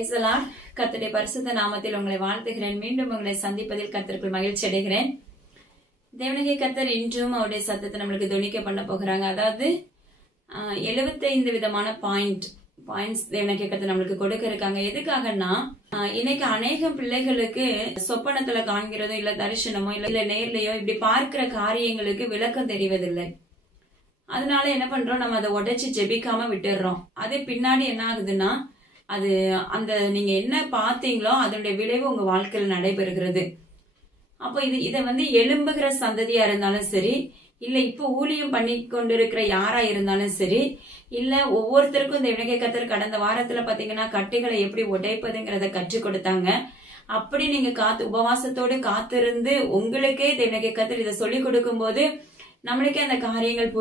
Praise the Lord. கர்த்தருடைய பரிசுத்த நாமத்தில் உங்களை வாழ்த்துகிறேன். மீண்டும் உங்களை சந்திப்பதில் கர்த்தருக்குள் மகிழ்ச்சி அடைகிறேன். தேவனாகிய கர்த்தர் இன்றும் அவருடைய சத்தத்தை நம்மளுக்கு துணிக்க பண்ண போகிறாங்க. அதாவது 75 விதமான பாயிண்ட்ஸ் தேவனாகிய கர்த்தர் நம்மளுக்கு கொடுக்க இருக்காங்க. எதுக்காகனா இன்னைக்கு அநேகம் பிள்ளைகளுக்கு சொப்பனத்துல காண்கிறதோ இல்ல தரிசனமோ இல்ல நேர்லயோ இப்படி பார்க்கிற காரியங்களுக்கு விளக்கம் தெரிவதில்லை. அதனால என்ன பண்றோம், நம்ம அதை உடைச்சு ஜெபிக்காம விட்டுடுறோம். அது பின்னாடி என்ன ஆகுதுன்னா, அது அந்த நீங்க என்ன பாத்தீங்களோ அதனுடைய விளைவு உங்க வாழ்க்கையில் நடைபெறுகிறது. அப்போ இதை எழும்புகிற சந்ததியா இருந்தாலும் சரி, இல்ல இப்ப ஊழியம் பண்ணி கொண்டிருக்கிற யாரா இருந்தாலும் சரி, இல்ல ஒவ்வொருத்தருக்கும் இந்த தேவனாகிய கர்த்தர் கடந்த வாரத்துல பாத்தீங்கன்னா கட்டுகளை எப்படி உடைப்பதுங்கிறத கற்றுக் கொடுத்தாங்க. அப்படி நீங்க உபவாசத்தோடு காத்திருந்து உங்களுக்கே தேவனாகிய கர்த்தர் இதை சொல்லி கொடுக்கும் போது நம்மளுக்கே அந்த காரியங்கள்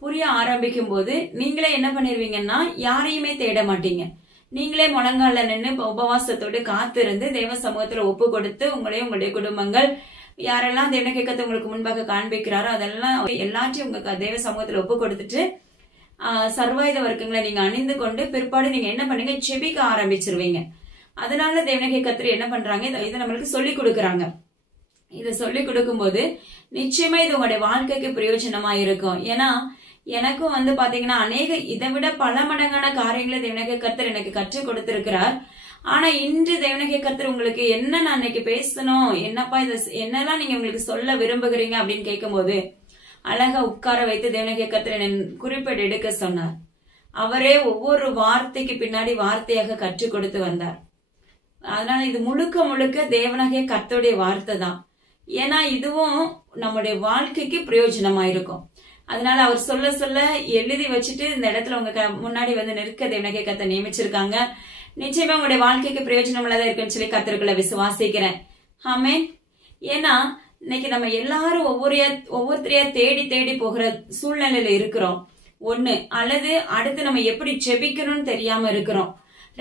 புரிய ஆரம்பிக்கும் போது நீங்களே என்ன பண்ணிருவீங்கன்னா, யாரையுமே தேட மாட்டீங்க. நீங்களே முழங்கால நின்று உபவாசத்தோடு காத்திருந்து தேவ சமூகத்துல ஒப்பு கொடுத்து உங்களுடைய குடும்பங்கள் யாரெல்லாம் தேவனாகிய கர்த்தர் உங்களுக்கு முன்பாக காண்பிக்கிறாரோ அதெல்லாம் எல்லாத்தையும் உங்க தேவ சமூகத்துல ஒப்பு கொடுத்துட்டு சர்வாயுத வர்க்கங்களை நீங்க அணிந்து கொண்டு பிற்பாடு நீங்க என்ன பண்ணுங்க, செபிக்க ஆரம்பிச்சிருவீங்க. அதனால தேவனாகிய கர்த்தர் என்ன பண்றாங்க, இதை நம்மளுக்கு சொல்லி கொடுக்கறாங்க. இதை சொல்லி கொடுக்கும் போது நிச்சயமா இது உங்களுடைய வாழ்க்கைக்கு பிரயோஜனமா இருக்கும். ஏன்னா எனக்கும் பாத்தீங்கன்னா இதை விட பல மடங்கான காரியங்களை தேவனாகிய கர்த்தர் எனக்கு கற்றுக் கொடுத்திருக்கிறார். ஆனா இன்று தேவனாகிய கர்த்தர் உங்களுக்கு என்ன நான் இன்னைக்கு பேசணும், என்னப்பா என்னெல்லாம் நீங்க உங்களுக்கு சொல்ல விரும்புகிறீங்க அப்படின்னு கேட்கும் போது அழகா உட்கார வைத்து தேவனாகிய கர்த்தர் குறிப்பேடு எடுக்க சொன்னார். அவரே ஒவ்வொரு வார்த்தைக்கு பின்னாடி வார்த்தையாக கற்றுக் கொடுத்து வந்தார். அதனால இது முழுக்க தேவனாகிய கர்த்தருடைய வார்த்தை தான். ஏன்னா இதுவும் நம்முடைய வாழ்க்கைக்கு பிரயோஜனமா இருக்கும். அதனால அவர் சொல்ல எழுதி வச்சுட்டு இந்த இடத்துல உங்க முன்னாடி நிற்க தேவனாகிய கர்த்தர் நியமிச்சிருக்காங்க. நிச்சயமா உங்களுடைய வாழ்க்கைக்கு பிரயோஜனம் உள்ளதா இருக்குன்னு சொல்லி கர்த்தருக்குள்ள விசுவாசிக்கிறேன். ஆமென். ஏன்னா இன்னைக்கு நம்ம எல்லாரும் ஒவ்வொருத்தரையா தேடி போகிற சூழ்நிலையில இருக்கிறோம். ஒண்ணு, அல்லது அடுத்து நம்ம எப்படி ஜெபிக்கணும்னு தெரியாம இருக்கிறோம்.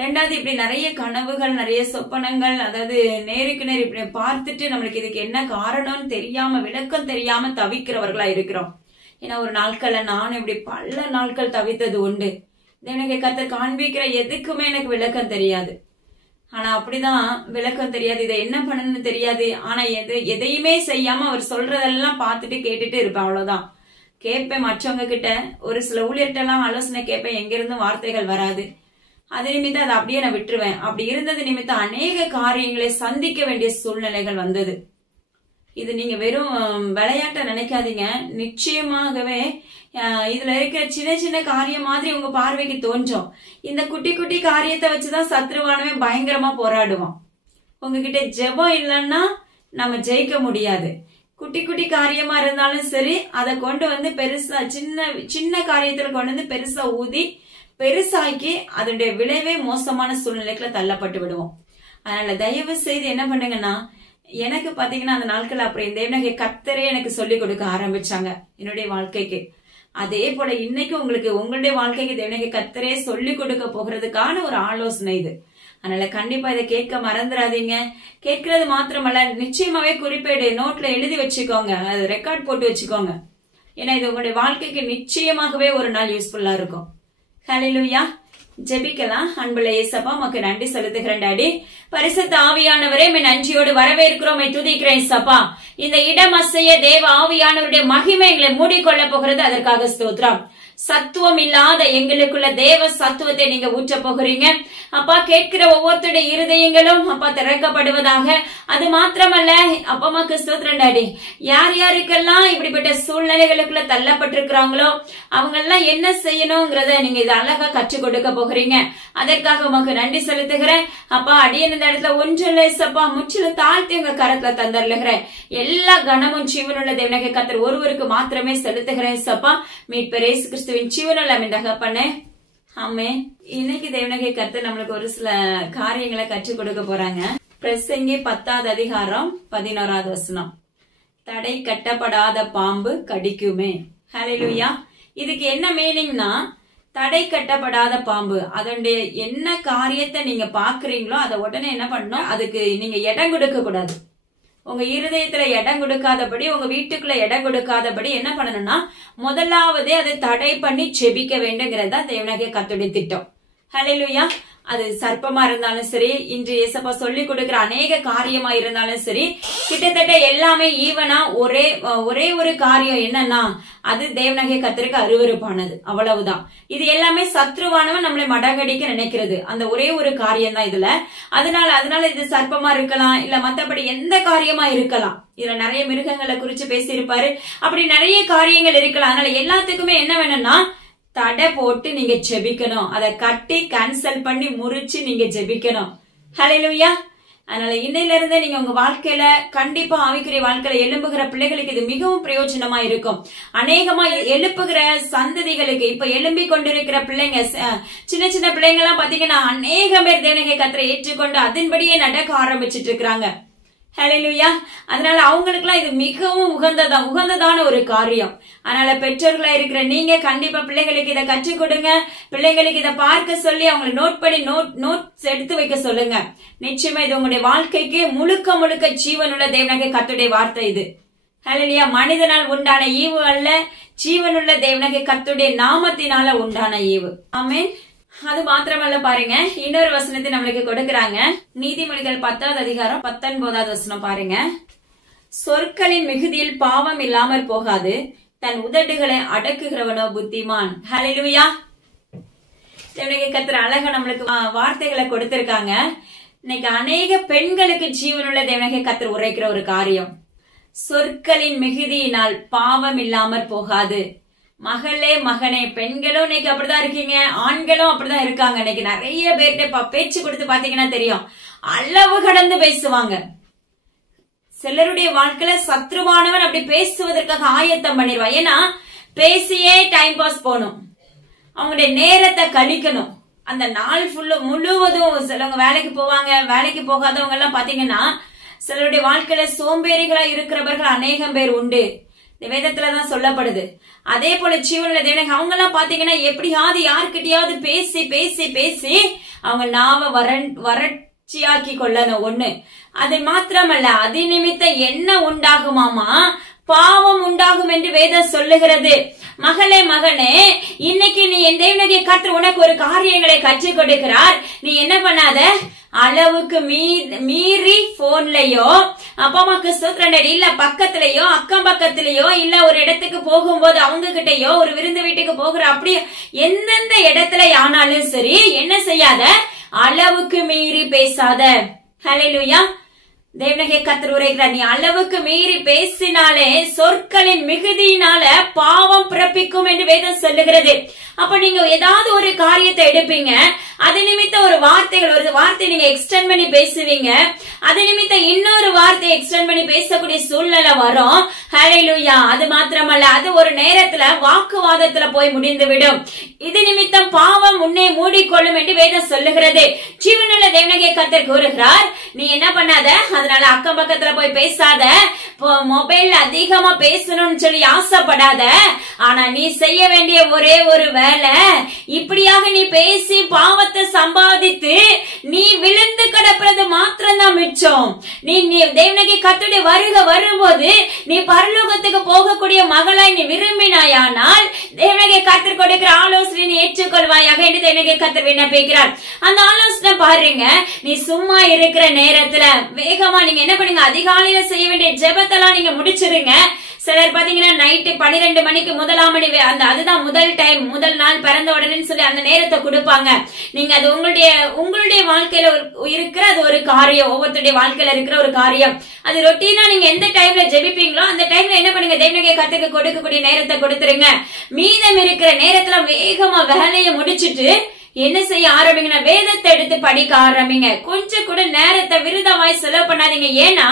ரெண்டாவது, இப்படி நிறைய கனவுகள், நிறைய சொப்பனங்கள், அதாவது நேருக்கு நேர் இப்படி பார்த்துட்டு நம்மளுக்கு இதுக்கு என்ன காரணம்னு தெரியாம, விளக்கம் தெரியாம தவிக்கிறவர்களா இருக்கிறோம். ஏன்னா ஒரு நாட்கள்ல நானும் இப்படி பல நாட்கள் தவித்தது உண்டு. தேவனாகிய கர்த்தர் காண்பிக்கிற எதுக்குமே எனக்கு விளக்கம் தெரியாது. ஆனா அப்படிதான் விளக்கம் தெரியாது, இதை என்ன பண்ணணும்னு தெரியாது. ஆனா எதையுமே செய்யாம அவர் சொல்றதெல்லாம் பார்த்துட்டு கேட்டுட்டு இருப்பேன். அவ்வளவுதான். கேட்பேன் மற்றவங்க கிட்ட, ஒரு சில ஊழியர்கிட்ட எல்லாம் ஆலோசனை கேட்பேன். எங்கிருந்து வார்த்தைகள் வராது. அது நிமித்தம் அதை அப்படியே நான் விட்டுருவேன். அப்படி இருந்தது நிமித்தம் அநேக காரியங்களை சந்திக்க வேண்டிய சூழ்நிலைகள் வந்தது. இது நீங்க வெறும் விளையாட்ட நினைக்காதீங்க. நிச்சயமாகவே இதுல இருக்க சின்ன காரியம் மாதிரி உங்க பார்வைக்கு தோன்றும். இந்த குட்டி காரியத்தை வச்சுதான் சத்ருவானவே பயங்கரமா போராடுவான். உங்ககிட்ட ஜெபம் இல்லைன்னா நம்ம ஜெயிக்க முடியாது. குட்டி காரியமா இருந்தாலும் சரி, அதை கொண்டு பெருசா சின்ன காரியத்துல கொண்டு பெருசா ஊதி பெருசாக்கி அதனுடைய விளைவே மோசமான சூழ்நிலைக்குள்ள தள்ளப்பட்டு விடுவோம். அதனால தயவு செய்து என்ன பண்ணுங்கன்னா, எனக்கு பாத்தீங்கன்னா அந்த நாட்கள் அப்படி தேவனாகிய கர்த்தரே எனக்கு சொல்லி கொடுக்க ஆரம்பிச்சாங்க என்னுடைய வாழ்க்கைக்கு. அதே போல இன்னைக்கு உங்களுடைய வாழ்க்கைக்கு தேவனாகிய கர்த்தரே சொல்லி கொடுக்க போகிறதுக்கான ஒரு ஆலோசனை இது. அதனால கண்டிப்பா இதை கேட்க மறந்துடாதீங்க. கேட்கறது மாத்திரமல்ல, நிச்சயமாவே குறிப்பேடு நோட்ல எழுதி வச்சுக்கோங்க, அது ரெக்கார்ட் போட்டு வச்சுக்கோங்க. ஏன்னா இது உங்களுடைய வாழ்க்கைக்கு நிச்சயமாகவே ஒரு நாள் யூஸ்ஃபுல்லா இருக்கும். ஹல்லேலூயா. ஜெபிக்கலாம். அன்புள்ள இயேசப்பா, உமக்கு நன்றி செலுத்துகிறேன் டாடி. பரிசுத்த ஆவியானவரே, நன்றியோடு வரவேற்கிறோம், துதிக்கிறேன் சப்பா. இந்த இடம் அசைய தேவ ஆவியானவருடைய மகிமை எங்களை மூடிக்கொள்ள போகிறது. அதற்காக ஸ்தோத்திரம். சத்துவம் இல்லாத எங்களுக்குள்ள தேவ சத்துவத்தை நீங்க ஊற்ற போகிறீங்க அப்பா. கேட்கிற ஒவ்வொருத்தருடைய இருதயங்களும் அப்பா திறக்கப்படுவதாக. அது மாத்திரமல்ல அப்பமாக்கு ஸ்தோத்திரம் டாடி. யாருக்கெல்லாம் இப்படிப்பட்ட சூழ்நிலைகளுக்குள்ள தள்ளப்பட்டிருக்கிறாங்களோ அவங்க எல்லாம் என்ன செய்யணும்ங்கிறத நீங்க இதை அழகா கற்றுக் கொடுக்க போகிறீங்க. அதற்காக உமக்கு நன்றி செலுத்துகிறேன் அப்பா. அடியன் இந்த இடத்துல ஒன்றில்லை சப்பா, முற்றிலும் தாழ்த்தி உங்க கரத்துல தந்தருகிறேன். எல்லா கனமும் ஜீவனுள்ள தேவனாகிய கர்த்தர் ஒருவருக்கு மாத்திரமே செலுத்துகிறேன் சப்பா. மீட்பர் இயேசு கிறிஸ்துவின் ஜீவனுள்ள தகப்பனே, ஆமென். இன்னைக்கு தேவனாகிய கர்த்தர் நம்மளுக்கு ஒரு சில காரியங்களை கற்றுக் கொடுக்க போறாங்க. பிரசங்கி 10வது அதிகாரம் 11வது வசனம். தடை கட்டப்படாத பாம்பு கடிக்குமே. ஹல்லேலூயா. இதுக்கு என்ன மீனிங்னா, தடை கட்டப்படாத பாம்பு, அதனுடைய என்ன காரியத்தை நீங்க பாக்குறீங்களோ அதை உடனே என்ன பண்ணணும், அதுக்கு நீங்க இடம் கொடுக்க கூடாது. உங்க இருதயத்துல இடம் கொடுக்காதபடி, உங்க வீட்டுக்குள்ள இடம் கொடுக்காதபடி என்ன பண்ணணும்னா, முதலாவதே அதை தடை பண்ணி செபிக்க வேண்டுங்கிறதா தேவனாகிய கர்த்தருடைய திட்டம். ஹல்லேலூயா. அது சர்ப்பமா இருந்தாலும் சரி, இன்று ஏசப்பா சொல்லி கொடுக்கிற அநேக காரியமா இருந்தாலும் சரி, கிட்டத்தட்ட எல்லாமே ஈவனா ஒரே ஒரு காரியம் என்னன்னா அது தேவனாகிய கர்த்தருக்கு அருவருப்பானது, அவ்வளவுதான். இது எல்லாமே சத்ருவானவன் நம்மளை மடங்கடிக்க நினைக்கிறது, அந்த ஒரே ஒரு காரியம் தான் இதுல. அதனால இது சர்ப்பமா இருக்கலாம், இல்ல மத்தபடி எந்த காரியமா இருக்கலாம். இதுல நிறைய மிருகங்களை குறிச்சு பேசியிருப்பாரு, அப்படி நிறைய காரியங்கள் இருக்கலாம். அதனால எல்லாத்துக்குமே என்ன வேணும்னா தடை போட்டு நீங்க ஜெபிக்கணும், அதை கட்டி கேன்சல் பண்ணி முறிச்சு நீங்க ஜெபிக்கணும். ஹல்லேலூயா. அதனால இன்னையில இருந்து நீங்க உங்க வாழ்க்கையில கண்டிப்பா ஆவிக்குரிய வாழ்க்கையில எழும்புகிற பிள்ளைகளுக்கு இது மிகவும் பிரயோஜனமா இருக்கும். அநேகமா எழுப்புகிற சந்ததிகளுக்கு, இப்ப எழும்பி கொண்டிருக்கிற பிள்ளைங்க, சின்ன சின்ன பிள்ளைங்க எல்லாம் பாத்தீங்கன்னா அநேக பேர் தேவனாகிய கர்த்தரை ஏற்றுக்கொண்டு அதன்படியே நடக்க ஆரம்பிச்சிட்டு இருக்காங்க. ஹல்லேலூயா. அதனால அவங்களுக்கு எல்லாம் இது மிகவும் உகந்ததான ஒரு காரியம். அதனால பெற்றோர்களா இருக்கிற நீங்க கண்டிப்பா பிள்ளைகளுக்கு இதை கற்றுக் கொடுங்க. பிள்ளைகளுக்கு இதை பார்க்க சொல்லி அவங்களை நோட் பண்ணி நோட்ஸ் எடுத்து வைக்க சொல்லுங்க. நிச்சயமா இது உங்களுடைய வாழ்க்கைக்கு முழுக்க ஜீவனுள்ள தேவனாகிய கர்த்தருடைய வார்த்தை இது. ஹல்லேலூயா. மனிதனால் உண்டான ஈவு அல்ல, ஜீவனுள்ள தேவனாகிய கர்த்தருடைய நாமத்தினால உண்டான ஈவு. ஆமென். அது மாத்திரமல்ல, பாருங்க, இன்னொரு வசனத்தை நம்மளுக்கு கொடுக்கறாங்க. நீதிமொழிகள் 10வது அதிகாரம் 19வது வசனம் பாருங்க. சொற்களின் மிகுதியில் பாவம் இல்லாமற் போகாது, தன் உதடுகளை அடக்குகிறவனோ புத்திமான். ஹல்லேலூயா. தேவனாகிய கர்த்தர் அழகா நம்மளுக்கு வார்த்தைகளை கொடுத்திருக்காங்க. இன்னைக்கு அநேக பெண்களுக்கு ஜீவனுள்ள தேவனாகிய கர்த்தர் உரைக்கிற ஒரு காரியம், சொற்களின் மிகுதியினால் பாவம் இல்லாமற் போகாது. மகளே மகனே, பெண்களும் இன்னைக்கு அப்படிதான் இருக்கீங்க, ஆண்களும் அப்படிதான் இருக்காங்க. இன்னைக்கு நிறைய பேர்கிட்ட பேச்சு கொடுத்து பாத்தீங்கன்னா தெரியும், அளவு கடந்து பேசுவாங்க. சிலருடைய வாழ்க்கையில சத்ருவானவன் அப்படி பேசுவதற்காக ஆயத்தம் பண்ணிடுவான். ஏன்னா பேசியே டைம் பாஸ் போகணும், அவங்களுடைய நேரத்தை கழிக்கணும். அந்த நாள் முழுவதும் சிலவங்க வேலைக்கு போவாங்க, வேலைக்கு போகாதவங்க எல்லாம் பாத்தீங்கன்னா சிலருடைய வாழ்க்கையில சோம்பேறிகளா இருக்கிறவர்கள் அநேகம் பேர் உண்டு. இந்த வேதத்துலதான் சொல்லப்படுது. அதே போல ஜீவனுள்ள தேவனாகிய அவங்க எல்லாம் பாத்தீங்கன்னா எப்படியாவது யாருக்கிட்டையாவது பேசி பேசி பேசி அவங்க நாவ வறட்சியாக்கி கொள்ளணும். ஒண்ணு, அது மாத்திரமல்ல, அது நிமித்தம் என்ன உண்டாகுமாமா, பாவம் உண்டாகும் என்று வேதம் சொல்லுகிறது. மகளே மகனே, இன்னைக்கு நீ என் தேவனாகிய கர்த்தர் உனக்கு ஒரு காரியங்களை கற்றுக் கொடுக்கிறார். நீ என்ன பண்ணாத, அளவுக்கு மீறி போன்லயோ அப்பா அம்மாக்கு சூத்திரண்டடி இல்ல பக்கத்திலயோ அக்கம் பக்கத்திலயோ இல்ல ஒரு இடத்துக்கு போகும்போது அவங்க கிட்டயோ ஒரு விருந்து வீட்டுக்கு போகிற அப்படி எந்தெந்த இடத்துல ஆனாலும் சரி என்ன செய்யாத, அளவுக்கு மீறி பேசாத. ஹல்லேலூயா. தேவனாகிய கர்த்தர் உரைக்கிறார், நீ அளவுக்கு மீறி பேசினாலே சொற்களின் மிகுதியினால பாவம் பிறப்பிக்கும் என்று வேதம் சொல்லுகிறது. அப்ப நீங்க ஏதாவது ஒரு காரியத்தை எடுப்பீங்க, அது நிமித்தம் ஒரு வார்த்தை நீங்க எக்ஸ்டெண்ட் பண்ணி பேசுவீங்க, அது நிமித்தம் இன்னொரு வார்த்தை எக்ஸ்டெண்ட் பண்ணி பேசக்கூடிய சூழ்நிலை வரும். ஹல்லேலூயா. அது மாத்திரமல்ல, அது ஒரு நேரத்துல வாக்குவாதத்துல போய் முடிந்துவிடும். இது நிமித்தம் பாவம் உன்னை மூடிக்கொள்ளும் என்று வேதம் சொல்லுகிறது. ஜீவனுள்ள தேவனாகிய கர்த்தர் கூறுகிறார், நீ என்ன பண்ணாத, அதனால அக்கம் பக்கத்துல போய் பேசாத, மொபைல் அதிகமா பேசணும்னு சொல்லி ஆசைப்படாத. ஆனா நீ செய்ய வேண்டிய ஒரே ஒரு வேலை, இப்படியாக நீ பேசி பாவத்தை சம்பாதித்து நீ விழுந்து கிடப்பது மாத்திரம்தான் மிச்சம். நீ தேவனாகிய கர்த்தருடைய வரும்போது நீ பரலோகத்துக்கு போகக்கூடிய மகளாய் நீ விரும்பினாயானால் தேவனாகிய கர்த்தர் கொடுக்கிற ஆலோசனை நீ ஏற்றுக்கொள்வாயாக என்று தேவனாகிய கர்த்தர் விண்ணப்பிக்கிறார். அந்த ஆலோசனை பாருங்க, நீ சும்மா இருக்கிற நேரத்துல வேகமா நீங்க என்ன பண்ணுங்க, அதிகாலையில செய்ய வேண்டிய ஜெபத்தெல்லாம் நீங்க முடிச்சிருங்க. சிலர் பாத்தீங்கன்னா நைட்டு 12 மணிக்கு முதலாம் மணி அதுதான் முதல் டைம், முதல் நாள் பிறந்த உடனே சொல்லி அந்த நேரத்தை கொடுப்பாங்க. நீங்க அது உங்களுடைய வாழ்க்கையில இருக்கிற அது ஒரு காரியம், ஒவ்வொருத்தருடைய வாழ்க்கையில இருக்கிற ஒரு காரியம். அது ரொட்டீனா நீங்க எந்த டைம்ல ஜெபிப்பீங்களோ அந்த டைம்ல என்ன பண்ணுங்க, தேவனாகிய கர்த்தருக்கு கொடுக்கக்கூடிய நேரத்தை கொடுத்துருங்க. மீதம் இருக்கிற நேரத்துல வேகமா வேலையை முடிச்சிட்டு என்ன செய்ய ஆரம்பிங்கன்னா, வேதத்தை எடுத்து படிக்க ஆரம்பிங்க. கொஞ்சம் கூட நேரத்தை விருதமாய் செலவு பண்ணாதீங்க. ஏன்னா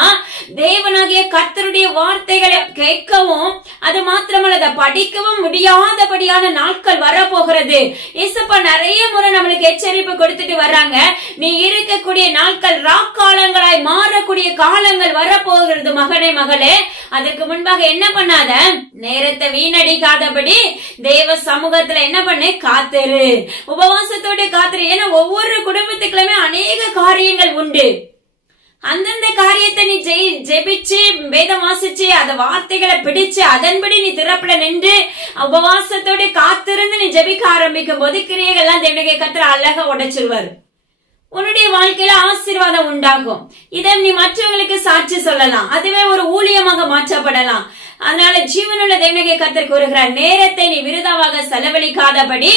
தேவனாகிய கர்த்தருடைய வார்த்தைகளை கேட்கவும் அது மாத்திரமல்ல அதை படிக்கவும் முடியாதபடியான நாட்கள் வரப்போகிறது. இயேசுப்பா நிறைய முறை நம்மளுக்கு எச்சரிப்பு கொடுத்துட்டு வர்றாங்க, நீ இருக்கக்கூடிய நாட்கள் ராக்காலங்களாய் மாறக்கூடிய காலங்கள் வரப்போகிறது மகனே மகளே. அதற்கு முன்பாக என்ன பண்ணாத, நேரத்தை வீணடிக்காதபடி தேவ சமூகத்துல என்ன பண்ணு, காத்திரு, உபவாசத்தோடு காத்திரு. ஏன்னா ஒவ்வொரு குடும்பத்துக்குள்ளமே அநேக காரியங்கள் உண்டு. அந்தந்த காரியத்தை நீ ஜெபிச்சு வேதம் வாசிச்சு அந்த வார்த்தைகளை பிடிச்சு அதன்படி நீ திறப்புல நின்று உபவாசத்தோடு காத்திருந்து நீ ஜெபிக்க ஆரம்பிக்கும் போது கிரியைகள்லாம் தேவனாகிய கர்த்தர் அழகா உடைச்சிருவாரு. உன்னுடைய வாழ்க்கையில ஆசீர்வாதம் உண்டாகும். இதை நீ மற்றவங்களுக்கு சாட்சி சொல்லலாம். அதுவே ஒரு ஊழியமாக மாற்றப்படலாம். அதனால ஜீவனுள்ள தேவனாகிய கர்த்தர் கூறுகிறார், நேரத்தை நீ விருதாவாக செலவழிக்காதபடி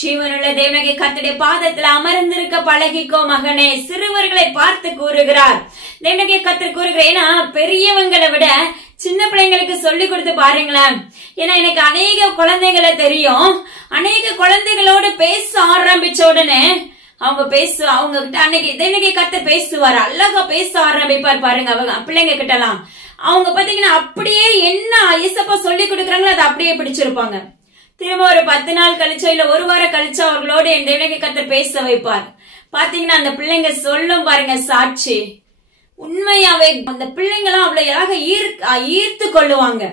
ஜீவனுள்ள தேவனாகிய கர்த்தருடைய பாதத்துல அமர்ந்திருக்க பழகிக்கோ மகனே. சிறுவர்களை பார்த்து கூறுகிறார் தேவனாகிய கர்த்தர் கூறுகிறார். ஏன்னா பெரியவங்களை விட சின்ன பிள்ளைங்களுக்கு சொல்லி கொடுத்து பாருங்களேன். ஏன்னா எனக்கு அநேக குழந்தைகளை தெரியும். அநேக குழந்தைகளோடு பேச ஆரம்பிச்ச உடனே அவங்க அவங்க கிட்ட அன்னைக்கு கர்த்தர் பேசுவார், அழகா பேச ஆரம்பிப்பார் பாருங்க. அவங்க பிள்ளைங்க கிட்ட எல்லாம் அவங்க பாத்தீங்கன்னா அப்படியே என்ன இயேசப்பா சொல்லி கொடுக்குறாங்களோ அதை அப்படியே பிடிச்சிருப்பாங்க. திரும்ப ஒரு 10 நாள் கழிச்சோ இல்ல ஒரு வாரம் கழிச்சோ அவர்களோட என் தேவனாகிய கர்த்தர் பேச வைப்பார். பாத்தீங்கன்னா அந்த பிள்ளைங்க சொல்லும் பாருங்க சாட்சி. உண்மையாவே அந்த பிள்ளைங்களும் அவ்வளவு ஈர்த்து கொள்ளுவாங்க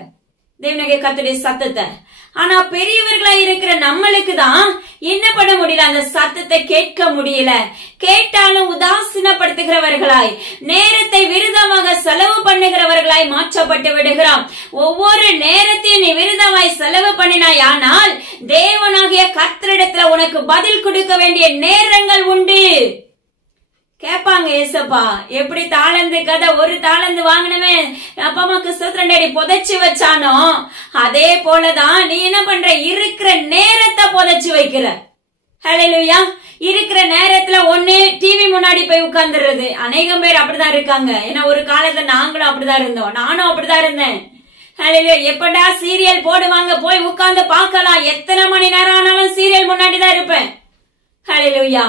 தேவனாகிய கர்த்தருடைய சத்தத்தை. ஆனா பெரியவர்களா இருக்கிற நம்மளுக்கு தான் என்ன பண்ண முடியல, அந்த சத்தத்தை கேட்க முடியல. கேட்டாலும் உதாசீனப்படுத்துகிறவர்களாய், நேரத்தை விருதமாக செலவு பண்ணுகிறவர்களாய் மாற்றப்பட்டு விடுகிறோம். ஒவ்வொரு நேரத்தையும் நீ விருதமாய் செலவு பண்ணினாய், ஆனால் தேவனாகிய கர்த்தரிடத்துல உனக்கு பதில் கொடுக்க வேண்டிய நேரங்கள் உண்டு. கேப்பாங்க, ஏசப்பா எப்படி தாளந்து கதை ஒரு தாளந்து வாங்கினவே அப்பா அம்மாக்கு ஸ்தோத்திரம் டாடி புதைச்சு வச்சானோ அதே போலதான் நீ என்ன பண்ற, இருக்கிற நேரத்தை புதைச்சு வைக்கிற. ஹல்லேலூயா. இருக்கிற நேரத்துல ஒண்ணு டிவி முன்னாடி போய் உட்கார்ந்துடுறது. அநேகம் பேர் அப்படிதான் இருக்காங்க. ஏன்னா ஒரு காலத்துல நாங்களும் அப்படிதான் இருந்தோம், நானும் அப்படிதான் இருந்தேன். ஹல்லேலூயா. எப்படா சீரியல் போடுவாங்க போய் உட்கார்ந்து பார்க்கலாம், எத்தனை மணி நேரம் ஆனாலும் சீரியல் முன்னாடிதான் இருப்பேன். ஹல்லேலூயா.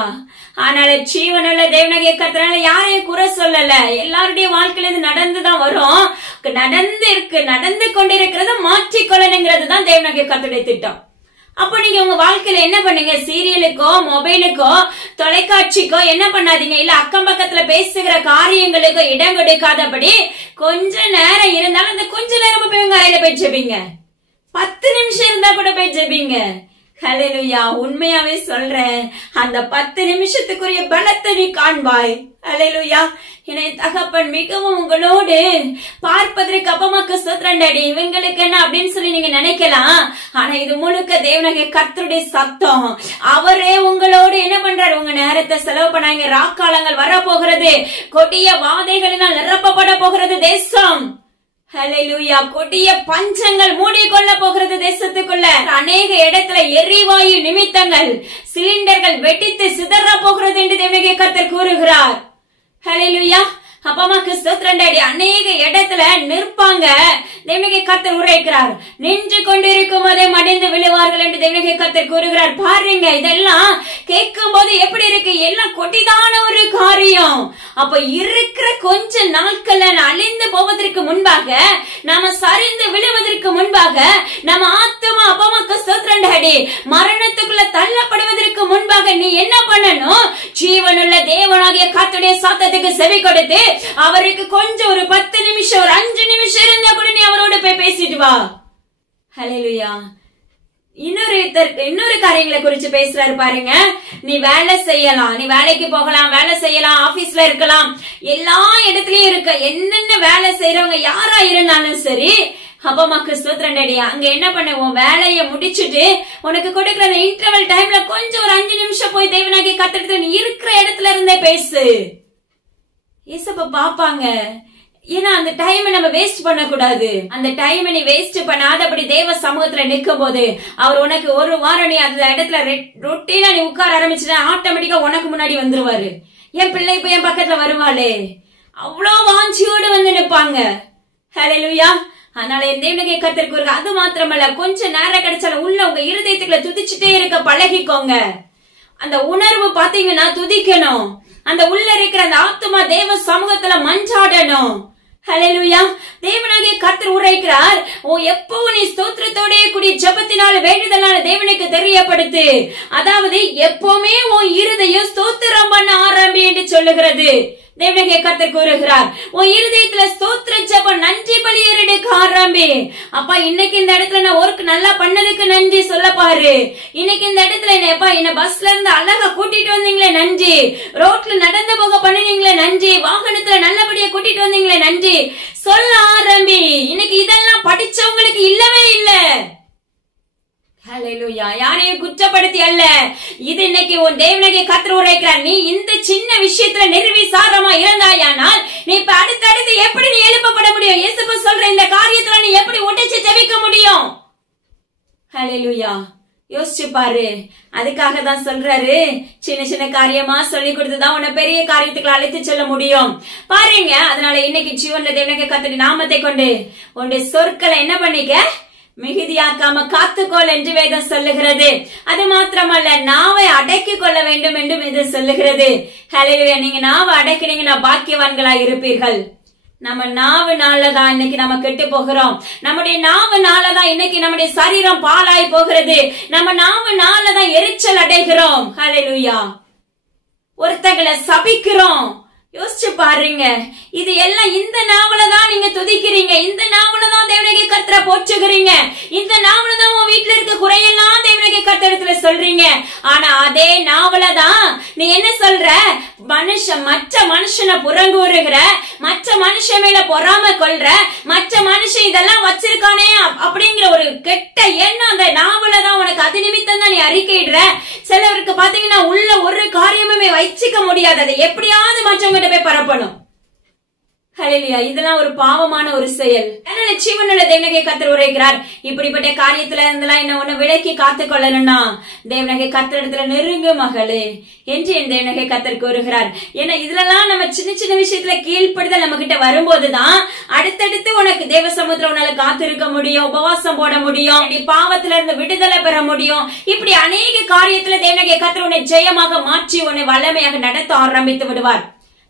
ஆனால ஜீவனுள்ள தேவனாகிய கர்த்தரால யாரையும் குறை சொல்லல. எல்லாருடைய வாழ்க்கையில இருந்து நடந்துதான் வரும். நடந்து கொண்டிருக்கிறத மாற்றிக்கொள்ளணுங்கிறது தான் தேவனாகிய கர்த்தருடைய திட்டம். அப்ப நீங்க உங்க வாழ்க்கையில என்ன பண்ணுங்க, சீரியலுக்கோ மொபைலுக்கோ தொலைக்காட்சிக்கோ என்ன பண்ணாதீங்க. இல்ல அக்கம் பக்கத்துல பேசுகிற காரியங்களுக்கோ இடம் கொடுக்காதபடி கொஞ்ச நேரம் இருந்தாலும் அந்த கொஞ்ச நேரம் போய் உங்க அறையில போய் ஜெபிங்க. 10 நிமிஷம் இருந்தா கூட போய் ஜெபிங்க. ஹல்லேலூயா. உண்மையாவே சொல்றேன், அந்த 10 நிமிஷத்துக்குரிய பலத்தை நீ காண்பாய். ஹல்லேலூயா. என்னை தகப்பன் மிகவும் உங்களோடு பார்ப்பதற்கு அப்பமாக்கு ஸ்தோத்திரம் டாடி இவங்களுக்கு என்ன அப்படின்னு சொல்லி நீங்க நினைக்கலாம். ஆனா இது முழுக்க தேவனாகிய கர்த்தருடைய சத்தம். அவரே உங்களோடு என்ன பண்றாரு, உங்க நேரத்தை செலவு பண்ணாங்க. ராக்காலங்கள் வர போகிறது, கொடிய வாதைகளினால் நிரப்பப்பட போகிறது தேசம். ஹல்லேலூயா. கொடிய பஞ்சங்கள் மூடிக்கொள்ள போகிறது தேசத்துக்குள்ள. அநேக இடத்துல எரிவாயு நிமித்தங்கள் சிலிண்டர்கள் வெடித்து சிதற போகிறது என்று தேவனாகிய கர்த்தர் கூறுகிறார். ஹல்லேலூயா. அப்பமாக்கு ஸ்தோத்திரம் டாடி அநேக இடத்துல நிற்பாங்க. தேவனாகிய கர்த்தர் உரைக்கிறார், நின்று கொண்டிருக்கும் போதே மடிந்து விழுவார்கள் என்று தேவனாகிய கர்த்தர் கூறுகிறார். பாருங்க, இதெல்லாம் கேட்கும் போது எப்படி இருக்கு, எல்லாம் கொடிதான ஒரு காரியம். அப்ப இருக்கிற கொஞ்ச நாட்கள் அழிந்து போவதற்கு முன்பாக, நாம சரிந்து விழுவதற்கு முன்பாக, நம்ம ஆத்துமா அப்பமாக்கு ஸ்தோத்திரம் டாடி மரணத்துக்குள்ள தள்ளப்படுவதற்கு முன்பாக நீ என்ன பண்ணணும், ஜீவனுள்ள தேவனாகிய கர்த்தருடைய சத்தத்துக்கு செவி கொடுத்து அவருக்கு கொஞ்சம் ஒரு 10 நிமிஷம் ஒரு 5 நிமிஷம் இருந்தா கூட நீ அவரோட போய் பேசிட்டு வா. ஹல்லேலூயா. இன்னொரு காரியங்களை குறிச்சு பேசுறாரு பாருங்க. நீ வேலை செய்யலாம், நீ வேலைக்கு போகலாம், வேலை செய்யலாம், ஆபீஸ்ல இருக்கலாம், எல்லா இடத்துலயும் இருக்க. என்னென்ன வேலை செய்யறவங்க யாரா இருந்தாலும் சரி, அப்பமாக்கு ஸ்தோத்திரம் டாடி அங்க என்ன பண்ணுவோம், வேலையை முடிச்சுட்டு உனக்கு கொடுக்கிற அந்த இன்டர்வல் டைம்ல கொஞ்சம் ஒரு 5 நிமிஷம் போய் தேவனாகிய கர்த்தரிடத்துல நீ இருக்கிற இடத்துல இருந்தே பேசு. ஏசப்பா பாப்பாங்க. ஏன்னா அந்த டைம் நம்ம வேஸ்ட் பண்ண கூடாது. அந்த டைம் நீ வேஸ்ட் பண்ணாதபடி தேவ சமூகத்துல நிற்கும் போது அவர் உனக்கு ஒரு வாரம் நீ அந்த இடத்துல ரொட்டீனா நீ உட்கார ஆரம்பிச்சுட்டா ஆட்டோமேட்டிக்கா உனக்கு முன்னாடி வந்துருவாரு. என் பிள்ளை இப்ப என் பக்கத்துல வருவாளே, அவ்வளவு வாஞ்சியோடு வந்து நிற்பாங்க. ஹல்லேலூயா. அதனால என் தேவனாகிய கர்த்தருக்கு ஒரு அது மாத்திரமல்ல, கொஞ்ச நேரம் கிடைச்சாலும் உள்ள உங்க இருதயத்துக்குள்ள துதிச்சுட்டே இருக்க பழகிக்கோங்க. அந்த உணர்வு பாத்தீங்கன்னா துதிக்கணும். அந்த உள்ள இருக்கிற அந்த ஆத்துமா தேவ சமூகத்துல மஞ்சாடணும். ஹல்லேலூயா. தேவனாகிய கர்த்தர் உரைக்கிறார், எப்பவும் நீ ஸ்தோத்திரத்தோட கூடிய ஜெபத்தினால வேண்டுதலான தேவனுக்கு தெரியப்படுத்து. அதாவது எப்பவுமே உன் இருதயம் ஸ்தோத்திரம் பண்ண ஆரம்பி என்று சொல்லுகிறது. தேவனாகிய கர்த்தர் கூறுகிறார், உன் இருதயத்துல ஸ்தோத்திர ஜெபம் நன்றி பலி எடுக்க ஆரம்பி. அப்பா இன்னைக்கு இந்த இடத்துல நான் ஒர்க் நல்லா பண்ணதுக்கு நன்றி சொல்ல பாரு. இன்னைக்கு இந்த இடத்துல என்ன பஸ்ல இருந்து அழகா கூட்டிட்டு வந்தீங்களே நன்றி, ரோட்ல நடந்து போக பண்ணினீங்களே நன்றி, வாகனத்துல நல்லபடியா கூட்டிட்டு வந்தீங்களே நன்றி சொல்ல ஆரம்பி. இன்னைக்கு இதெல்லாம் படிச்சவங்களுக்கு இல்லவே இல்ல. ஹல்லேலூயா. யாரையும் குற்றப்படுத்தி அல்ல, இது இன்னைக்கு உன் தேவனாகிய கர்த்தர் உரைக்கிறார். நீ இந்த சின்ன விஷயத்துல நிர்விசாரமா இருந்தாயானால் நீ இப்ப அடுத்தடுத்து எப்படி நீ எழுப்பப்பட முடியும்? இயேசு சொல்ற இந்த காரியத்துல நீ எப்படி ஒட்டிச்சு ஜெபிக்க முடியும்? ஹல்லேலூயா. யோசிச்சு பாரு. அதுக்காக தான் சொல்றாரு, சின்ன சின்ன காரியமா சொல்லி கொடுத்துதான் உன்னை பெரிய காரியத்துக்கு அழைத்து செல்ல முடியும். பாருங்க, அதனால இன்னைக்கு ஜீவன்ல தேவனாகிய கர்த்தருடைய நாமத்தை கொண்டு உன்னுடைய சொற்களை என்ன பண்ணிக்க, மிகுதியாக்காம காத்துக்கொள் என்று வேதம் சொல்லுகிறது. அது மாத்திரமல்ல, நாவை அடக்கிக் கொள்ள வேண்டும் என்று வேதம் சொல்லுகிறது. ஹல்லேலூயா. நீங்க நாவை அடக்கினீங்கன்னா பாக்கியவான்களா இருப்பீர்கள். நம்ம நாவுனாலதான் இன்னைக்கு நம்ம கெட்டு போகிறோம். நம்முடைய நாவுனாலதான் இன்னைக்கு நம்முடைய சரீரம் பாழாய் போகிறது. நம்ம நாவுனாலதான் எரிச்சல் அடைகிறோம். ஹல்லேலூயா. ஒருத்தங்களை சபிக்கிறோம். யோசிச்சு பாருங்க. இது எல்லாம் இந்த நாவலதான் நீங்க துதிக்கிறீங்க, இந்த நாவலதான் தேவனாகிய கர்த்தரை போற்றுகிறீங்க, இந்த நாவலதான் உன் வீட்டுல இருக்க குறையெல்லாம் தேவனாகிய கர்த்தரிடத்துல சொல்றீங்க. ஆனா அதே நாவலதான் நீ என்ன சொல்ற, மற்ற மனுஷனை புறங்கூறுகிற, மற்ற மனுஷன் மேல பொறாம கொள்ற, மற்ற மனுஷன் இதெல்லாம் வச்சிருக்கானே அப்படிங்கிற ஒரு கெட்ட எண்ணம் அந்த நாவலதான் உனக்கு. அது நிமித்தம் தான் நீ அறிக்கையிடுற. சிலருக்கு பாத்தீங்கன்னா உள்ள ஒரு காரியமுமே வச்சுக்க முடியாது, அதை எப்படியாவது மற்றவங்க போய் பரப்பணும். ஹல்லேலூயா. இதெல்லாம் ஒரு பாவமான ஒரு செயல். அதனால ஜீவனுள்ள தேவனாகிய கர்த்தர் உரைக்கிறார், இப்படிப்பட்ட காரியத்துல இருந்தெல்லாம் என்ன உன்னை விலக்கி காத்துக் கொள்ளணும்னா தேவனாகிய கர்த்தரிடத்துல நெருங்கு மகளே என்று என் தேவனாகிய கர்த்தர் கூறுகிறார். ஏன்னா இதுலலாம் நம்ம சின்ன சின்ன விஷயத்துல கீழ்ப்படுதல் நம்ம கிட்ட வரும்போதுதான் அடுத்தடுத்து உனக்கு தேவ சமுத்திரம் உன்னால காத்திருக்க முடியும், உபவாசம் போட முடியும், பாவத்துல இருந்து விடுதலை பெற முடியும். இப்படி அநேக காரியத்துல தேவனாகிய கர்த்தர் உன்னை ஜெயமாக மாற்றி உன்னை வல்லமையாக நடத்த ஆரம்பித்து விடுவார்.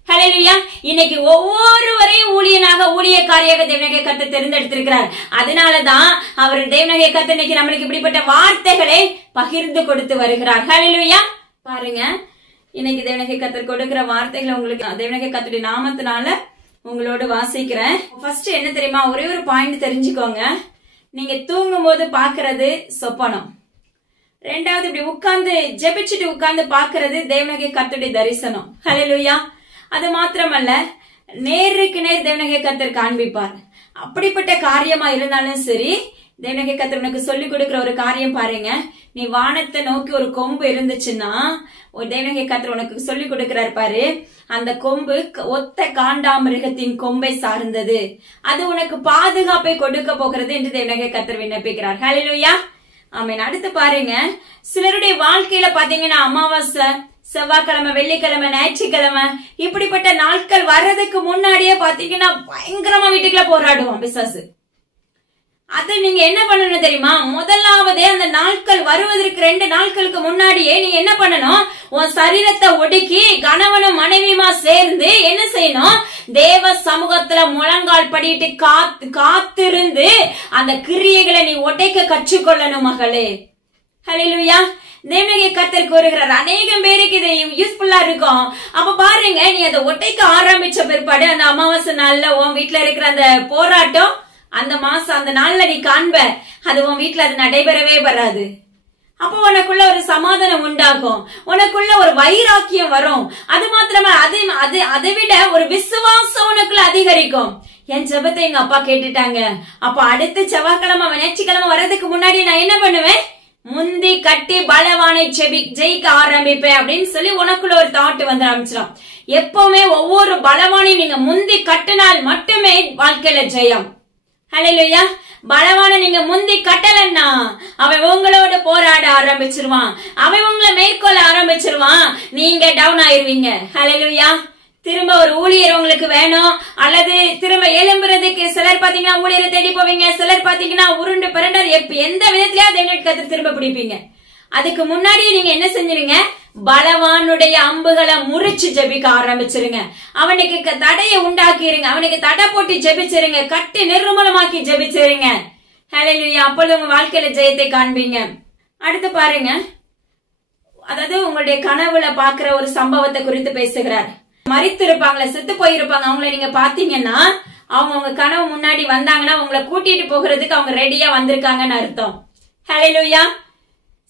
ஹல்லேலூயா. இன்னைக்கு ஒவ்வொருவரையும் ஊழியனாக ஊழியக்காரியாக தேவனாகிய கர்த்தர் தேர்ந்தெடுத்திருக்கிறார். அதனாலதான் அவர் தேவனாகிய கர்த்தர் இன்னைக்கு நம்மளுக்கு இப்படிப்பட்ட வார்த்தைகளை பகிர்ந்து கொடுத்து வருகிறார். ஹல்லேலூயா. பாருங்க, இன்னைக்கு தேவனாகிய கர்த்தர் கொடுக்கிற வார்த்தைகளை உங்களுக்கு தேவனாகிய கர்த்தருடைய நாமத்தினால உங்களோட வாசிக்கிறேன். ஃபர்ஸ்ட் என்ன தெரியுமா, ஒரே ஒரு பாயிண்ட் தெரிஞ்சுக்கோங்க. நீங்க தூங்கும் போது பாக்குறது சொப்பனம். ரெண்டாவது, இப்படி உட்கார்ந்து ஜெபிச்சுட்டு உட்கார்ந்து பாக்குறது தேவனாகிய கர்த்தருடைய தரிசனம். ஹல்லேலூயா. அது மாத்திரமல்ல, நேருக்கு நேர் தேவனாகிய கர்த்தர் காண்பிப்பார். அப்படிப்பட்ட காரியமா இருந்தாலும் சரி, தேவனாகிய கர்த்தர் உனக்கு சொல்லி கொடுக்கிற ஒரு காரியம் பாருங்க. நீ வானத்தை நோக்கி ஒரு கொம்பு இருந்துச்சுன்னா ஒரு தேவனாகிய கர்த்தர் உனக்கு சொல்லி கொடுக்கிறார் பாரு, அந்த கொம்பு ஒத்த காண்டாமிருகத்தின் கொம்பை சார்ந்தது, அது உனக்கு பாதுகாப்பை கொடுக்க போகிறது என்று தேவனாகிய கர்த்தர் விண்ணப்பிக்கிறார். ஹல்லேலூயா. ஆமென். அடுத்து பாருங்க, சிலருடைய வாழ்க்கையில பாத்தீங்கன்னா அமாவாசை, செவ்வாய்க்கிழமை, வெள்ளிக்கிழமை, ஞாயிற்றுக்கிழமை இப்படிப்பட்ட நாட்கள் வர்றதுக்கு முன்னாடியே பாத்தீங்கன்னா பயங்கரமா வீட்டுக்குள்ள போராடுவோம் பிசாசு. அது நீங்க என்ன பண்ணணும் தெரியுமா, முதலாவதே அந்த நாட்கள் வருவதற்கு 2 நாட்களுக்கு முன்னாடியே நீ என்ன பண்ணணும், உன் சரீரத்தை ஒடுக்கி கணவனும் மனைவியுமா சேர்ந்து என்ன செய்யணும், தேவ சமூகத்துல முழங்கால் படிட்டு காத்திருந்து அந்த கிரியைகளை நீ உடைக்க கற்றுக்கொள்ளணும் மகளே. ஹல்லேலூயா. தேவனாகிய கர்த்தர் கூறுகிறார், அநேகம் பேருக்கு இது யூஸ்ஃபுல்லா இருக்கும். அப்ப பாருங்க, நீ அதை ஒட்டைக்க ஆரம்பிச்ச பிற்பாடு அந்த அமாவாசை நாள்ல உன் வீட்டுல இருக்கிற அந்த போராட்டம் அந்த மாசம் அந்த நாள்ல நீ காண்ப, அது உன் வீட்டுல அது நடைபெறவே வராது. அப்போ உனக்குள்ள ஒரு சமாதானம் உண்டாகும், உனக்குள்ள ஒரு வைராக்கியம் வரும். அது மாத்திரமா அதை விட ஒரு விசுவாசம் உனக்குள்ள அதிகரிக்கும். என் ஜெபத்தை எங்க அப்பா கேட்டுட்டாங்க, அப்ப அடுத்த செவ்வாய்க்கிழமை ஞாயிற்றுக்கிழமை வர்றதுக்கு முன்னாடி நான் என்ன பண்ணுவேன், முந்தி கட்டி பலவானை ஜெயிக்க ஆரம்பிப்பேன் அப்படின்னு சொல்லி உனக்குள்ள ஒரு தாட் வந்து ஆரம்பிச்சிடும். எப்பவுமே ஒவ்வொரு பலவானையும் நீங்க முந்தி கட்டினால் மட்டுமே வாழ்க்கையில ஜெயம். ஹல்லேலூயா. பலவான நீங்க முந்தி கட்டலன்னா அவன் உங்களோட போராட ஆரம்பிச்சிருவான், அவன் உங்களை மேற்கொள்ள ஆரம்பிச்சிருவான், நீங்க டவுன் ஆயிருவீங்க. ஹல்லேலூயா. திரும்ப ஒரு ஊழியர் உங்களுக்கு வேணும், அல்லது திரும்ப எழும்புறதுக்கு சிலர் பாத்தீங்கன்னா ஊழியரை தேடி போவீங்க, சிலர் பாத்தீங்கன்னா உருண்டு பிறண்டர் எந்த விதத்திலயாவது கத்து திரும்ப பிடிப்பீங்க. அதுக்கு முன்னாடி நீங்க என்ன செஞ்சிருங்க, பலவானுடைய அம்புகளை முறிச்சு ஜெபிக்க ஆரம்பிச்சிருங்க. அவனுக்கு தடையை உண்டாக்கிருங்க, அவனுக்கு தடை போட்டு ஜெபிச்சிருங்க, கட்டி நிர்மூலமாக்கி ஜெபிச்சிருங்க. ஹல்லேலூயா. அப்பொழுது உங்க வாழ்க்கையில ஜெயத்தை காண்பீங்க. அடுத்து பாருங்க, அதாவது உங்களுடைய கனவுல பாக்குற ஒரு சம்பவத்தை குறித்து பேசுகிறார். மரித்து இருப்பாங்களே, செத்து போயிருப்பாங்க, அவங்கள நீங்க பாத்தீங்கன்னா அவங்க உங்க கனவு முன்னாடி வந்தாங்கன்னா உங்களை கூட்டிட்டு போகிறதுக்கு அவங்க ரெடியா வந்திருக்காங்கன்னு அர்த்தம். ஹல்லேலூயா.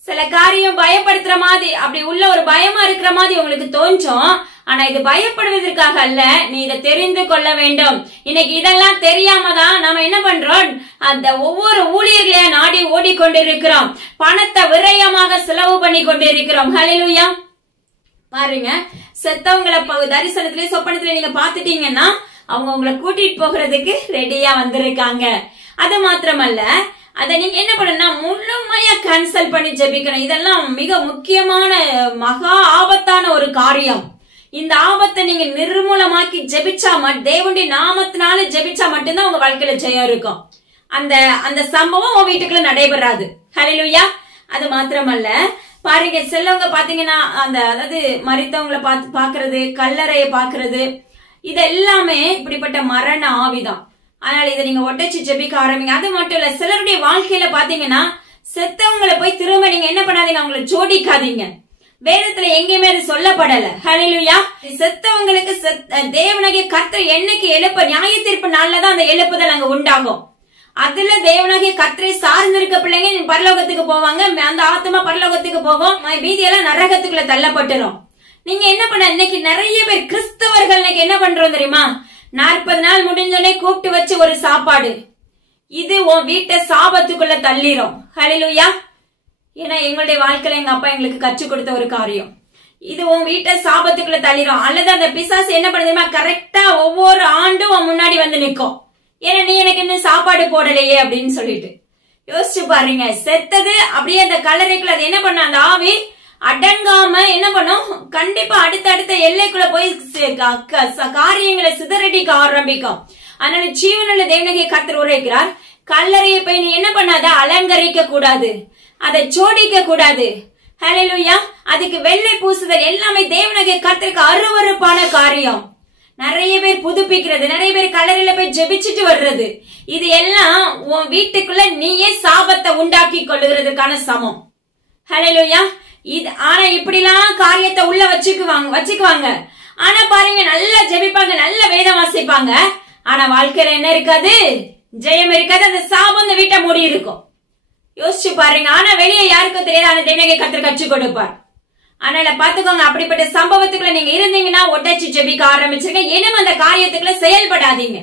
சில காரியம் பயப்படுத்துற மாதிரி அப்படி உள்ள ஒரு பயமா இருக்கிற மாதிரி உங்களுக்கு தோன்றும். ஆனா இது பயப்படுவதற்காக அல்ல, நீ இதை தெரிந்து கொள்ள வேண்டும். இன்னைக்கு இதெல்லாம் தெரியாம தான் நம்ம என்ன பண்றோம், அந்த ஒவ்வொரு ஊழியர்களையா நாடி ஓடிக்கொண்டிருக்கிறோம், பணத்தை விரயமாக செலவு பண்ணி கொண்டிருக்கிறோம். ஹல்லேலூயா. பாருங்க, செத்தவங்களை தரிசனத்திலே சொப்பனத்திலே நீங்க பாத்துட்டீங்கன்னா அவங்க உங்களை கூட்டிட்டு போகிறதுக்கு ரெடியா வந்திருக்காங்க. அது மாத்திரமல்ல, அதை நீங்க என்ன பண்ணணும், முழுமையா கேன்சல் பண்ணி ஜெபிக்கணும். இதெல்லாம் மிக முக்கியமான மகா ஆபத்தான ஒரு காரியம். இந்த ஆபத்தை நீங்க நிர்மூலமாக்கி ஜெபிச்சா தேவனுடைய நாமத்தினால ஜெபிச்சா மட்டும்தான் உங்க வாழ்க்கையில ஜெயம் இருக்கும். அந்த சம்பவம் உங்க வீட்டுக்குள்ள நடைபெறாது. ஹல்லேலூயா. அது மாத்திரமல்ல, பாருங்க, சிலவங்க பாத்தீங்கன்னா அதாவது மரித்தவங்களை பாக்குறது, கல்லறையை பாக்குறது, இது எல்லாமே இப்படிப்பட்ட மரண ஆவிதான். அதனால இதை நீங்க ஒட்டச்சு ஜெபிக்க ஆரம்பிங்க. அது மட்டும் இல்ல, சிலருடைய வாழ்க்கையில பாத்தீங்கன்னா செத்தவங்களை போய் திரும்ப நீங்க என்ன பண்ணாதீங்க, அவங்களை ஜோடிக்காதீங்க. வேதத்துல எங்கேயுமே அது சொல்லப்படல. ஹல்லேலூயா. செத்தவங்களுக்கு தேவனாகிய கர்த்தர் என்னைக்கு எழுப்ப, நியாய தீர்ப்பு நாள்லதான் அந்த எழுப்புதல் அங்க உண்டாகும். அதுல தேவனாகிய கர்த்தரை சார்ந்திருக்க பிள்ளைங்க பரலோகத்துக்கு போவாங்க, அந்த ஆத்மா பரலோகத்துக்கு போகும், மீதியெல்லாம் நரகத்துக்குள்ள தள்ளப்பட்டுரும். நீங்க என்ன பண்ண, இன்னைக்கு நிறைய பேர் கிறிஸ்தவர்கள் இன்னைக்கு என்ன பண்றோம் தெரியுமா, 40 நாள் முடிஞ்சோடனே கூப்பிட்டு வச்சு ஒரு சாப்பாடு, இது உன் வீட்டை சாபத்துக்குள்ள தள்ளிரும். ஹல்லேலூயா. ஏன்னா எங்களுடைய வாழ்க்கையில எங்க அப்பா எங்களுக்கு கற்றுக் கொடுத்த ஒரு காரியம், இது உன் வீட்டை சாபத்துக்குள்ள தள்ளிரும். அல்லது அந்த பிசாசு என்ன பண்ணுதுமா, கரெக்டா ஒவ்வொரு ஆண்டும் உன் முன்னாடி வந்து நிக்கும், ஏன்னா நீ எனக்கு இன்னும் சாப்பாடு போடலையே அப்படின்னு சொல்லிட்டு. யோசிச்சு பாருங்க, செத்தது அப்படியே அந்த கல்லறைக்குள்ள அது என்ன பண்ண, அந்த ஆவி அடங்காம என்ன பண்ணும், கண்டிப்பா அடுத்த எல்லைக்குள்ள போய் காரியங்களை சிதறடிக்க ஆரம்பிக்கும். அதனால ஜீவனுள்ள தேவனாகிய கர்த்தர் உரைக்கிறார், கல்லறையை போய் நீ என்ன பண்ணாத, அலங்கரிக்க கூடாது, அதை ஜோடிக்க கூடாது. ஹல்லேலூயா. அதுக்கு வெள்ளை பூசுதல் எல்லாமே தேவனாகிய கர்த்தருக்கு அருவருப்பான காரியம். நிறைய பேர் புதுப்பிக்கிறது, நிறைய பேர் கல்லறையில போய் ஜெபிச்சுட்டு வர்றது, இது எல்லாம் உன் வீட்டுக்குள்ள நீயே சாபத்தை உண்டாக்கி கொள்ளுகிறதுக்கான சமம். ஹல்லேலூயா. ஆனா இப்படிலாம் காரியத்தை உள்ள வச்சுக்குவாங்க. ஆனா பாருங்க, நல்லா ஜெபிப்பாங்க, நல்ல வேதம் வாசிப்பாங்க, ஆனா வாழ்க்கையில என்ன இருக்காது, ஜெயம் இருக்காது. அந்த சாபம் அந்த வீட்டை மூடி இருக்கும். யோசிச்சு பாருங்க. ஆனா வெளியே யாருக்கும் தெரியாது, ஆனா தேவனாகிய கர்த்தர் கற்றுக் கொடுப்பார். அதனால பாத்துக்கோங்க, அப்படிப்பட்ட சம்பவத்துக்குள்ள நீங்க இருந்தீங்கன்னா ஒட்டச்சு ஜெபிக்க ஆரம்பிச்சிருங்க. இனிமே அந்த காரியத்துக்குள்ள செயல்படாதீங்க.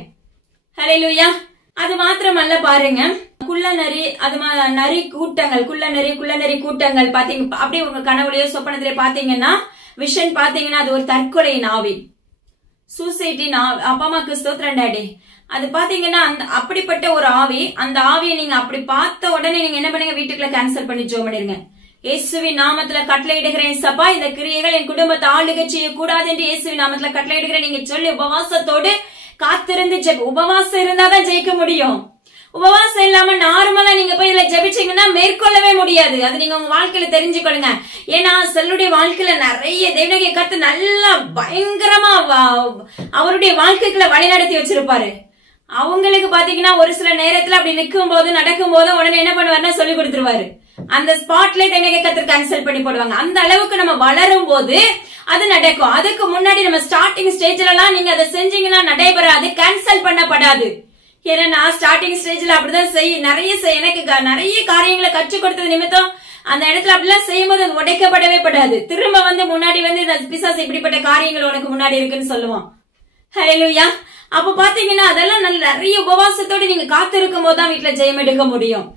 ஹல்லேலூயா. அது மாத்திரமல்ல, பாருங்க, குள்ளநரி, அது நரி கூட்டங்கள், குள்ளநரி கூட்டங்கள் பாத்தீங்க, அப்படி உங்க கனவுலயோ சொப்பனத்திலே பாத்தீங்கன்னா, விஷன் பாத்தீங்கன்னா அது ஒரு தற்கொலையின் ஆவி, சூசைட்டின் ஆவி. அப்பா அம்மாக்கு ஸ்தோத்திரம் டாடி. அது பாத்தீங்கன்னா அப்படிப்பட்ட ஒரு ஆவி. அந்த ஆவியை நீங்க அப்படி பார்த்த உடனே நீங்க என்ன பண்ணுங்க, வீட்டுக்குள்ள கேன்சல் பண்ணி ஜெபம் பண்ணிருங்க. இயேசுவின் நாமத்துல கட்டளையிடுகிறேன் சப்பா, இந்த கிரியைகள் என் குடும்பத்தை ஆளுகை செய்ய கூடாது என்று இயேசுவின் நாமத்துல கட்டளையிடுகிறேன். நீங்க சொல்லி உபவாசத்தோடு காத்திருந்து உபவாசம் இருந்தாதான் ஜெயிக்க முடியும். உபவாசம் இல்லாம நார்மலா நீங்க போய் இதுல ஜெபிச்சீங்கன்னா மேற்கொள்ளவே முடியாது. அது நீங்க உங்க வாழ்க்கையில தெரிஞ்சுக்கொள்ளுங்க. ஏன்னா செல்லுடைய வாழ்க்கையில நிறைய தேவனாகிய கர்த்தர் நல்லா பயங்கரமா அவருடைய வாழ்க்கைக்குள்ள வழிநடத்தி வச்சிருப்பாரு. அவங்களுக்கு பாத்தீங்கன்னா ஒரு சில நேரத்துல அப்படி நிக்கும் போது நடக்கும் போது உடனே என்ன பண்ணுவாருன்னா சொல்லி கொடுத்துருவாரு. அந்த ஸ்பாட்ல தேவனாகிய கர்த்தர் கேன்சல் பண்ணி போடுவாங்க. அந்த அளவுக்கு நம்ம வளரும் போது அது நடக்கும். அதுக்கு முன்னாடி நம்ம ஸ்டார்டிங் ஸ்டேஜ்ல எல்லாம் நீங்க அதை செஞ்சீங்கன்னா நடைபெறாது, கேன்சல் பண்ணப்படாது. ஏன்னா நான் ஸ்டார்டிங் ஸ்டேஜ்ல அப்படிதான் எனக்கு நிறைய காரியங்களை கற்றுக் கொடுத்தது நிமித்தம் அந்த இடத்துல அப்படிலாம் செய்யும் போது அது உடைக்கப்படவே படாது. திரும்ப வந்து முன்னாடி வந்து இந்த பிசாசு இப்படிப்பட்ட காரியங்கள் உனக்கு முன்னாடி இருக்குன்னு சொல்லுவான். ஹல்லேலூயா. அப்ப பாத்தீங்கன்னா அதெல்லாம் நிறைய உபவாசத்தோடு நீங்க காத்திருக்கும் போதுதான் வீட்டுல ஜெயம் எடுக்க முடியும்.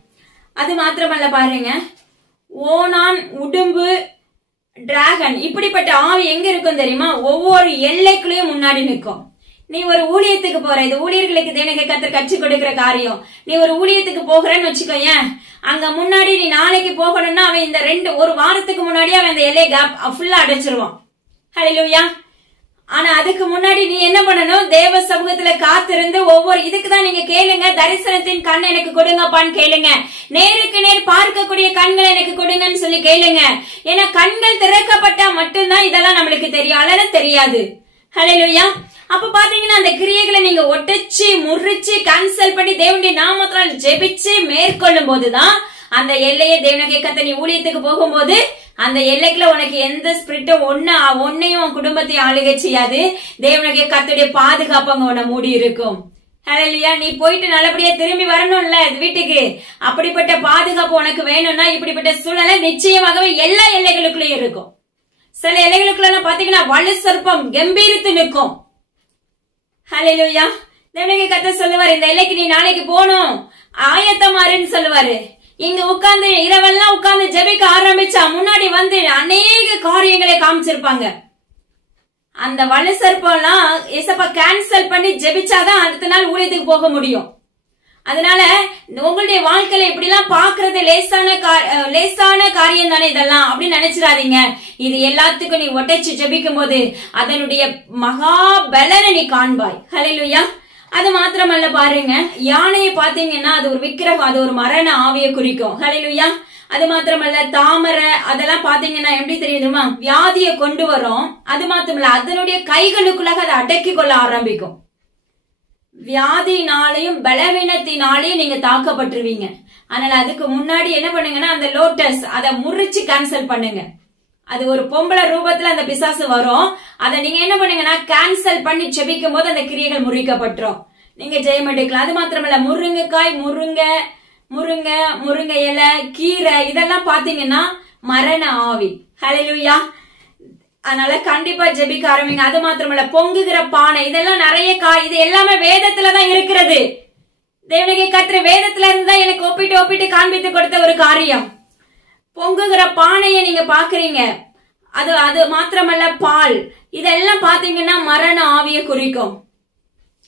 அது மாத்திரமல்ல, பாருங்க, ஓனான், உடும்பு, டிராகன், இப்படிப்பட்ட ஆவி எங்க இருக்கும் தெரியுமா, ஒவ்வொரு எல்லைக்குள்ளேயும் முன்னாடி நிற்கும். நீ ஒரு ஊழியத்துக்கு போற, இது ஊழியர்களுக்கு தேவனாகிய கர்த்தர் கற்றுக் கொடுக்கிற காரியம். நீ ஒரு ஊழியத்துக்கு போகிறன்னு வச்சுக்கோங்க, அங்க முன்னாடி நீ நாளைக்கு போகணும்னா அவன் இந்த ஒரு வாரத்துக்கு முன்னாடி அவன் இந்த எல்லை கேப் ஃபுல்லா அடைச்சிருவான். ஹல்லேலூயா. ஆனா அதுக்கு முன்னாடி நீ என்ன பண்ணணும், தேவ சமூகத்துல காத்திருந்து ஒவ்வொரு இதுக்குதான் நீங்க கேளுங்க, தரிசனத்தின் கண் எனக்கு கொடுங்கப்பான்னு கேளுங்க, நேருக்கு நேர் பார்க்கக்கூடிய கண்கள் எனக்கு கொடுங்கன்னு சொல்லி கேளுங்க. ஏன்னா கண்கள் திறக்கப்பட்டா மட்டும்தான் இதெல்லாம் நம்மளுக்கு தெரியும், அல்லது தெரியாது. ஹல்லேலூயா. அப்ப பாத்தீங்கன்னா அந்த கிரியைகளை நீங்க ஒட்டச்சு முறிச்சு கேன்சல் பண்ணி தேவனுடைய நாமத்தால் ஜெபிச்சு மேற்கொள்ளும் போதுதான் அந்த எல்லையை தேவனாகிய கர்த்தர் நீ ஊழியத்துக்கு போகும்போது அந்த எல்லைக்குள்ள உனக்கு எந்த ஸ்பிரிட்டும் ஒன்னையும் குடும்பத்தையும் ஆளுகை செய்யாது. தேவனாகிய கர்த்தருடைய பாதுகாப்பு அங்க உன்னை மூடி இருக்கும். ஹல்லேலூயா. நீ போயிட்டு நல்லபடியா திரும்பி வரணும்ல வீட்டுக்கு. அப்படிப்பட்ட பாதுகாப்பு உனக்கு வேணும்னா இப்படிப்பட்ட சூழ்நிலை நிச்சயமாகவே எல்லா எல்லைகளுக்குள்ளயும் இருக்கும். சில எல்லைகளுக்குள்ள பாத்தீங்கன்னா வலு சர்ப்பம் கம்பீரித்து நிற்கும். ஹல்லேலூயா. தேவனுடைய கர்த்தர் சொல்லுவாரு, இந்த எல்லைக்கு நீ நாளைக்கு போகணும், ஆயத்தமாறுன்னு சொல்லுவாரு. இங்க உட்கார்ந்து இரவெல்லாம் உட்கார்ந்து ஜெபிக்க ஆரம்பிச்சா முன்னாடி வந்து அநேக காரியங்களை காமிச்சிருப்பாங்க. அந்த வலு சர்ப்பம்லாம் ஏசப்பா கேன்சல் பண்ணி ஜெபிச்சாதான் அடுத்த நாள் ஊழியத்துக்கு போக முடியும். அதனால உங்களுடைய வாழ்க்கையில இப்படி எல்லாம் பாக்குறது லேசான காரியம் தானே இதெல்லாம் அப்படின்னு நினைச்சிடாதீங்க. இது எல்லாத்துக்கும் நீ ஒட்டைச்சு ஜெபிக்கும் போது அதனுடைய மகா பலனை நீ காண்பாய். ஹல்லேலூயா. அது மாத்திரமல்ல பாருங்க, யானையை பாத்தீங்கன்னா அது ஒரு விக்கிரகம், அது ஒரு மரண ஆவியை குறிக்கும். ஹல்லேலூயா. அது மாத்திரமல்ல தாமரை அதெல்லாம் பாத்தீங்கன்னா எப்படி தெரியுதுமா, வியாதியை கொண்டு வரும். அது மாத்திரமல்ல அதனுடைய கைகளுக்குள்ளாக அதை அடக்கி கொள்ள ஆரம்பிக்கும். வியாதினாலையும் பலவீனத்தினாலையும் நீங்க தாக்கப்பட்டுருவீங்க. அதனால அதுக்கு முன்னாடி என்ன பண்ணுங்கன்னா அந்த லோட்டஸ் அதை முறிச்சு கேன்சல் பண்ணுங்க. அது ஒரு பொம்பளை ரூபத்துல அந்த பிசாசு வரும். அதை நீங்க என்ன பண்ணுங்கன்னா கேன்சல் பண்ணி செபிக்கும் போது அந்த கிரியைகள் முறிக்கப்பட்டுரும். நீங்க ஜெயம் எடுக்கலாம். அது மாத்திரமல்ல முருங்கைக்காய், முருங்கை இலை, கீரை இதெல்லாம் பாத்தீங்கன்னா மரண ஆவி. ஹல்லேலூயா. அதனால கண்டிப்பா ஜெபிக்க ஆரம்பிங்க. அது மாத்திரமல்ல பொங்குகிற பானை, இதெல்லாம் நிறைய இது எல்லாமே வேதத்துலதான் இருக்கிறது. தேவனுடைய கர்த்தர் வேதத்துல இருந்தா எனக்கு ஒப்பிட்டு காண்பித்து கொடுத்த ஒரு காரியம். பொங்குகிற பானையை நீங்க பாக்குறீங்க. அது மாத்திரமல்ல பால், இதெல்லாம் பாத்தீங்கன்னா மரண ஆவியை குறிக்கும்.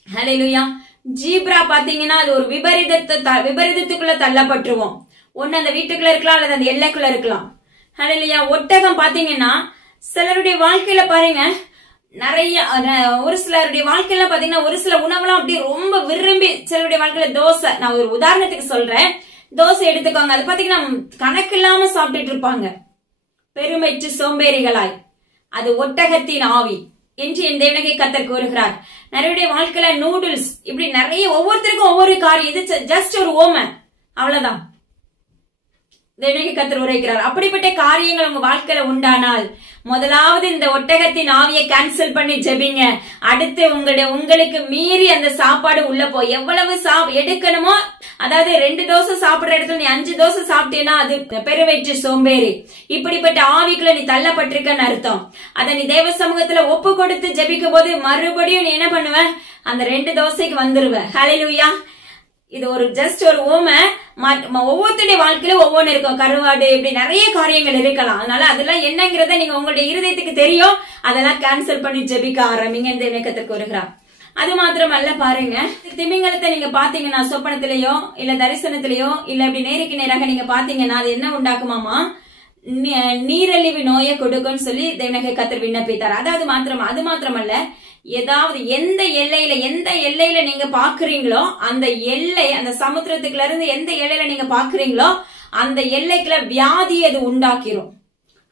ஹல்லேலூயா. ஜீப்ரா பாத்தீங்கன்னா அது ஒரு விபரீதத்துக்குள்ள தள்ளப்பட்டுருவோம். ஒண்ணு அந்த வீட்டுக்குள்ள இருக்கலாம் அல்லது அந்த எல்லைக்குள்ள இருக்கலாம். ஹல்லேலூயா. ஒட்டகம் பாத்தீங்கன்னா சிலருடைய வாழ்க்கையில பாருங்க, நிறைய ஒரு சிலருடைய வாழ்க்கையில பாத்தீங்கன்னா ஒரு சில உணவுலாம் அப்படி ரொம்ப விரும்பி, சிலருடைய வாழ்க்கையில தோசை, நான் ஒரு உதாரணத்துக்கு சொல்றேன், தோசை எடுத்துக்கோங்க, அது பாத்தீங்கன்னா கணக்கு இல்லாம சாப்பிட்டுட்டு இருப்பாங்க, பெருமைச்சு சோம்பேறிகளாய். அது ஒட்டகத்தின் ஆவி என்று என் தேவனுடைய கர்த்தர் கூறுகிறார். நிறைய வாழ்க்கையில நூடுல்ஸ், இப்படி நிறைய ஒவ்வொருத்தருக்கும் ஒவ்வொரு காரியம். இது ஜஸ்ட் ஒரு ஓமை, அவ்வளவுதான். தேவனுடைய கர்த்தர் உரைக்கிறார். அப்படிப்பட்ட காரியங்கள் உங்க வாழ்க்கையில உண்டானால் முதலாவது இந்த ஒட்டகத்தின் ஆவியை கேன்சல் பண்ணி ஜெபிங்க. அடுத்து உங்களுக்கு மீறி அந்த சாப்பாடு உள்ள போய் எவ்வளவு எடுக்கணுமோ, அதாவது 2 தோசை சாப்பிடுற இடத்துல நீ 5 தோசை சாப்பிட்டீங்கன்னா அது பெருவயிற்று சோம்பேறி. இப்படிப்பட்ட ஆவிக்குள்ள நீ தள்ளப்பட்டிருக்கன்னு அர்த்தம். அதை நீ தேவ சமூகத்துல ஒப்பு கொடுத்து ஜெபிக்கும் போது மறுபடியும் நீ என்ன பண்ணுவ, அந்த 2 தோசைக்கு வந்துருவ. ஹல்லேலூயா. இது ஒரு ஜஸ்ட் ஒரு ஓமை. ஒவ்வொருத்தருடைய வாழ்க்கையில ஒவ்வொன்னு இருக்கும். கருவாடு, இப்படி நிறைய காரியங்கள் இருக்கலாம். அதனால அதெல்லாம் என்னங்கிறத நீங்க உங்களுடைய இருதயத்துக்கு தெரியும். அதெல்லாம் கேன்சல் பண்ணி ஜெபிக்க ஆரம்பிங்க. இந்த இணக்கத்திற்கு வருகிறார். அது மாத்திரமல்ல பாருங்க, திமிங்கலத்தை நீங்க பாத்தீங்கன்னா சொப்பனத்திலேயோ இல்ல தரிசனத்திலேயோ இல்ல இப்படி நேருக்கு நேராக நீங்க பாத்தீங்கன்னா அது என்ன உண்டாக்குமாமா, நீரழிவு நோயை கொடுக்கும்னு சொல்லி தேவனுடைய கர்த்தர் விண்ணப்பித்தார். அது மாத்திரமல்ல ஏதாவது எந்த எல்லையில நீங்க பாக்குறீங்களோ அந்த எல்லை, அந்த சமுத்திரத்துக்குள்ள இருந்து எந்த எல்லையில நீங்க பாக்குறீங்களோ அந்த எல்லைக்குள்ள வியாதியை அது உண்டாக்கிரும்,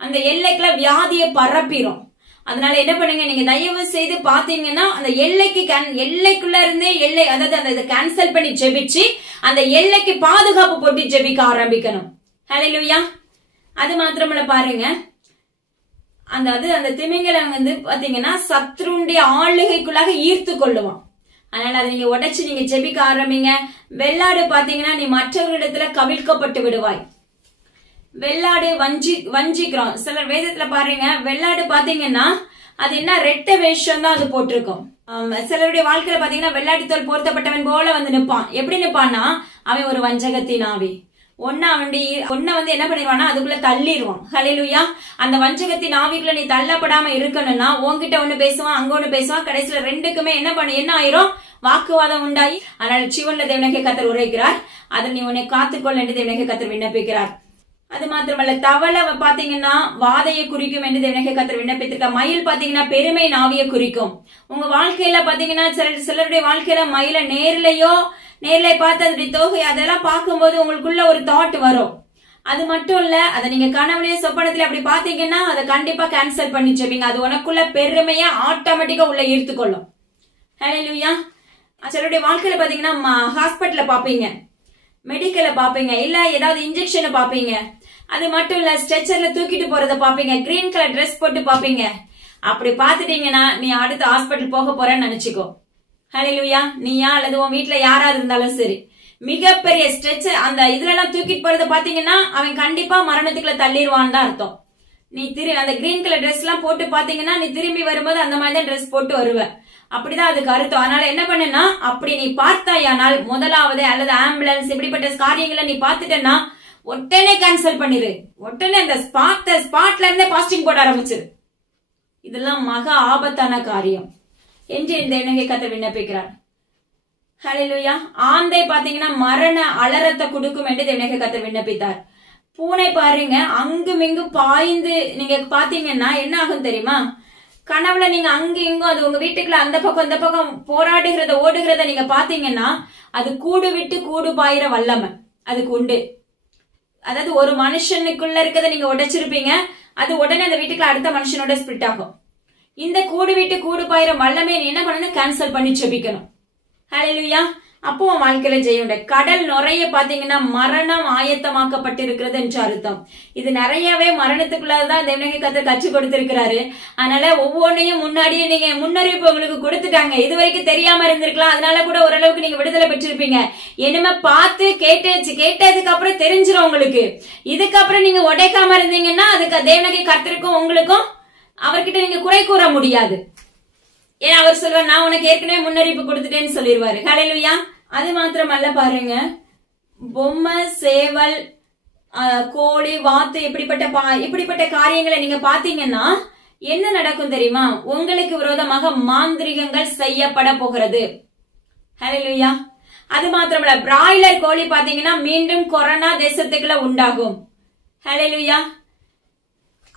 அந்த எல்லைக்குள்ள வியாதியை பரப்பிரும். அதனால என்ன பண்ணுங்க, நீங்க தயவு செய்து பாத்தீங்கன்னா அந்த எல்லைக்குள்ள இருந்தே அதாவது அந்த கேன்சல் பண்ணி ஜெபிச்சு அந்த எல்லைக்கு பாதுகாப்பு போட்டு ஜெபிக்க ஆரம்பிக்கணும். ஹல்லேலூயா. அது மாத்திரமல்ல பாருங்க, அந்த திமிங்கலம் வந்து பாத்தீங்கன்னா சத்ருடைய ஆளுகைக்குள்ளாக ஈர்த்து கொள்ளுவான். அதனால அதை நீங்க உடைச்சு நீங்க ஜெபிக்க ஆரம்பிங்க. வெள்ளாடு பாத்தீங்கன்னா நீ மற்றவர்களிடத்துல கவிழ்க்கப்பட்டு விடுவாய். வெள்ளாடு வஞ்சிக்கிறோம். சிலர் வேதத்துல பாருங்க, வெள்ளாடு பாத்தீங்கன்னா அது என்ன ரெட்ட வேஷம் தான் அது போட்டிருக்கும். சிலருடைய வாழ்க்கையில பாத்தீங்கன்னா வெள்ளாட்டு தோல் போர்த்தப்பட்டவன் போல வந்து நிப்பான். எப்படி நிப்பான்னா அவன் ஒரு வஞ்சகத்தின் ஆவி. ஒன்ன வந்து என்ன பண்ணிடுவானா அதுக்குள்ள தள்ளிடுவான். ஹல்லேலூயா. அந்த வஞ்சகத்தின் ஆவிக்குள்ள நீ தள்ளப்படாம இருக்கணும்னா உன்கிட்ட ஒண்ணு பேசுவான், அங்க ஒண்ணு பேசுவான், கடைசியில ரெண்டுக்குமே என்ன ஆயிரும், வாக்குவாதம் உண்டாயி. அதனால ஜீவன்ல தேவனுடைய கர்த்தர் உரைக்கிறார், அதை நீ உன்னை காத்துக்கொள்ள என்று தேவனுடைய கர்த்தர் விண்ணப்பிக்கிறார். அது மாத்திரமல்ல தவளை பாத்தீங்கன்னா வாதையை குறிக்கும் என்று தேவனுடைய கர்த்தர் விண்ணப்பித்திருக்கார். மயில் பாத்தீங்கன்னா பெருமை நாவியை குறிக்கும். உங்க வாழ்க்கையில பாத்தீங்கன்னா சிலருடைய வாழ்க்கையில மயில நேர்ல பார்த்து அதனுடைய தொகை அதெல்லாம் பார்க்கும்போது உங்களுக்குள்ள ஒரு தாட் வரும். அது மட்டும் இல்ல, அதை நீங்க கனவுலயே சொப்பனத்துல அப்படி பாத்தீங்கன்னா அதை கண்டிப்பா கேன்சல் பண்ணி ஜெபிங்க. அது உனக்குள்ள பெருமையா ஆட்டோமேட்டிக்கா உள்ள ஈர்த்துக்கொள்ளும். ஹல்லேலூயா. சிலருடைய வாழ்க்கையில பாத்தீங்கன்னா ஹாஸ்பிட்டல்ல பாப்பீங்க, மெடிக்கல்ல பாப்பீங்க, இல்ல ஏதாவது இன்ஜெக்ஷன் பாப்பீங்க. அது மட்டும் இல்ல ஸ்ட்ரெச்சர்ல தூக்கிட்டு போறத பாப்பீங்க, கிரீன் கலர் ட்ரெஸ் போட்டு பாப்பீங்க. அப்படி பாத்துட்டீங்கன்னா நீ அடுத்த ஹாஸ்பிட்டல் போக போறேன்னு நினைச்சுக்கோ. ஹல்லேலூயா. நீயா அல்லது உன் வீட்டுல யாராவது இருந்தாலும் சரி, மிகப்பெரிய ஸ்ட்ரெச் அந்த இதுல எல்லாம் தூக்கிட்டு போறத பாத்தீங்கன்னா அவன் கண்டிப்பா மரணத்துக்குள்ள தள்ளிடுவான்னு தான் அர்த்தம். நீ அந்த கிரீன் கலர் ட்ரெஸ் எல்லாம் போட்டு பாத்தீங்கன்னா நீ திரும்பி வரும்போது அந்த மாதிரி தான் ட்ரெஸ் போட்டு வருவ. அப்படிதான் அதுக்கு அர்த்தம். அதனால என்ன பண்ணுன்னா, அப்படி நீ பார்த்தாயானால் முதலாவது அல்லது ஆம்புலன்ஸ் இப்படிப்பட்ட காரியங்களை நீ பாத்துட்டேன்னா உடனே கேன்சல் பண்ணிரு. உடனே அந்த ஸ்பாட்ல இருந்தே பாஸ்டிங் போட ஆரம்பிச்சிரு. இதெல்லாம் மகா ஆபத்தான காரியம் என்று இந்த எண்ணகை கர்த்தர் விண்ணப்பிக்கிறார். ஹல்லேலூயா. ஆந்தை பாத்தீங்கன்னா மரண அலறத்தை கொடுக்கும் என்று எண்ணகை கர்த்தர் விண்ணப்பித்தார். பூனை பாருங்க அங்கும் இங்கும் பாய்ந்து நீங்க பாத்தீங்கன்னா என்ன ஆகும் தெரியுமா? கனவுல நீங்க அங்க இங்கும் அது உங்க வீட்டுக்குள்ள அந்த பக்கம் இந்த பக்கம் போராடுகிறத ஓடுகிறத நீங்க பாத்தீங்கன்னா அது கூடு விட்டு கூடு பாயிற வல்லமை அதுக்கு உண்டு. அதாவது ஒரு மனுஷனுக்குள்ள இருக்கதை நீங்க உடைச்சிருப்பீங்க, அது உடனே அந்த வீட்டுக்குள்ள அடுத்த மனுஷனோட ஸ்பிரிட் ஆகும். இந்த கூடு விட்டு கூடு பாயிற வல்லமே நீ என்ன பண்ணணும்? கேன்சல் பண்ணி செபிக்கணும். ஹல்லேலூயா. அப்போ வாழ்க்கையில ஜெயுண்ட. கடல் நிறைய பாத்தீங்கன்னா மரணம் ஆயத்தமாக்கப்பட்டிருக்கிறது என்று அர்த்தம். இது நிறையவே மரணத்துக்குள்ளதான் தேவனகை கர்த்தர் கற்றுக் கொடுத்திருக்கிறாரு. அதனால ஒவ்வொன்னையும் முன்னாடியே நீங்க முன்னறிவிப்பு உங்களுக்கு கொடுத்துட்டாங்க. இது வரைக்கும் தெரியாம இருந்திருக்கலாம், அதனால கூட ஓரளவுக்கு நீங்க விடுதலை பெற்றிருப்பீங்க. இனிமே பார்த்து கேட்டதுக்கு அப்புறம் தெரிஞ்சிடும் உங்களுக்கு. இதுக்கப்புறம் நீங்க உடைக்காம இருந்தீங்கன்னா அதுக்கு தேவனகை கர்த்தருக்கும் உங்களுக்கும் அவர்கிட்ட நீங்க குறை கூற முடியாது. ஏன்னா அவர் சொல்வார், நான் உனக்கு ஏற்கனவே முன்னறிவிப்பு கொடுத்துட்டேன்னு சொல்லிடுவாரு. ஹல்லேலூயா. அது மாத்திரமல்ல பாருங்க, பொம்மை சேவல் கோழி வாத்து இப்படிப்பட்ட காரியங்களை நீங்க பாத்தீங்கன்னா என்ன நடக்கும் தெரியுமா? உங்களுக்கு விரோதமாக மாந்திரிகங்கள் செய்யப்பட போகிறது. ஹல்லேலூயா. அது மாத்திரமல்ல, பிராய்லர் கோழி பாத்தீங்கன்னா மீண்டும் கொரோனா தேசத்துக்குள்ள உண்டாகும். ஹல்லேலூயா.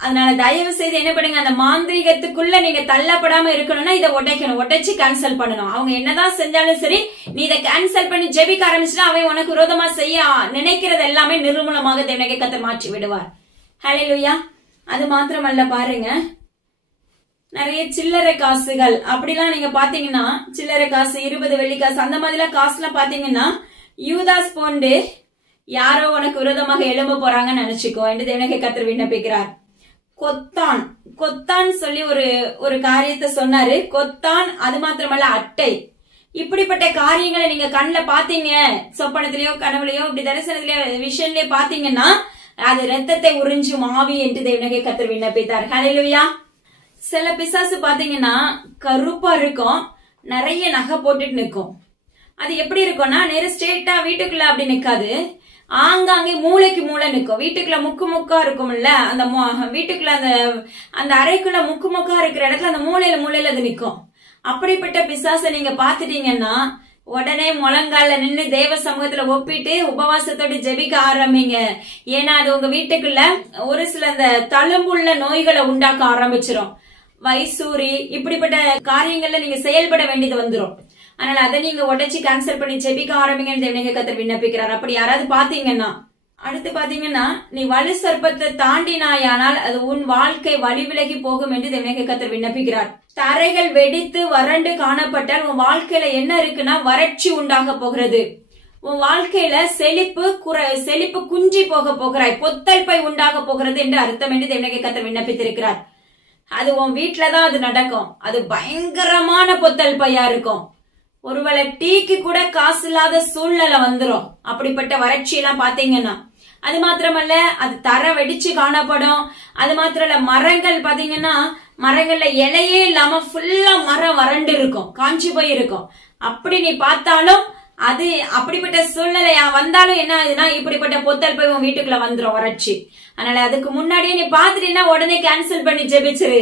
அதனால தயவு செய்து என்ன பண்ணுங்க, அந்த மாந்திரிகத்துக்குள்ள நீங்க தள்ளப்படாம இருக்கணும்னா இதை உடைக்கணும், உடைச்சு கேன்சல் பண்ணணும். அவங்க என்னதான் செஞ்சாலும் சரி, நீ இதை கேன்சல் பண்ணி ஜெபிக்க ஆரம்பிச்சுன்னா அவன் உனக்கு விரோதமா செய்ய நினைக்கிறது எல்லாமே நிர்மூலமாக தேவனகை கர்த்தர் மாற்றி விடுவார். ஹல்லேலூயா. அது மாத்திரமல்ல பாருங்க, நிறைய சில்லறை காசுகள் அப்படிலாம் நீங்க பாத்தீங்கன்னா, சில்லறை காசு 20 வெள்ளி காசு அந்த மாதிரிலாம் காசு எல்லாம் பாத்தீங்கன்னா யூதாஸ் போண்டு யாரோ உனக்கு விரோதமாக எழும்ப போறாங்கன்னு நினைச்சுக்கோ என்று தேவனகை கர்த்தர் விண்ணப்பிக்கிறார். கொத்தான் சொல்லி ஒரு காரியத்தை சொன்னாரு. கொத்தான், அது மாத்திரமல்ல அட்டை, இப்படிப்பட்ட காரியங்களை நீங்க கண்ணுல பாத்தீங்க, சொப்பனத்திலயோ கனவுலயோ இப்படி தரிசனத்திலயோ விஷன்லயோ பாத்தீங்கன்னா அது ரத்தத்தை உறிஞ்சும் ஆவி என்று தேவனகை கர்த்தர் விண்ணப்பித்தார். ஹல்லேலூயா. சில பிசாசு பாத்தீங்கன்னா கருப்பா இருக்கும், நிறைய நகை போட்டுட்டு நிற்கும். அது எப்படி இருக்கும்னா நேர ஸ்ட்ரெயிட்டா வீட்டுக்குள்ள அப்படி நிக்காது, ஆங்காங்கே மூளைக்கு மூளை நிற்கும். வீட்டுக்குள்ள முக்கா இருக்கும்ல, அந்த வீட்டுக்குள்ள அந்த அறைக்குள்ள முக்கா இருக்கிற இடத்துல அந்த மூலையில அது நிற்கும். அப்படிப்பட்ட பிசாசை நீங்க பாத்துட்டீங்கன்னா உடனே முழங்கால நின்று தேவ சமூகத்துல ஒப்பிட்டு உபவாசத்தோடு ஜெபிக்க ஆரம்பிங்க. ஏன்னா அது உங்க வீட்டுக்குள்ள ஒரு சில அந்த தழும்புள்ள நோய்களை உண்டாக்க ஆரம்பிச்சிடும். வைசூரி இப்படிப்பட்ட காரியங்கள்ல நீங்க செயல்பட வேண்டியது வந்துடும். அதனால அதை நீங்க உடைச்சு கேன்சல் பண்ணி ஜெபிக்க ஆரம்பிங்கன்னு தேவனகை கர்த்தர் விண்ணப்பிக்கிறார். அப்படி யாராவது பாத்தீங்கன்னா, அடுத்து பாத்தீங்கன்னா, நீ வலு சர்ப்பத்தை தாண்டினாயானால் அது உன் வாழ்க்கை வழி விலகி போகும் என்று தேவனகை கர்த்தர் விண்ணப்பிக்கிறார். தரைகள் வெடித்து வறண்டு காணப்பட்டால் உன் வாழ்க்கையில என்ன இருக்குன்னா வறட்சி உண்டாக போகிறது. உன் வாழ்க்கையில செழிப்பு குஞ்சி போக போகிறாய், பொத்தல் பை உண்டாக போகிறது என்று அர்த்தம் என்று தேவனகை கர்த்தர் விண்ணப்பித்திருக்கிறார். அது உன் வீட்டுலதான் அது நடக்கும். அது பயங்கரமான பொத்தல் பையா இருக்கும். ஒருவேளை டீக்கு கூட காசு இல்லாத சூழ்நிலை வந்துரும் அப்படிப்பட்ட வறட்சி எல்லாம் பாத்தீங்கன்னா. அது மாத்திரமல்ல, அது தர வெடிச்சு காணப்படும். அது மாத்திரமல்ல, மரங்கள் பாத்தீங்கன்னா மரங்கள்ல இலையே இல்லாம ஃபுல்லா மரம் வறண்டு இருக்கும், காஞ்சி போய் இருக்கும். அப்படி நீ பார்த்தாலும் அது அப்படிப்பட்ட சூழ்நிலை வந்தாலும் என்ன ஆகுதுன்னா இப்படிப்பட்ட பொத்தல் போய் உன் வீட்டுக்குள்ள வந்துடும் வறட்சி. அதனால அதுக்கு முன்னாடியே நீ பாத்துட்டீங்கன்னா உடனே கேன்சல் பண்ணி ஜெபிச்சிரு.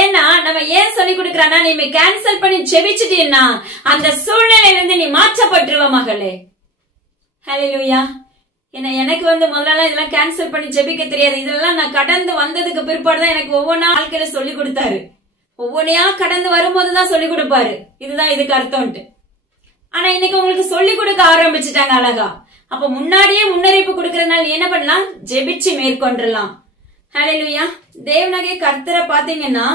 ஏன்னா நம்ம ஏன் சொல்லி கொடுக்கறானா, நீ கேன்சல் பண்ணி ஜெபிச்சிட்டீன்னா அந்த சூழ்நிலையில இருந்து நீ மாற்றப்பட்டுருவ மகளே. ஹல்லேலூயா. ஏன்னா எனக்கு முதல்ல இதெல்லாம் கேன்சல் பண்ணி ஜெபிக்க தெரியாது. இதெல்லாம் நான் கடந்து வந்ததுக்கு பிற்பாடுதான் எனக்கு ஒவ்வொன்னா வாழ்க்கையில சொல்லி கொடுத்தாரு. ஒவ்வொன்னையா கடந்து வரும்போதுதான் சொல்லி கொடுப்பாரு, இதுதான் இதுக்கு அர்த்தம்ட்டு. ஆனா இன்னைக்கு உங்களுக்கு சொல்லி கொடுக்க ஆரம்பிச்சுட்டாங்க அழகா. அப்ப முன்னாடியே முன்னறிவிப்பு கொடுக்கறதுனால என்ன பண்ணலாம், ஜெபிச்சு மேற்கொண்டலாம். ஹல்லேலூயா. தேவனகை கர்த்தரை பாத்தீங்கன்னா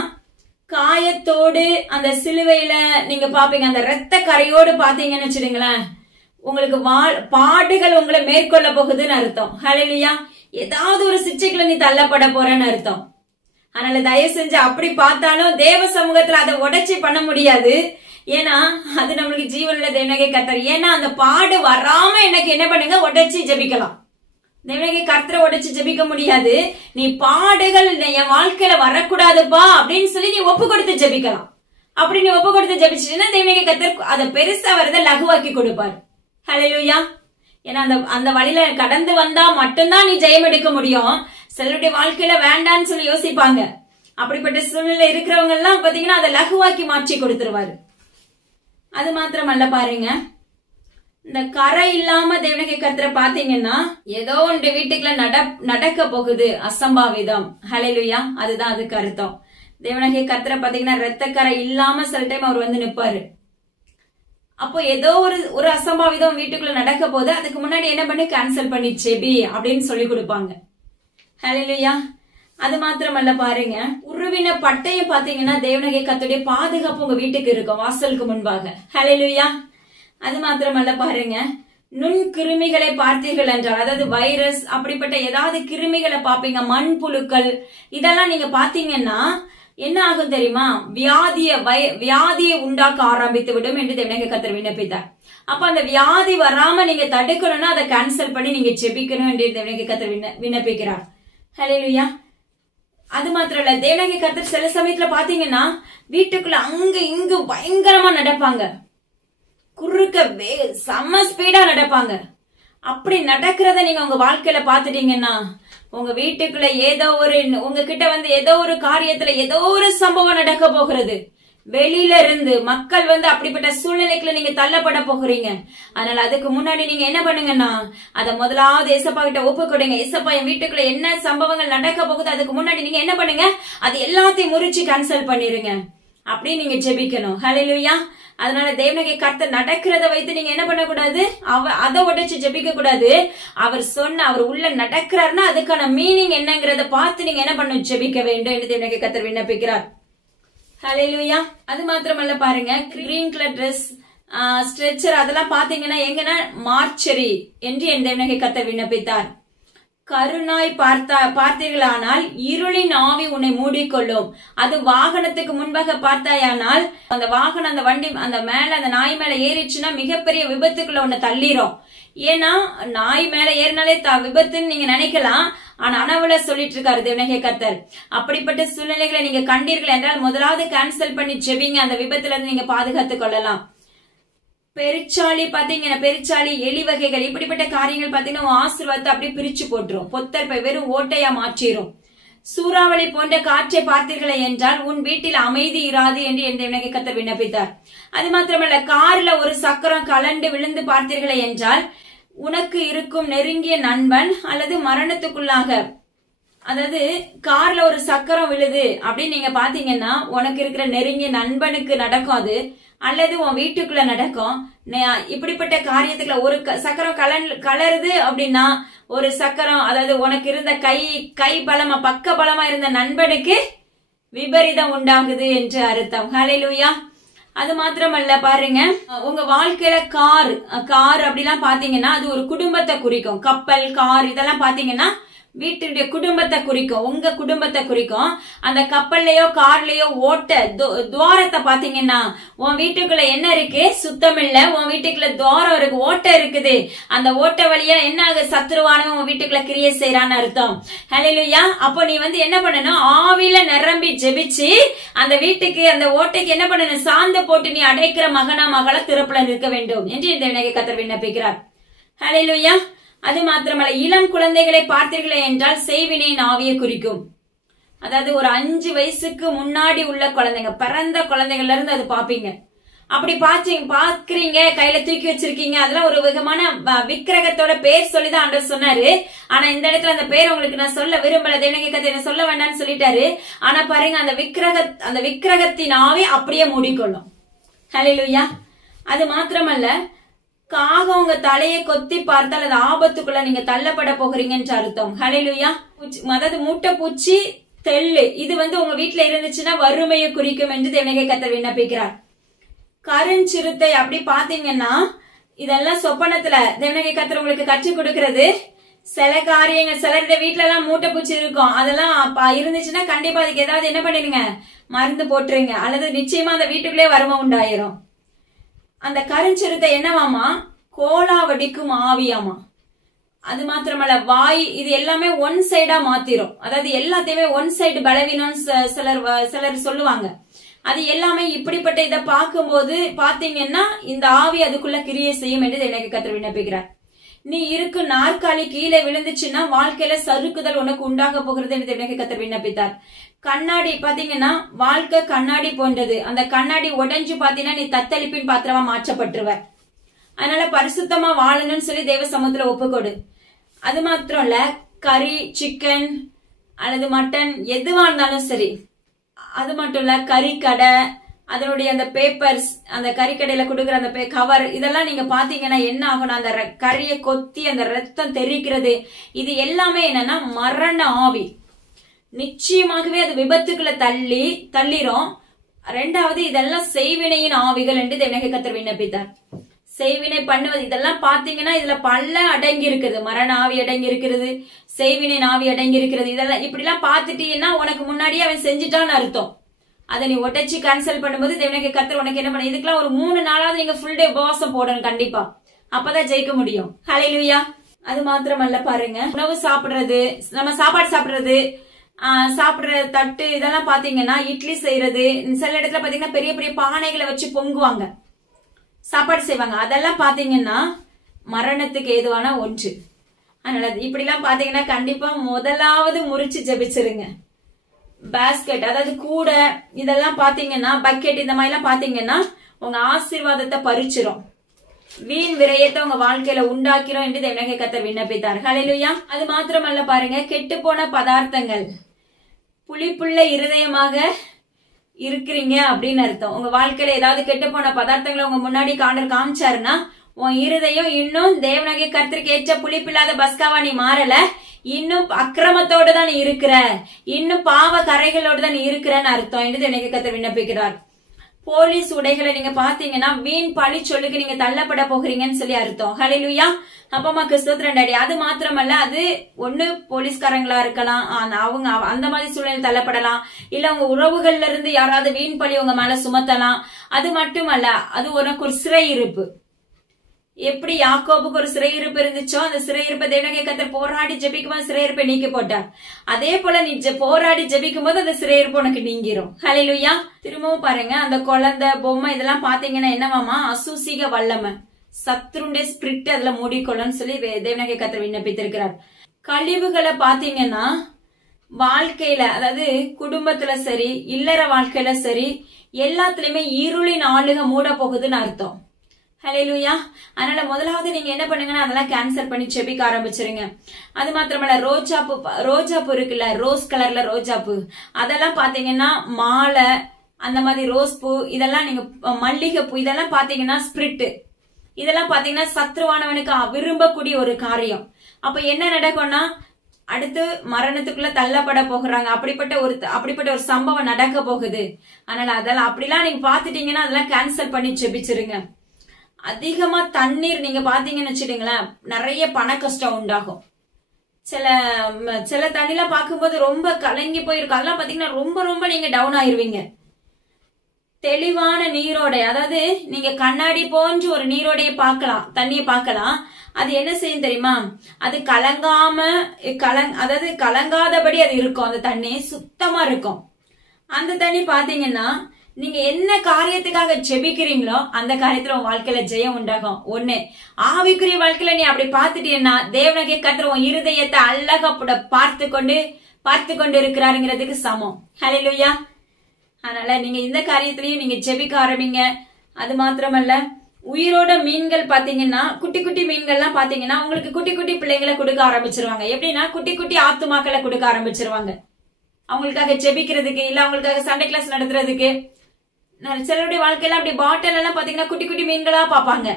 காயத்தோடு அந்த சிலுவையில நீங்க பாப்பீங்க, அந்த ரத்த கரையோடு பாத்தீங்கன்னு வச்சுடுங்களேன், உங்களுக்கு பாடுகள் உங்களை மேற்கொள்ள போகுதுன்னு அர்த்தம். ஹல்லேலூயா. ஏதாவது ஒரு சிச்சைக்குள்ள நீ தள்ளப்பட போறன்னு அர்த்தம். அதனால தயவு செஞ்சு அப்படி பார்த்தாலும் தேவ சமூகத்துல அதை உடைச்சி பண்ண முடியாது. ஏன்னா அது நம்மளுக்கு ஜீவனுள்ள தேவனாகிய கர்த்தர். ஏன்னா அந்த பாடு வராம எனக்கு என்ன பண்ணுங்க, உடைச்சி ஜெபிக்கலாம். தேவனாகிய கர்த்தரை உடைச்சு ஜெபிக்க முடியாது. நீ பாடுகள் என் வாழ்க்கையில வரக்கூடாதுப்பா அப்படின்னு சொல்லி நீ ஒப்பு கொடுத்து ஜெபிக்கலாம். அப்படி நீ ஒப்பு கொடுத்து ஜெபிச்சிட்டீங்கன்னா தேவனாகிய கர்த்தர் அதை பெருசா வரத லகுவாக்கி கொடுப்பாரு. ஹல்லேலூயா. ஏன்னா அந்த வழியில கடந்து வந்தா மட்டும்தான் நீ ஜெயம் எடுக்க முடியும். சிலருடைய வாழ்க்கையில வேண்டான்னு சொல்லி யோசிப்பாங்க. அப்படிப்பட்ட சூழ்நிலை இருக்கிறவங்க எல்லாம் பாத்தீங்கன்னா அதை லகுவாக்கி மாற்றி கொடுத்துருவாரு. அது மாத்திரமல்ல பாருங்க, இந்த கரை இல்லாம தேவனாகிய கர்த்தரை பாத்தீங்கன்னா ஏதோ ஒன்று வீட்டுக்குள்ள நடக்க போகுது, அசம்பாவிதம். ஹல்லேலூயா. அதுதான் அதுக்கு அர்த்தம். தேவனாகிய கர்த்தரை பாத்தீங்கன்னா ரத்த கரை இல்லாம சில டைம் அவர் வந்து நிப்பாரு. அப்போ ஏதோ ஒரு அசம்பாவிதம் வீட்டுக்குள்ள நடக்க போது அதுக்கு முன்னாடி என்ன பண்ணி கேன்சல் பண்ணி செபி அப்படின்னு சொல்லி கொடுப்பாங்க. ஹல்லேலூயா. அது மாத்திரமல்ல பாருங்க, உருவின பட்டையும் பாத்தீங்கன்னா தேவனாகிய கர்த்தருடைய பாதுகாப்பு உங்க வீட்டுக்கு இருக்கும் வாசலுக்கு முன்பாக. ஹல்லேலூயா. அது மாத்திரமல்ல பாருங்க, நுண் கிருமிகளை பார்த்தீர்கள் என்றால், அதாவது வைரஸ் அப்படிப்பட்ட ஏதாவது கிருமிகளை பாப்பீங்க, மண்புழுக்கள் இதெல்லாம் நீங்க பாத்தீங்கன்னா என்ன ஆகும் தெரியுமா, வியாதியை உண்டாக்க ஆரம்பித்து விடும் என்று தேவனாகிய கர்த்தர் விண்ணப்பித்தார். அப்ப அந்த வியாதி வராம நீங்க தடுக்கணும்னா அதை கேன்சல் பண்ணி நீங்க ஜெபிக்கணும் என்று தேவனாகிய கர்த்தர் விண்ணப்பிக்கிறார். ஹல்லேலூயா. அது மாத்திரம் இல்ல, தேவனாகிய கர்த்தர் சில சமயத்துல பாத்தீங்கன்னா வீட்டுக்குள்ள அங்க இங்கு பயங்கரமா நடப்பாங்க. குறுக்க செம்ம ஸ்பீடா நடப்பாங்க. அப்படி நடக்கிறத நீங்க உங்க வாழ்க்கையில பாத்துட்டீங்கன்னா உங்க வீட்டுக்குள்ள ஏதோ ஒரு உங்ககிட்ட வந்து ஏதோ ஒரு காரியத்துல ஏதோ ஒரு சம்பவம் நடக்க போகிறது. வெளியில இருந்து மக்கள் வந்து அப்படிப்பட்ட சூழ்நிலைக்குள்ள நீங்க தள்ளப்பட போகிறீங்க. அதனால அதுக்கு முன்னாடி நீங்க என்ன பண்ணுங்கன்னா அதை முதலாவது ஏசப்பா கிட்ட ஒப்பு கொடுங்க. ஏசப்பா என் வீட்டுக்குள்ள என்ன சம்பவங்கள் நடக்க போகுது, அதுக்கு முன்னாடி நீங்க என்ன பண்ணுங்க, அது எல்லாத்தையும் முறிச்சு கேன்சல் பண்ணிருங்க. அப்படி நீங்க ஜெபிக்கணும். ஹல்லேலூயா. அதனால தேவனாகிய கர்த்தர் நடக்கிறத வைத்து நீங்க என்ன பண்ணக்கூடாது, அதை உடைச்சு ஜெபிக்க கூடாது. அவர் உள்ள நடக்கிறாருன்னா அதுக்கான மீனிங் என்னங்கறத பார்த்து நீங்க என்ன பண்ண ஜெபிக்க வேண்டும் என்று தேவனாகிய கர்த்தர் விண்ணப்பிக்கிறார். ஹல்லேலூயா. அது மாத்திரமல்ல பாருங்க, கிரீன் கலர் டிரெஸ், ஸ்ட்ரெச்சர் அதெல்லாம் பாத்தீங்கன்னா எங்கன்னா மார்ச்சரி என்று என் தேவனாகிய கர்த்தர் விண்ணப்பித்தார். கருணாய் பார்த்தீர்களானால் இருளின் ஆவி உன்னை மூடிக்கொள்ளும். அது வாகனத்துக்கு முன்பாக பார்த்தாயானால் அந்த வாகனம் அந்த வண்டி அந்த மேல அந்த நாய் மேல ஏறிச்சுன்னா மிகப்பெரிய விபத்துக்குள்ள உன்னை தள்ளிரும். ஏன்னா நாய் மேல ஏறினாலே விபத்துன்னு நீங்க நினைக்கலாம். ஆனா அனவுல சொல்லிட்டு இருக்காரு தேவனாகிய கர்த்தர். அப்படிப்பட்ட சூழ்நிலைகளை நீங்க கண்டீர்கள் என்றால் முதலாவது கேன்சல் பண்ணி ஜெபிங்க. அந்த விபத்துல இருந்து நீங்க பாதுகாத்துக் கொள்ளலாம். பெருச்சாளி பாத்தீங்கன்னா, பெருச்சாளி, எலி வகைகள் இப்படிப்பட்ட காரியங்கள் பாத்தீங்கன்னா ஆசீர்வாதத்தை அப்படியே பிரிச்சு போட்டுரும். பொத்தல் பை வெறும் ஓட்டையா மாற்றிரும். சூறாவளி போன்ற காற்றை பார்த்தீர்களே என்றால் உன் வீட்டில் அமைதி இராது என்று என் தேவனாகிய கர்த்தர் விண்ணப்பித்தார். அது மாத்திரமல்ல, கார்ல ஒரு சக்கரம் கலண்டு விழுந்து பார்த்தீர்களே என்றால் உனக்கு இருக்கும் நெருங்கிய நண்பன் அல்லது மரணத்துக்குள்ளாக, அதாவது கார்ல ஒரு சக்கரம் விழுது அப்படின்னு நீங்க பாத்தீங்கன்னா உனக்கு இருக்கிற நெருங்கிய நண்பனுக்கு நடக்கும் அது, அல்லது உன் வீட்டுக்குள்ள நடக்கும். இப்படிப்பட்ட காரியத்துக்குள்ள ஒரு சக்கரம் கலருது அப்படின்னா ஒரு சக்கரம், அதாவது உனக்கு இருந்த கை பலமா பக்க பலமா இருந்த நண்பனுக்கு விபரீதம் உண்டாகுது என்று அர்த்தம். ஹல்லேலூயா. அது மாத்திரமல்ல பாருங்க, உங்க வாழ்க்கையில கார் அப்படிலாம் பாத்தீங்கன்னா அது ஒரு குடும்பத்தை குறிக்கும். கப்பல், கார் இதெல்லாம் பாத்தீங்கன்னா வீட்டுடைய குடும்பத்தை குறிக்கும், உங்க குடும்பத்தை குறிக்கும். அந்த கப்பல்லையோ கார்லயோ ஓட்ட துவாரத்தை பாத்தீங்கன்னா உன் வீட்டுக்குள்ள என்ன இருக்கு, சுத்தம் இல்ல. உன் வீட்டுக்குள்ள துவாரம் இருக்கு, ஓட்டை இருக்குது. அந்த ஓட்ட வழியா என்ன ஆகுது, சத்ருவானவன் உன் வீட்டுக்குள்ள கிரியை செய்யறான்னு அர்த்தம். ஹல்லேலூயா. அப்போ நீ வந்து என்ன பண்ணணும், ஆவில நிரம்பி ஜெபிச்சு அந்த வீட்டுக்கு அந்த ஓட்டைக்கு என்ன பண்ணணும், சாந்த போட்டு நீ அடைக்கிற மகனா மகள திறப்புல நிற்க வேண்டும் என்று இந்த விநாயகர் கர்த்தர் விண்ணப்பிக்கிறார். ஹல்லேலூயா. அது மாத்திரமல்ல, இளம் குழந்தைகளை பார்த்தீர்களே என்றால் செய்வினையின் ஆவியை குறிக்கும். அதாவது ஒரு 5 வயசுக்கு முன்னாடி உள்ள குழந்தைங்க, பிறந்த குழந்தைகள்ல இருந்து அது பாப்பீங்க. அப்படி பாக்குறீங்க, கையில தூக்கி வச்சிருக்கீங்க, அதெல்லாம் ஒரு விதமான விக்கிரகத்தோட பேர் சொல்லிதான் ஆண்டவர் சொன்னாரு. ஆனா இந்த இடத்துல அந்த பேர் உங்களுக்கு நான் சொல்ல விரும்பல, தேவனாகிய கர்த்தர் சொல்ல வேண்டாம்னு சொல்லிட்டாரு. ஆனா பாருங்க, அந்த விக்கிரகத்தின் ஆவி அப்படியே மூடிக்கொள்ளும். ஹல்லேலூயா. அது மாத்திரமல்ல, காகம் உங்க தலையை கொத்தி பார்த்தால் அது ஆபத்துக்குள்ள நீங்க தள்ளப்பட போகிறீங்கன்னு அர்த்தம். ஹல்லேலூயா. அதாவது மூட்டை பூச்சி, தெள்ளு இது வந்து உங்க வீட்டுல இருந்துச்சுன்னா வறுமையை குறிக்கும் என்று தேவனாகிய கர்த்தர் விண்ணப்பிக்கிறார். கருஞ்சிறுத்தை அப்படி பாத்தீங்கன்னா இதெல்லாம் சொப்பனத்துல தேவனாகிய கர்த்தர் உங்களுக்கு கற்றுக் கொடுக்கிறது. சில காரியங்கள் சிலருடைய வீட்டுல எல்லாம் மூட்டை பூச்சி இருக்கும், அதெல்லாம் இருந்துச்சுன்னா கண்டிப்பா அதுக்கு ஏதாவது என்ன பண்ணிடுங்க, மருந்து போட்டுருங்க, அல்லது நிச்சயமா அந்த வீட்டுக்குள்ளே வறுமை உண்டாயிரும். அந்த கருஞ்சிறுத்தை என்னவாமா, கோலாவடிக்கும் ஆவியாமா. அது மாத்திரமல்ல, வாய் இது எல்லாமே ஒன் சைடா மாத்திரும். அதாவது எல்லாத்தையுமே ஒன் சைடு பலவீனம் சிலர் சொல்லுவாங்க. அது எல்லாமே இப்படிப்பட்ட இதை பார்க்கும்போது பாத்தீங்கன்னா இந்த ஆவி அதுக்குள்ள கிரியை செய்யும் என்று எனக்கு கர்த்தர் விண்ணப்பிக்கிறார். நீ இருக்கு நாற்காலி கீழே விழுந்துச்சுன்னா வாழ்க்கையில சறுக்குதல் உனக்கு உண்டாக போகிறது என்று எனக்கு கர்த்தர் விண்ணப்பித்தார். கண்ணாடி பாத்தீங்கன்னா வாழ்க்கை கண்ணாடி போன்றது. அந்த கண்ணாடி உடைஞ்சு பாத்தீங்கன்னா நீ தத்தளிப்பின் பாத்திரமா மாற்றப்பட்டுருவ. அதனால பரிசுத்தமா வாழணும்னு சொல்லி தேவ சமூகத்துல ஒப்புக்கொடு. அது மாத்திரம் இல்ல, கறி, சிக்கன் அல்லது மட்டன் எதுவா இருந்தாலும் சரி, அது மட்டும் இல்ல கறிக்கடை, அதனுடைய அந்த பேப்பர்ஸ், அந்த கறிக்கடையில கொடுக்குற அந்த கவர், இதெல்லாம் நீங்க பாத்தீங்கன்னா என்ன ஆகணும், அந்த கறியை கொத்தி அந்த ரத்தம் தெரிக்கிறது, இது எல்லாமே என்னன்னா மரண ஆவி. நிச்சயமாகவே அது விபத்துக்குள்ள தள்ளிரும். ரெண்டாவது, இதெல்லாம் செய்வினையின் ஆவிகள் என்று எனக்கு கர்த்தர் விண்ணப்பித்தார். செய்வினை பண்ணுவது இதெல்லாம் பாத்தீங்கன்னா இதுல பல அடங்கி இருக்குது. மரண ஆவி அடங்கி இருக்கிறது, செய்வினை ஆவி அடங்கி இருக்கிறது. இதெல்லாம் இப்படி எல்லாம் பாத்துட்டீங்கன்னா உனக்கு முன்னாடியே அவன் செஞ்சுட்டான்னு அர்த்தம். அதை நீ ஒட்டச்சு கேன்சல் பண்ணும்போது தேவனுக்கு கர்த்தர் உனக்கு என்ன பண்ண, இதுக்கெல்லாம் ஒரு 3 நாளாவது நீங்க ஃபுல் டே உபவாசம் போடணும் கண்டிப்பா, அப்பதான் ஜெயிக்க முடியும். ஹல்லேலூயா. அது மாத்திரமல்ல பாருங்க, உணவு சாப்பிடுறது, நம்ம சாப்பாடு சாப்பிடுறது, சாப்பிடுற தட்டு, இதெல்லாம் பாத்தீங்கன்னா இட்லி செய்யறது, சில இடத்துல பாத்தீங்கன்னா பெரிய பெரிய பானைகளை வச்சு பொங்குவாங்க, சாப்பாடு செய்வாங்க. அதெல்லாம் பாத்தீங்கன்னா மரணத்துக்கு ஏதுவான ஒன்று. அதனால இப்படி எல்லாம் பாத்தீங்கன்னா கண்டிப்பா முதலாவது முறிச்சு ஜெபிச்சிருங்க. பாஸ்கெட், அதாவது கூட, இதெல்லாம் பாத்தீங்கன்னா பக்கெட், இந்த மாதிரி எல்லாம் பாத்தீங்கன்னா உங்க ஆசீர்வாதத்தை பறிச்சிரும், வீண் விரயத்தை உங்க வாழ்க்கையில உண்டாக்கிறோம் என்று தேவனுக்கு கர்த்தர் விண்ணப்பித்தார். ஹல்லேலூயா. அது மாத்திரமல்ல பாருங்க, கெட்டு போன பதார்த்தங்கள், புளிப்புள்ள இருதயமாக இருக்கிறீங்க அப்படின்னு அர்த்தம். உங்க வாழ்க்கையில ஏதாவது கெட்டு போன பதார்த்தங்களை உங்க முன்னாடி காமிச்சாருன்னா உன் இருதயம் இன்னும் தேவனாகிய கர்த்தருக்கு ஏற்ற புளிப்பில்லாத பஸ்காவா நீ மாறல, இன்னும் அக்கிரமத்தோட தான் நீ இருக்கிற, இன்னும் பாவ கரைகளோட தான் நீ இருக்கிறன்னு அர்த்தம் என்று எனக்கு கர்த்தர் விண்ணப்பிக்கிறார். போலீஸ் உடைகளை நீங்க பாத்தீங்கன்னா வீண் பழி சொல்லுக்கு நீங்க தள்ளப்பட போகிறீங்கன்னு சொல்லி அர்த்தம். ஹல்லேலூயா. அப்பமாக்கு ஸ்தோத்திரம் டாடி. அது மாத்திரமல்ல, அது ஒண்ணு போலீஸ்காரங்களா இருக்கலாம், அவங்க அந்த மாதிரி சூழ்நிலை தள்ளப்படலாம், இல்ல உங்க உறவுகள்ல இருந்து யாராவது வீண் பழி உங்க மேல சுமத்தலாம். அது மட்டுமல்ல, அது உனக்கு ஒரு சிறையிருப்பு. எப்படி யாக்கோபுக்கு ஒரு சிறையிருப்பு இருந்துச்சோ, அந்த சிறையிருப்பை தேவனுடைய கர்த்தர் போராடி ஜெபிக்கும் போது சிறையிருப்பை நீக்கி போட்டார். அதே போல நீ போராடி ஜெபிக்கும் போது அந்த சிறையிருப்பு உனக்கு நீங்கிரும். ஹல்லேலூயா. திரும்பவும் பாருங்க, அந்த குழந்தை, பொம்மை இதெல்லாம் பாத்தீங்கன்னா என்னவாமா, அசூசிக வல்லமை, சத்ருடைய ஸ்பிரிட் அதுல மூடிக்கொள்ளுன்னு சொல்லி தேவனுடைய கர்த்தர் விண்ணப்பித்திருக்கிறார். கழிவுகளை பாத்தீங்கன்னா வாழ்க்கையில, அதாவது குடும்பத்துல சரி, இல்லற வாழ்க்கையில சரி, எல்லாத்துலயுமே இருளின் ஆளுக மூட போகுதுன்னு அர்த்தம். ஹல்லேலூயா. அதனால முதலாவது நீங்க என்ன பண்ணுங்கன்னா அதெல்லாம் கேன்சல் பண்ணி செபிக்க ஆரம்பிச்சிருங்க. அது மாத்திரமல்ல, ரோஜாப்பூ இருக்குல்ல, ரோஸ் கலர்ல ரோஜாப்பூ, அதெல்லாம் பாத்தீங்கன்னா மாலை, அந்த மாதிரி ரோஸ் பூ, இதெல்லாம் நீங்க மல்லிகைப்பூ, இதெல்லாம் பாத்தீங்கன்னா ஸ்பிரிட், இதெல்லாம் பாத்தீங்கன்னா சத்ருவானவனுக்கு விரும்பக்கூடிய ஒரு காரியம். அப்ப என்ன நடக்கும்னா அடுத்து மரணத்துக்குள்ள தள்ளப்பட போகிறாங்க. அப்படிப்பட்ட ஒரு சம்பவம் நடக்க போகுது. அதனால அதெல்லாம் அப்படிலாம் நீங்க பாத்துட்டீங்கன்னா அதெல்லாம் கேன்சல் பண்ணி ஜெபிச்சிருங்க. அதிகமா தண்ணீர் நீங்க பாத்தீங்கன்னு வச்சுட்டீங்களேன், நிறைய பண கஷ்டம் உண்டாகும். சில தண்ணிலாம் பார்க்கும்போது ரொம்ப கலங்கி போயிருக்கும், அதெல்லாம் பாத்தீங்கன்னா ரொம்ப ரொம்ப நீங்க டவுன் ஆயிருவீங்க. தெளிவான நீரோடை, அதாவது நீங்க கண்ணாடி போன்று ஒரு நீரோடைய பார்க்கலாம், தண்ணியை பார்க்கலாம். அது என்ன செய்யும் தெரியுமா, அது அதாவது கலங்காதபடி அது இருக்கும். அந்த தண்ணி சுத்தமா இருக்கும். அந்த தண்ணி பாத்தீங்கன்னா நீங்க என்ன காரியத்துக்காக ஜெபிக்கிறீங்களோ அந்த காரியத்துல உன் வாழ்க்கையில ஜெயம் உண்டாகும். ஒண்ணு, ஆவிக்குரிய வாழ்க்கையில நீ அப்படி பாத்துட்டீங்கன்னா தேவனாகிய கர்த்தர் உன் இருதயத்தை அழகா பார்த்து கொண்டு இருக்கிறாருங்கிறதுக்கு சமம். ஹல்லேலூயா. அதனால நீங்க இந்த காரியத்திலயும் நீங்க ஜெபிக்க ஆரம்பிங்க. அது மாத்திரமல்ல, உயிரோட மீன்கள் பாத்தீங்கன்னா, குட்டி குட்டி மீன்கள்லாம் பாத்தீங்கன்னா உங்களுக்கு குட்டி குட்டி பிள்ளைங்களை கொடுக்க ஆரம்பிச்சிருவாங்க. எப்படின்னா குட்டி குட்டி ஆத்துமாக்களை கொடுக்க ஆரம்பிச்சிருவாங்க, அவங்களுக்காக ஜெபிக்கிறதுக்கு, இல்ல அவங்களுக்காக சண்டே கிளாஸ் நடத்துறதுக்கு. சிலருடைய வாழ்க்கையில அப்படி பாட்டில் எல்லாம் பாத்தீங்கன்னா குட்டி குட்டி மீன்களா பாப்பாங்க.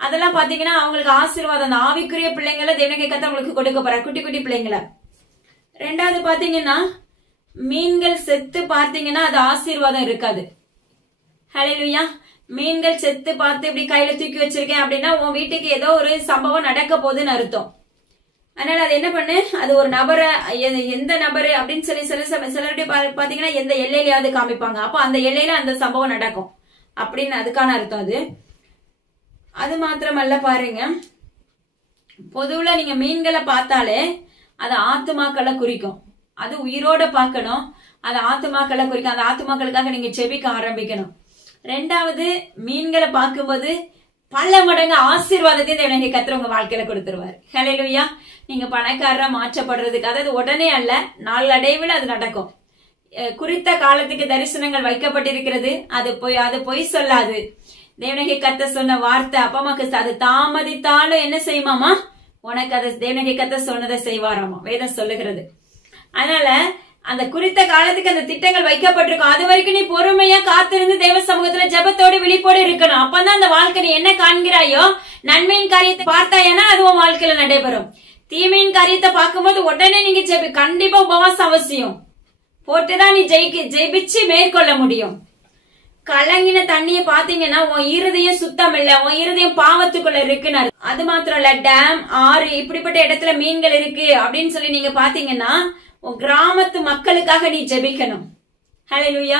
அதெல்லாம் பாத்தீங்கன்னா அவங்களுக்கு ஆசீர்வாதம். அந்த ஆவிக்குரிய பிள்ளைங்களை தேவனுடைய கர்த்தர் உங்களுக்கு கொடுக்க போறார், குட்டி குட்டி பிள்ளைங்களை. ரெண்டாவது பாத்தீங்கன்னா, மீன்கள் செத்து பார்த்தீங்கன்னா அது ஆசீர்வாதம் இருக்காது. ஹல்லேலூயா. மீன்கள் செத்து பார்த்து இப்படி கையில தூக்கி வச்சிருக்கேன் அப்படின்னா உன் வீட்டுக்கு ஏதோ ஒரு சம்பவம் நடக்க போகுதுன்னு அர்த்தம். அதனால அது என்ன பண்ணு, அது ஒரு நபரை எந்த நபரு அப்படின்னு சொல்லி சிலருடைய பாத்தீங்கன்னா எந்த எல்லையிலயாவது காமிப்பாங்க. அப்போ அந்த எல்லையில அந்த சம்பவம் நடக்கும் அப்படின்னு அதுக்கான அர்த்தம் அது. அது மாத்திரமல்ல பாருங்க, பொதுவுல நீங்க மீன்களை பார்த்தாலே அது ஆத்துமாக்களை குறிக்கும். அது உயிரோட பார்க்கணும், அது ஆத்துமாக்களை குறிக்கும். அந்த ஆத்துமாக்களுக்காக நீங்க செபிக்க ஆரம்பிக்கணும். ரெண்டாவது, மீன்களை பார்க்கும்போது பல மடங்கு ஆசீர்வாதத்தையும் தேவனாகிய கர்த்தர் உங்க வாழ்க்கையில கொடுத்துருவாரு. ஹல்லேலூயா. நீங்க பணக்காரரா மாற்றப்படுறதுக்கு, அதாவது உடனே அல்ல, நாளடைவில் அது நடக்கும். குறித்த காலத்துக்கு தரிசனங்கள் வைக்கப்பட்டிருக்கிறது. அது பொய் சொல்லாது. தேவனாகிய கர்த்தர் சொன்ன வார்த்தை அப்பமாக்கு அது தாமதித்தாலும் என்ன செய்யுமாமா, உனக்கு அதை தேவனாகிய கர்த்தர் சொன்னதை செய்வாராமா, வேதம் சொல்லுகிறது. அதனால அந்த குறித்த காலத்துக்கு அந்த திட்டங்கள் வைக்கப்பட்டிருக்கும். அது வரைக்கும் நீ பொறுமையா காத்திருந்து தேவ சமூகத்துல ஜெபத்தோடு விழிப்போடு இருக்கணும். அப்பதான் அந்த வாழ்க்கை நீ என்ன காண்கிறாயோ, நன்மையின் காரியத்தை பார்த்தாயனா அது உன் வாழ்க்கையில நடைபெறும். தீமையின் காரியத்தை பார்க்கும்போது உடனே நீங்க கண்டிப்பா உபவாசம் அவசியம் போட்டுதான் நீ ஜெயிச்சு மேற்கொள்ள முடியும். கலங்கின தண்ணிய பாத்தீங்கன்னா உன் இருதயம் சுத்தம் இல்ல, உன் இருதயம் பாவத்துக்குள்ள இருக்குன்னு. அது மாத்திரம் இல்ல, டேம், ஆறு இப்படிப்பட்ட இடத்துல மீன்கள் இருக்கு அப்படின்னு சொல்லி நீங்க பாத்தீங்கன்னா உன் கிராமத்து மக்களுக்காக நீ ஜெபிக்கணும். ஹல்லேலூயா.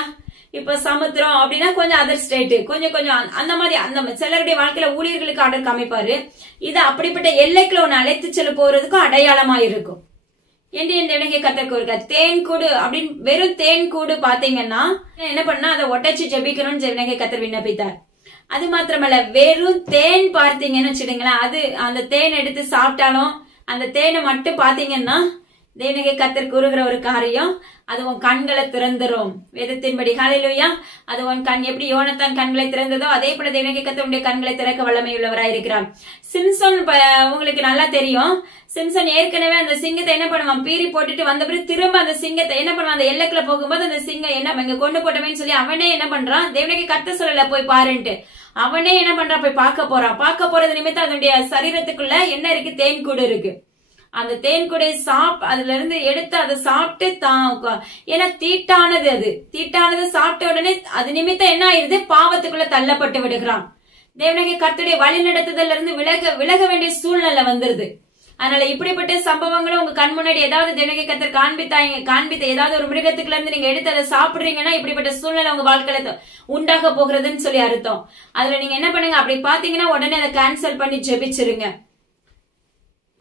இப்ப சமுத்திரம் அப்படின்னா கொஞ்சம் அதர் ஸ்டேட், கொஞ்சம் அந்த மாதிரி அந்த சிலருடைய வாழ்க்கையில ஊழியர்களுக்கு ஆர்டர் காமிப்பாரு. இது அப்படிப்பட்ட எல்லைக்குள்ள உன்னை அழைத்து செல்ல போறதுக்கும் அடையாளமா இருக்கும் என்று இந்த இடங்கை கத்தக்கு இருக்க. தேன் கூடு அப்படின்னு வெறும் தேன் கூடு பாத்தீங்கன்னா என்ன பண்ணா அதை ஒட்டச்சு ஜெபிக்கணும்னு ஜெவனகை கத்தர் விண்ணப்பித்தார். அது மாத்திரமல்ல, வெறும் தேன் பார்த்தீங்கன்னு வச்சுடுங்களேன், அது அந்த தேன் எடுத்து சாப்பிட்டாலும் அந்த தேனை மட்டும் பாத்தீங்கன்னா தேவனாகிய கர்த்தர் கூறுகிற ஒரு காரியம், அது உன் கண்களை திறந்துரும். வேதத்தின்படி ஹல்லேலூயா. அது உன் கண் எப்படி யோனத்தான் கண்களை திறந்ததோ அதே போல தேவனாகிய கர்த்தர் உன்னுடைய கண்களை திறக்க வல்லமை உள்ளவராய் இருக்கிறார். சிம்சன் உங்களுக்கு நல்லா தெரியும். சிம்சன் ஏற்கனவே அந்த சிங்கத்தை என்ன பண்ணுவான், பீறி போட்டுட்டு வந்த பிறகு திரும்ப அந்த சிங்கத்தை என்ன பண்ணுவான், அந்த எல்லைக்குள்ள போகும்போது அந்த சிங்கம் என்ன இங்க கொண்டு போட்டோமேன்னு சொல்லி அவனே என்ன பண்றான், தேவனாகிய கர்த்தர் சொல்லல போய் பாருன்ட்டு, அவனே என்ன பண்றான், போய் பார்க்க போறான். பார்க்க போறது நிமித்தம் அதனுடைய சரீரத்துக்குள்ள என்ன இருக்கு, தேன் கூடு இருக்கு. அந்த தேன் கூடை அதுல இருந்து எடுத்து அதை சாப்பிட்டு ஏன்னா தீட்டானது, அது தீட்டானது சாப்பிட்ட உடனே அது நிமித்தம் என்ன ஆயிருது, பாவத்துக்குள்ள தள்ளப்பட்டு விடுகிறான். தேவனாகிய கர்த்தருடைய வழி நடத்துதல்ல இருந்து விலக வேண்டிய சூழ்நிலை வந்துருது. அதனால இப்படிப்பட்ட சம்பவங்களும் உங்க கண் முன்னாடி ஏதாவது தேவனாகிய கர்த்தர் காண்பித்த ஏதாவது ஒரு மிருகத்துக்குள்ள இருந்து நீங்க எடுத்து அதை சாப்பிடுறீங்கன்னா இப்படிப்பட்ட சூழ்நிலை உங்க வாழ்க்கையில உண்டாக போகிறதுன்னு சொல்லி அர்த்தம். அதுல நீங்க என்ன பண்ணுங்க, அப்படி பாத்தீங்கன்னா உடனே அதை கேன்சல் பண்ணி ஜெபிச்சிருங்க.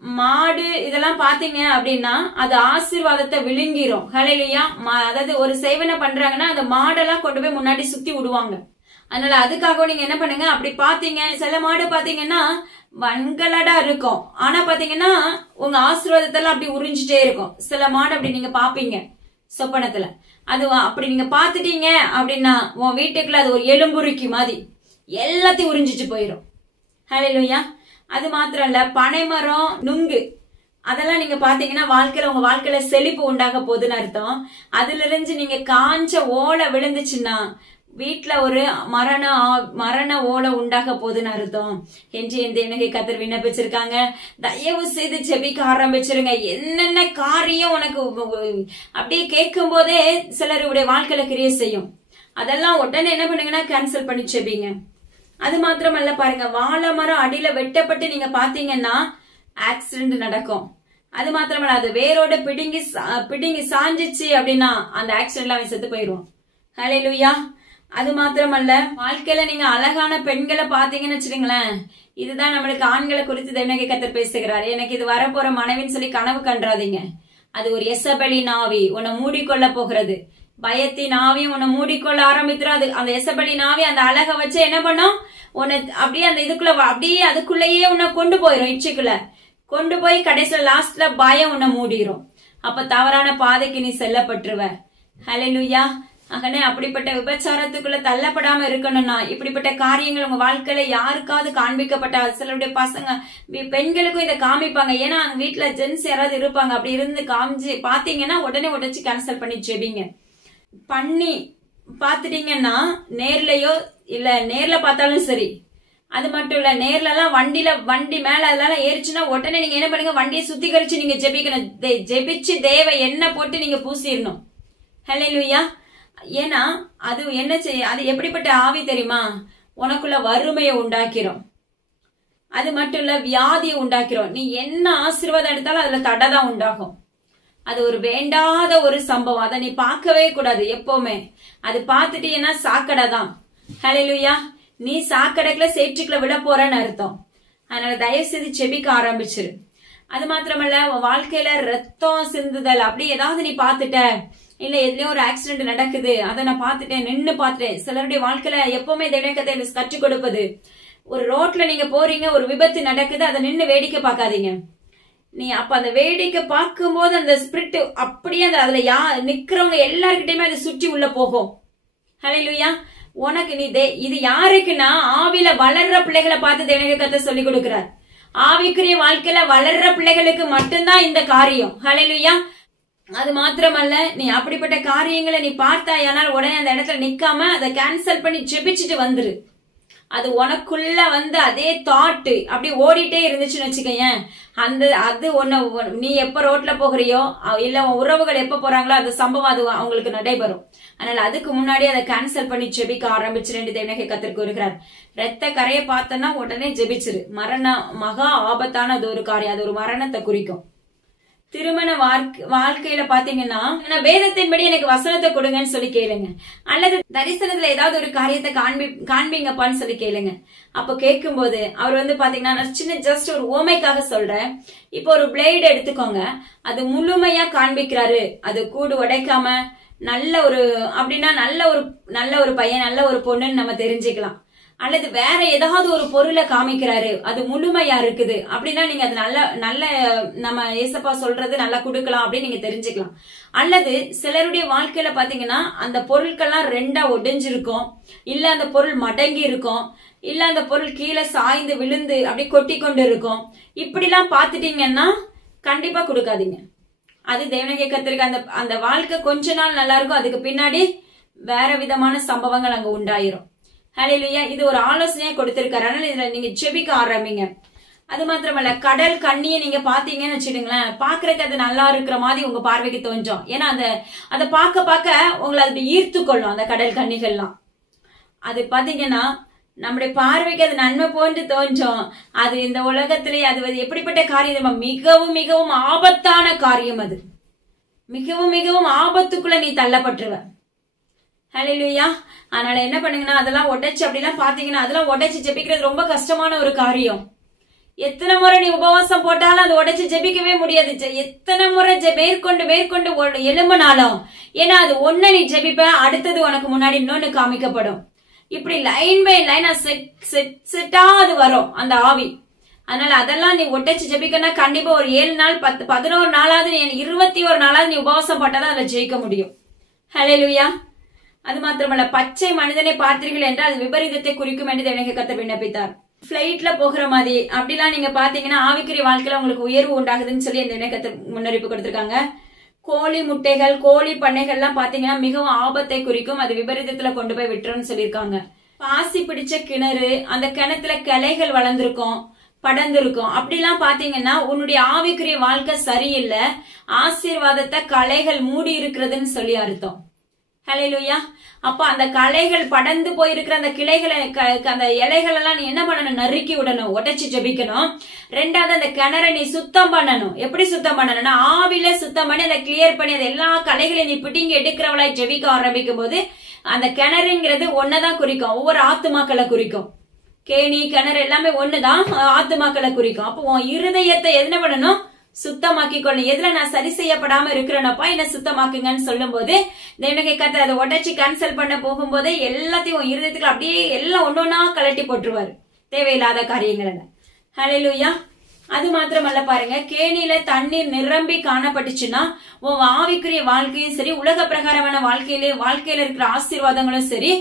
மாடு இதெல்லாம் பாத்தீங்க அப்படின்னா அது ஆசீர்வாதத்தை விழுங்கிரும். ஹல்லேலூயா. அதாவது ஒரு சேவனை பண்றாங்கன்னா அந்த மாடெல்லாம் கொண்டு போய் முன்னாடி சுத்தி விடுவாங்க. அதனால அதுக்காக நீங்க என்ன பண்ணுங்க, அப்படி பாத்தீங்க, சில மாடு பாத்தீங்கன்னா வன்களடா இருக்கும், ஆனா பாத்தீங்கன்னா உங்க ஆசீர்வாதத்தெல்லாம் அப்படி உறிஞ்சிட்டே இருக்கும். சில மாடு அப்படி நீங்க பாப்பீங்க சொப்பனத்துல. அது அப்படி நீங்க பாத்துட்டீங்க அப்படின்னா உன் வீட்டுக்குள்ள அது ஒரு எலும்புருக்கி மாதிரி எல்லாத்தையும் உறிஞ்சிட்டு போயிரும். ஹல்லேலூயா. அது மாத்திரம் இல்ல, பனைமரம், நுங்கு அதெல்லாம் நீங்க பாத்தீங்கன்னா உங்க வாழ்க்கையில செழிப்பு உண்டாக போகுதுன்னு அர்த்தம். அதுல இருந்து நீங்க காஞ்ச ஓலை விழுந்துச்சுன்னா வீட்டுல ஒரு மரண ஓலை உண்டாக போகுதுன்னு அர்த்தம் என்று இந்த இணகை கத்தர் விண்ணப்பிச்சிருக்காங்க. தயவு செய்து ஜெபிக்க ஆரம்பிச்சிருங்க. என்னென்ன காரியம் உனக்கு அப்படியே கேட்கும் போதே சிலருடைய வாழ்க்கையில கிரியை செய்யும். அதெல்லாம் உடனே என்ன பண்ணுங்கன்னா கேன்சல் பண்ணி ஜெபிங்க. அது மாத்திரமல்ல பாருங்க, வாழை மரம் அடியில வெட்டப்பட்டு நீங்க பாத்தீங்கன்னா ஆக்சிடென்ட் நடக்கும். அது மாத்திரமல்ல, அது வேரோட பிடுங்கி சாஞ்சிச்சு அப்படின்னா அந்த ஆக்சிடென்ட்ல அவன் செத்து போயிடுவான். ஹல்லேலூயா. அது மாத்திரமல்ல, வாழ்க்கையில நீங்க அழகான பெண்களை பாத்தீங்கன்னு வச்சுக்கீங்களேன், இதுதான் நம்மளுக்கு ஆண்களை குறித்து தேவனாகிய கர்த்தர் பேசுகிறார். எனக்கு இது வரப்போற மனைவின்னு சொல்லி கனவு கண்டாதீங்க. அது ஒரு எசபெலின் ஆவி உன்னை மூடிக்கொள்ள போகிறது. பயத்தின் ஆவியும் உன்னை மூடிக்கொள்ள ஆரம்பித்துறாது. அந்த எசபெலின் ஆவி அந்த அழகை வச்சு என்ன பண்ணும், உன்னை அப்படியே அந்த இதுக்குள்ள அப்படியே அதுக்குள்ளேயே உன்னை கொண்டு போயிரும். இச்சைக்குள்ள கொண்டு போய் கடைசியில லாஸ்ட்ல பயம் உன்னை மூடிரும். அப்ப தவறான பாதைக்கு நீ செல்லப்பட்டுருவ. ஹல்லேலூயா. ஆகவே அப்படிப்பட்ட விபச்சாரத்துக்குள்ள தள்ளப்படாம இருக்கணும்னா இப்படிப்பட்ட காரியங்கள் உங்க வாழ்க்கையில யாருக்காவது காண்பிக்கப்பட்ட சிலருடைய பசங்க பெண்களுக்கும் இதை காமிப்பாங்க. ஏன்னா அவங்க வீட்டுல ஜென்ஸ் யாராவது இருப்பாங்க. அப்படி இருந்து காமிச்சு பாத்தீங்கன்னா உடனே உடச்சு கேன்சல் பண்ணி ஜெபிங்க. பண்ணி பாத்துட்டீங்கன்னா நேர்லயோ இல்ல நேர்ல பார்த்தாலும் சரி. அது மட்டும் இல்ல, நேர்ல எல்லாம் வண்டி மேல அதெல்லாம் ஏறிச்சுன்னா உடனே நீங்க என்ன பண்ணுங்க, வண்டியை சுத்திகரிச்சு நீங்க ஜெபிக்கணும். ஜெபிச்சு தேவ எண்ணெய் போட்டு நீங்க பூசிடணும். ஹல்லேலூயா. ஏன்னா அது என்ன செய்ய, அது எப்படிப்பட்ட ஆவி தெரியுமா, உனக்குள்ள வறுமையை உண்டாக்கிரும். அது மட்டும் இல்ல, வியாதியை உண்டாக்கிறோம். நீ என்ன ஆசீர்வாதம் எடுத்தாலும் அதுல தடை தான் உண்டாகும். அது ஒரு வேண்டாத ஒரு சம்பவம். அதை நீ பார்க்கவே கூடாது எப்பவுமே. அது பார்த்துட்டீங்கன்னா சாக்கடை தான். ஹல்லேலூயா. நீ சாக்கடைக்குள்ள சேற்றுக்குள்ள விட போறன்னு அர்த்தம். அதனால தயவு செய்து செபிக்க ஆரம்பிச்சிரு. அது மாத்திரமல்ல, உன் வாழ்க்கையில ரத்தம் சிந்துதல் அப்படி ஏதாவது நீ பார்த்துட்ட, இல்ல எதுலயும் ஒரு ஆக்சிடென்ட் நடக்குது, அதை நான் பார்த்துட்டேன், நின்னு பார்த்துட்டேன். சிலருடைய வாழ்க்கையில எப்பவுமே தேவனத்தை கற்றுக் கொடுப்பது, ஒரு ரோட்ல நீங்க போறீங்க, ஒரு விபத்து நடக்குது, அதை நின்னு வேடிக்கை பார்க்காதீங்க. நீ அப்ப அந்த வேடிக்கை பார்க்கும் போது அந்த ஸ்பிரிட் அப்படியே அந்த அதுல நிக்கிறவங்க எல்லார்கிட்டயுமே அதை சுற்றி உள்ள போகும். ஹல்லேலூயா. உனக்கு நீ இது யாருக்குன்னா ஆவில வளர்ற பிள்ளைகளை பார்த்து தேவனுடைய கர்த்தர் சொல்லி கொடுக்கிறார். ஆவிக்குரிய வாழ்க்கையில வளர்ற பிள்ளைகளுக்கு மட்டும்தான் இந்த காரியம். ஹல்லேலூயா. அது மாத்திரமல்ல, நீ அப்படிப்பட்ட காரியங்களை நீ பார்த்தாயானால் உடனே அந்த இடத்துல நிக்காம அதை கேன்சல் பண்ணி ஜெபிச்சுட்டு வந்துரு. அது உனக்குள்ள வந்து அதே தாட்டு அப்படி ஓடிட்டே இருந்துச்சுன்னு வச்சுக்கேன், அது நீ எப்ப ரோட்ல போகிறியோ இல்ல உன் உறவுகள் எப்ப போறாங்களோ அந்த சம்பவம் அது அவங்களுக்கு நடைபெறும். அதனால அதுக்கு முன்னாடி அதை கேன்சல் பண்ணி ஜெபிக்க ஆரம்பிச்சிரு. தேவனே கர்த்தர் கூறுகிறார். ரத்த கரையை பார்த்தனா உடனே ஜெபிச்சிரு. மகா ஆபத்தான அது ஒரு காரியம். அது ஒரு மரணத்தை குறிக்கும். திருமண வாழ்க்கையில பாத்தீங்கன்னா, வேதத்தின்படி எனக்கு வசனத்தை கொடுங்கன்னு சொல்லி கேளுங்க. அல்லது தரிசனத்துல ஏதாவது ஒரு காரியத்தை காண்பீங்கப்பான்னு சொல்லி கேளுங்க. அப்ப கேட்கும் போது அவர் வந்து பாத்தீங்கன்னா, நான் சின்ன ஜஸ்ட் ஒரு ஓமைக்காக சொல்றேன். இப்போ ஒரு பிளேடு எடுத்துக்கோங்க, அது முழுமையா காண்பிக்கிறாரு, அது கூடு உடைக்காம நல்ல ஒரு அப்படின்னா நல்ல ஒரு பையன், நல்ல ஒரு பொண்ணுன்னு நம்ம தெரிஞ்சுக்கலாம். அல்லது வேற ஏதாவது ஒரு பொருளை காமிக்கிறாரு, அது முழுமையா இருக்குது அப்படின்னா நீங்க அது நல்ல நம்ம ஏசப்பா சொல்றது நல்லா கொடுக்கலாம் அப்படின்னு நீங்க தெரிஞ்சுக்கலாம். அல்லது சிலருடைய வாழ்க்கையில பாத்தீங்கன்னா அந்த பொருட்கள்லாம் ரெண்டா ஒடிஞ்சிருக்கும், இல்ல அந்த பொருள் மடங்கி இருக்கும், இல்ல அந்த பொருள் கீழே சாய்ந்து விழுந்து அப்படி கொட்டி கொண்டு இருக்கும். இப்படி எல்லாம் பாத்துட்டீங்கன்னா கண்டிப்பா கொடுக்காதீங்க. அது தேவனுடைய கர்த்தருக்கு அந்த வாழ்க்கை கொஞ்ச நாள் நல்லா இருக்கும், அதுக்கு பின்னாடி வேற விதமான சம்பவங்கள் அங்க உண்டாயிரும். ஹல்லேலூயா. இது ஒரு ஆலோசனையா கொடுத்திருக்காரு. அதனால இதுல நீங்க ஜெபிக்க ஆரம்பிங்க. அது மாத்திரமல்ல, கடல் கண்ணியை நீங்க பாத்தீங்கன்னு வச்சுடுங்களேன், பாக்குறதுக்கு அது நல்லா இருக்கிற மாதிரி உங்க பார்வைக்கு தோன்றும். ஏன்னா அதை பார்க்க உங்களை அது ஈர்த்து கொள்ளும். அந்த கடல் கண்ணிகள்லாம் அது பாத்தீங்கன்னா நம்முடைய பார்வைக்கு அது நன்மை போன்று தோன்றும். அது இந்த உலகத்திலே அது எப்படிப்பட்ட காரியம், மிகவும் மிகவும் ஆபத்தான காரியம். அது மிகவும் மிகவும் ஆபத்துக்குள்ள நீ தள்ளப்பட்டுருவ. ஹல்லேலூயா. அதனால என்ன பண்ணுங்கன்னா, அதெல்லாம் உடைச்சு அப்படிலாம் பாத்தீங்கன்னா அதெல்லாம் உடைச்சு ஜெபிக்கிறது ரொம்ப கஷ்டமான ஒரு காரியம். எத்தனை முறை நீ உபவாசம் போட்டாலும் அது உடைச்சு ஜெபிக்கவே முடியாது. எத்தனை முறை மேற்கொண்டு எழும்பினாலும், ஏன்னா அது ஒண்ணு நீ ஜெபிப்ப, அடுத்தது உனக்கு முன்னாடி இன்னொன்னு காமிக்கப்படும். இப்படி லைன் பை லைனா செட்டா அது வரும் அந்த ஆவி. அதனால அதெல்லாம் நீ ஒட்டச்சு ஜெபிக்கனா கண்டிப்பா ஒரு 7 நாள் 10 11 நாளாவது 21 நாளாவது நீ உபவாசம் போட்டாதான் அதுல ஜெயிக்க முடியும். ஹல்லேலூயா. அது மாத்திரமல்ல, பச்சை மனிதனை பார்த்தீர்கள் என்றால் அது விபரீதத்தை குறிக்கும் என்று தேவனுடைய கர்த்தர் விண்ணப்பித்தார். பிளைட்ல போகிற மாதிரி அப்படிலாம் நீங்க பாத்தீங்கன்னா ஆவிக்குரிய வாழ்க்கையில உங்களுக்கு உயர்வு உண்டாகுதுன்னு சொல்லி அந்த கர்த்தர் முன்னறிப்பு கொடுத்திருக்காங்க. கோழி முட்டைகள், கோழி பண்ணைகள் எல்லாம் பாத்தீங்கன்னா மிகவும் ஆபத்தை குறிக்கும், அது விபரீதத்துல கொண்டு போய் விட்டுருன்னு சொல்லியிருக்காங்க. பாசி பிடிச்ச கிணறு, அந்த கிணத்துல கிளைகள் வளர்ந்துருக்கும், படர்ந்திருக்கும். அப்படிலாம் பாத்தீங்கன்னா உன்னுடைய ஆவிக்குரிய வாழ்க்கை சரியில்லை, ஆசீர்வாதத்தை களைகள் மூடி இருக்கிறதுன்னு சொல்லி அர்த்தம். ஹல்லேலூயா. அப்ப அந்த களைகள் படர்ந்து போயிருக்கிற அந்த கிளைகளை அந்த இலைகள் எல்லாம் நீ என்ன பண்ணணும், நறுக்கி விடணும், உடைச்சு ஜெபிக்கணும். ரெண்டாவது அந்த கிணறை நீ சுத்தம் பண்ணணும். எப்படி சுத்தம் பண்ணணும்னா ஆவில சுத்தம் பண்ணி அதை கிளியர் பண்ணி அதை எல்லா களைகளையும் நீ பிடிங்கி எடுக்கிறவளாய் ஜெபிக்க ஆரம்பிக்கும் போது அந்த கிணறுங்கிறது ஒன்னதான் குறிக்கும், ஒவ்வொரு ஆத்துமாக்களை குறிக்கும். கேணி கிணறு எல்லாமே ஒண்ணுதான், ஆத்துமாக்களை குறிக்கும். அப்போ உன் இருதயத்தை என்ன பண்ணணும், சுத்தமாக்கி கொள்ளணும். எதுல நான் சரி செய்யப்படாம இருக்கிறேனப்பா என்ன சுத்தமாக்குங்கன்னு சொல்லும் போது தேவனுடைய கர்த்தர் அதை உடைச்சு கேன்சல் பண்ண போகும்போது எல்லாத்தையும் இருதயத்துக்கு அப்படியே எல்லாம் ஒன்னொன்னா கலட்டி போட்டுருவாரு, தேவையில்லாத காரியங்கள். ஹல்லேலூயா. அது மாத்திரமல்ல பாருங்க, கேணியில தண்ணீர் நிரம்பி காணப்பட்டுச்சுன்னா உன் ஆவிக்குரிய வாழ்க்கையும் சரி, உலக பிரகாரமான வாழ்க்கையில இருக்கிற ஆசீர்வாதங்களும் சரி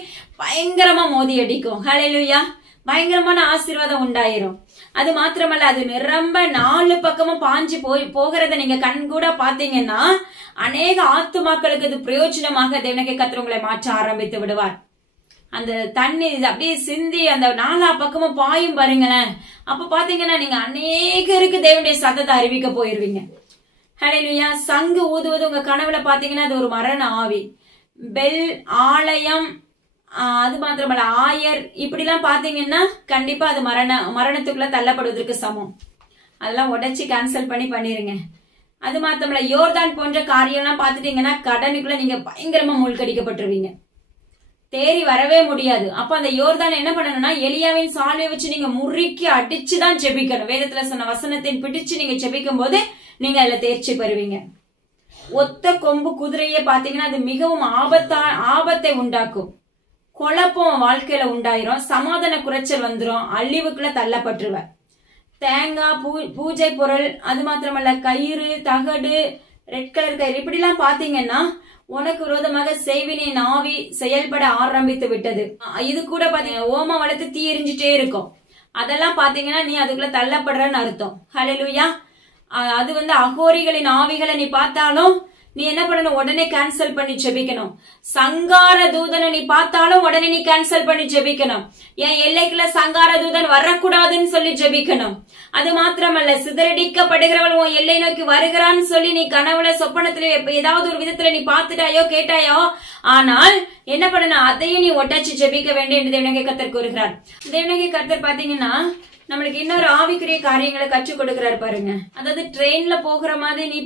பயங்கரமா மோதி அடிக்கும். ஹல்லேலூயா. பயங்கரமான ஆசீர்வாதம் உண்டாயிரும். அது மாத்திரமல்ல, அது நிரம்ப 4 பக்கமும் பாஞ்சு போகிறத நீங்க கண் கூட பாத்தீங்கன்னா அநேக ஆத்துமாக்களுக்கு அது பிரயோஜனமாக தேவனுடைய கர்த்தர் உங்களை மாற்ற ஆரம்பித்து விடுவார். அந்த தண்ணி அப்படியே சிந்தி அந்த 4 பக்கமும் பாயும் பாருங்களேன். அப்ப பாத்தீங்கன்னா நீங்க அநேகருக்கு தேவனுடைய சத்தத்தை அறிவிக்க போயிருவீங்க. ஹல்லேலூயா. சங்கு ஊதுவது உங்க கனவுல பாத்தீங்கன்னா அது ஒரு மரண ஆவி. பெல், ஆலயம், அது மாத்திரமல்ல ஆயர் இப்படி எல்லாம் பாத்தீங்கன்னா கண்டிப்பா அது மரணத்துக்குள்ள தள்ளப்படுவதற்கு சமம். அதெல்லாம் உடைச்சு கேன்சல் பண்ணிருங்க. அது மாத்திரமல்ல யோர்தான் போன்ற காரியம் எல்லாம் பாத்துட்டீங்கன்னா கடனுக்குள்ள நீங்க பயங்கரமா மூழ்கடிக்கப்பட்டுருவீங்க, தேறி வரவே முடியாது. அப்ப அந்த யோர்தான் என்ன பண்ணணும்னா எலியாவின் சால்வை வச்சு நீங்க முறுக்கி அடிச்சுதான் ஜெபிக்கணும். வேதத்துல சொன்ன வசனத்தின் பிடிச்சு நீங்க ஜெபிக்கும் போது நீங்க அதுல தேர்ச்சி பெறுவீங்க. ஒத்த கொம்பு குதிரையே பாத்தீங்கன்னா அது மிகவும் ஆபத்தை உண்டாக்கும். குழப்பம் வாழ்க்கையில உண்டாயிரும், சமாதான குறைச்சல் வந்துரும், அழிவுக்குள்ள தள்ளப்பட்டுருவ. தேங்காய், பூஜை பொருள், அது மாத்திரமல்ல கயிறு, தகடு, ரெட் கலர் கயிறு இப்படி எல்லாம் பாத்தீங்கன்னா உனக்கு விரோதமாக செய்வினின் ஆவி செயல்பட ஆரம்பித்து விட்டது. இது கூட பாத்தீங்கன்னா ஓம வளர்த்து தீ எரிஞ்சிட்டே இருக்கும். அதெல்லாம் பாத்தீங்கன்னா நீ அதுக்குள்ள தள்ளப்படுறன்னு அர்த்தம். ஹல்லேலூயா. அது அகோரிகளின் ஆவிகளை நீ பார்த்தாலும் நீ என்ன பண்ணணும், உடனே கேன்சல் பண்ணி ஜெபிக்கணும். சங்கார தூதனை நீ பார்த்தாலும் உடனே நீ கேன்சல் பண்ணி ஜெபிக்கணும். என் எல்லைக்குள்ள சங்கார தூதன் வரக்கூடாதுன்னு சொல்லி ஜெபிக்கணும். அது மாத்திரமல்ல சிதறடிக்கப்படுகிறவள் உன் எல்லை நோக்கி வருகிறான்னு சொல்லி நீ கனவுல சொப்பனத்துல ஏதாவது ஒரு விதத்துல நீ பார்த்துட்டாயோ கேட்டாயோ, ஆனால் என்ன பண்ணணும், அதையும் நீ ஒட்டாச்சு ஜெபிக்க வேண்டும் என்று தேவனாகிய கர்த்தர் கூறுகிறார். தேவனாகிய கர்த்தர் பாத்தீங்கன்னா நம்மளுக்கு இன்னொரு ஆவிக்குரிய காரியங்களை கற்றுக் கொடுக்கிறாரு பாருங்க. அதாவது ட்ரெயின்ல போகிற மாதிரி நீ